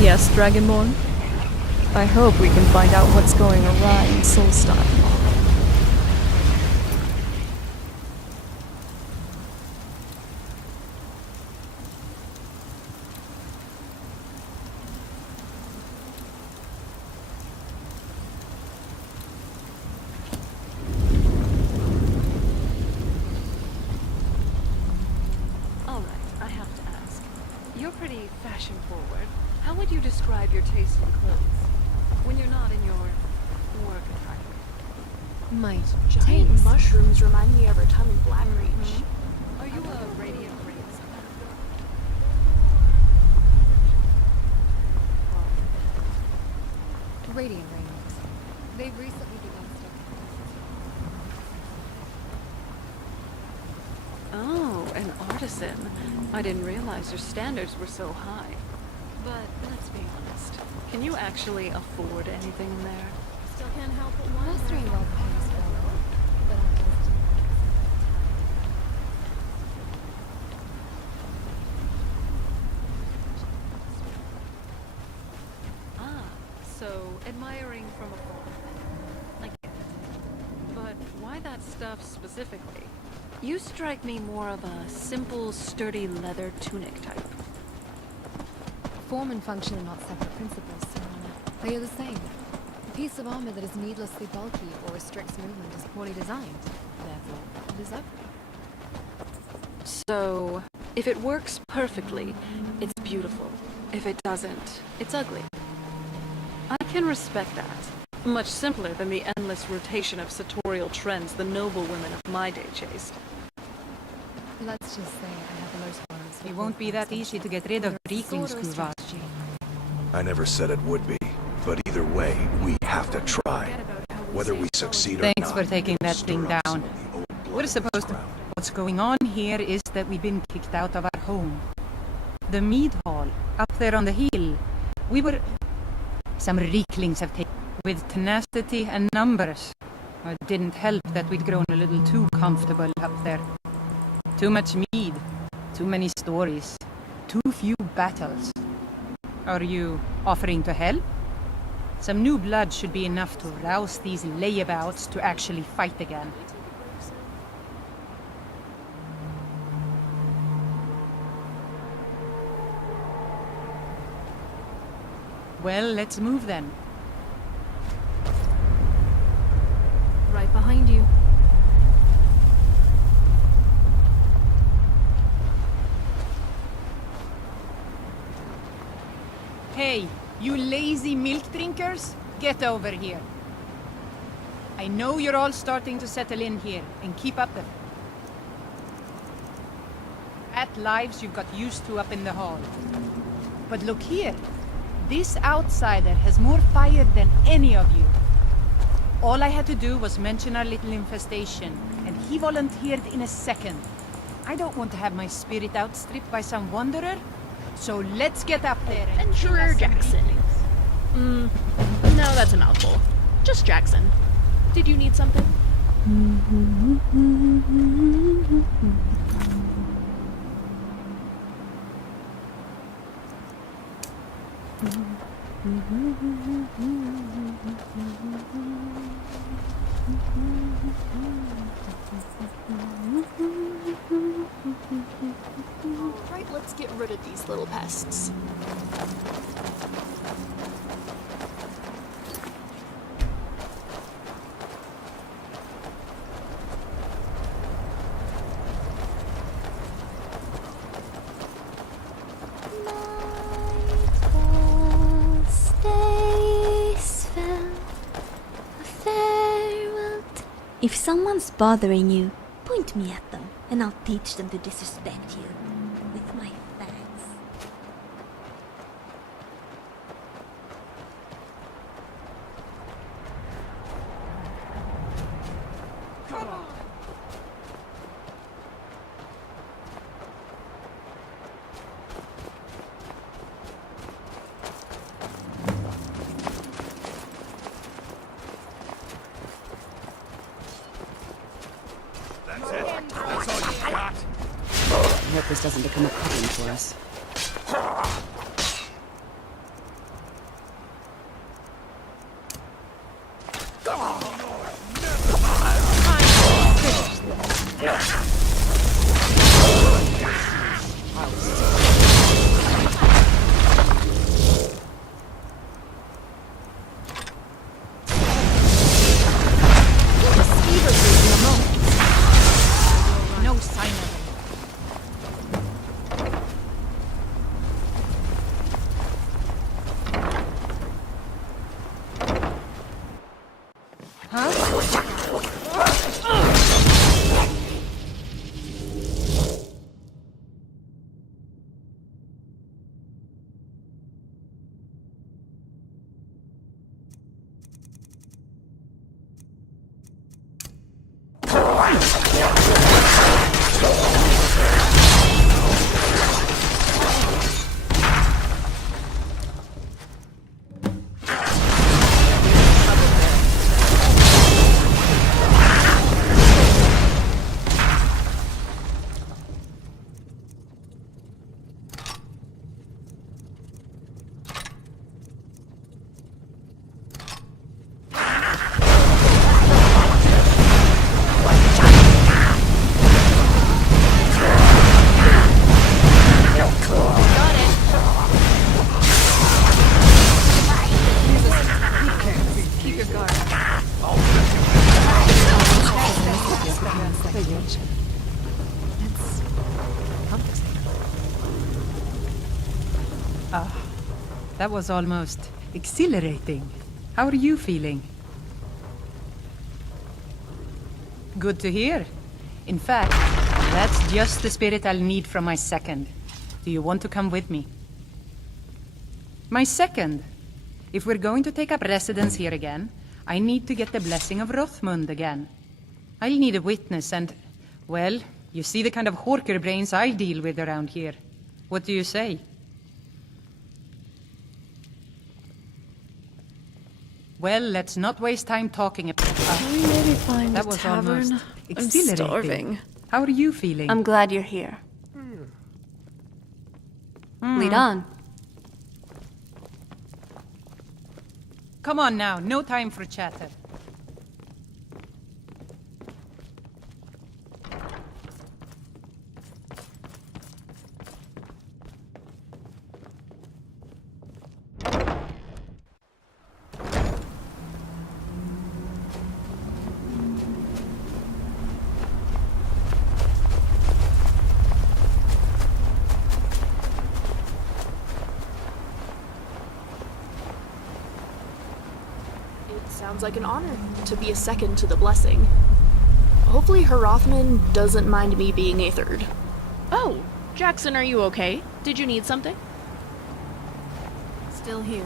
Yes, Dragonborn? I hope we can find out what's going awry in Solstheim. Alright, I have to ask. You're pretty fashion-forward. How would you describe your taste in clothes? When you're not in your work attire? My Giant taste. mushrooms remind me of our time in Blackreach. Are you a radiant race? Radiant Rangers. They've recently begun Oh, an artisan. I didn't realize your standards were so high. But let's be honest. Can you actually afford anything there? Still can't help but wonder. Last Dragonborn pays well, but after visiting Ah, so admiring from afar. I get it. But why that stuff specifically? You strike me more of a simple, sturdy leather tunic type. Form and function are not separate principles, Serana. They are the same. A piece of armor that is needlessly bulky or restricts movement is poorly designed. Therefore, it is ugly. So, if it works perfectly, it's beautiful. If it doesn't, it's ugly. I can respect that. Much simpler than the endless rotation of sartorial trends the noble women of my day chased. Let's just say I have the most words. It won't be that easy to get rid of Breaking Skuvas. I never said it would be, but either way, we have to try. Whether we succeed or not. Thanks for taking that thing down. We're supposed to... What's going on here is that we've been kicked out of our home. The mead hall, up there on the hill. We were... Some reeklings have taken... With tenacity and numbers. It didn't help that we'd grown a little too comfortable up there. Too much mead. Too many stories. Too few battles. Are you offering to help? Some new blood should be enough to rouse these layabouts to actually fight again. Well, let's move then. Right behind you. Hey, you lazy milk drinkers, get over here. I know you're all starting to settle in here, and keep up the fat lives you've got used to up in the hall. But look here, this outsider has more fire than any of you. All I had to do was mention our little infestation, and he volunteered in a second. I don't want to have my spirit outstripped by some wanderer. So let's get up there and Adventurer Jackson. No, that's a mouthful. Just Jackson. Did you need something? Right, let's get rid of these little pests. If someone's bothering you, point me at them, and I'll teach them to disrespect you with my fangs. Come on! I hope this doesn't become a problem for us. No sign of it. That was almost exhilarating. How are you feeling? Good to hear. In fact, that's just the spirit I'll need from my second. Do you want to come with me? My second. If we're going to take up residence here again, I need to get the blessing of Rothmund again. I'll need a witness and, well, you see the kind of horker brains I deal with around here. What do you say? Well, let's not waste time talking about Can we maybe find that a was tavern? almost I'm exhilarating. starving. How are you feeling? I'm glad you're here. Lead on. Come on now, no time for chatter. Sounds like an honor to be a second to the blessing. Hopefully Hrothmund doesn't mind me being a third. Oh, Jackson, are you okay? Did you need something? Still here.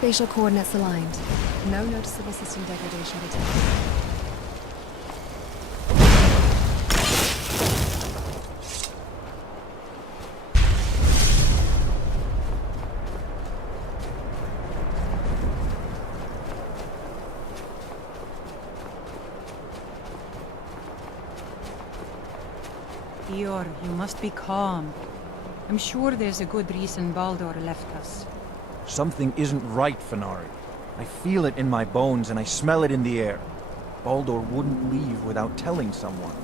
Spatial coordinates aligned. No noticeable system degradation detected. Dior, you must be calm. I'm sure there's a good reason Baldur left us. Something isn't right, Fenari. I feel it in my bones and I smell it in the air. Baldur wouldn't leave without telling someone.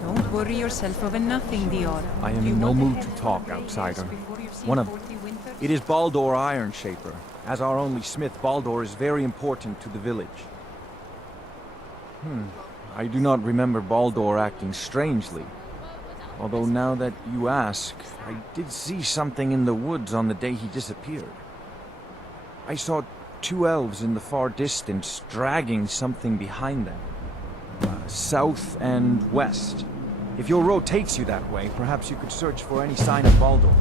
Don't worry yourself over nothing, Dior. I am in no mood to talk, outsider. It is Baldur Ironshaper. As our only smith, Baldur is very important to the village. I do not remember Baldur acting strangely. Although now that you ask, I did see something in the woods on the day he disappeared. I saw two elves in the far distance dragging something behind them. South and west. If your road takes you that way, perhaps you could search for any sign of Baldur.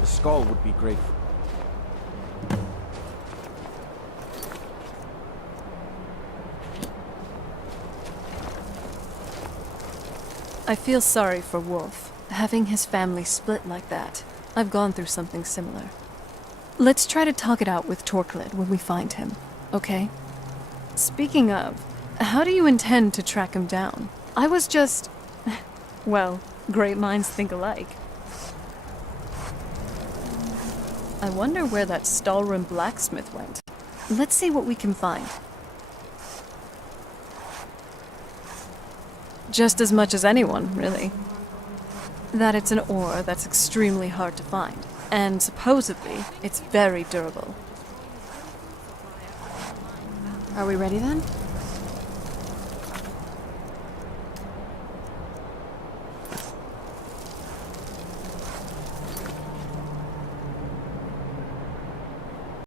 The skull would be grateful. I feel sorry for Wolf, having his family split like that. I've gone through something similar. Let's try to talk it out with Torklid when we find him, okay? Speaking of, how do you intend to track him down? I was just... well, great minds think alike. I wonder where that Stalrim blacksmith went. Let's see what we can find. Just as much as anyone, really. That it's an ore that's extremely hard to find, and supposedly, it's very durable. Are we ready then?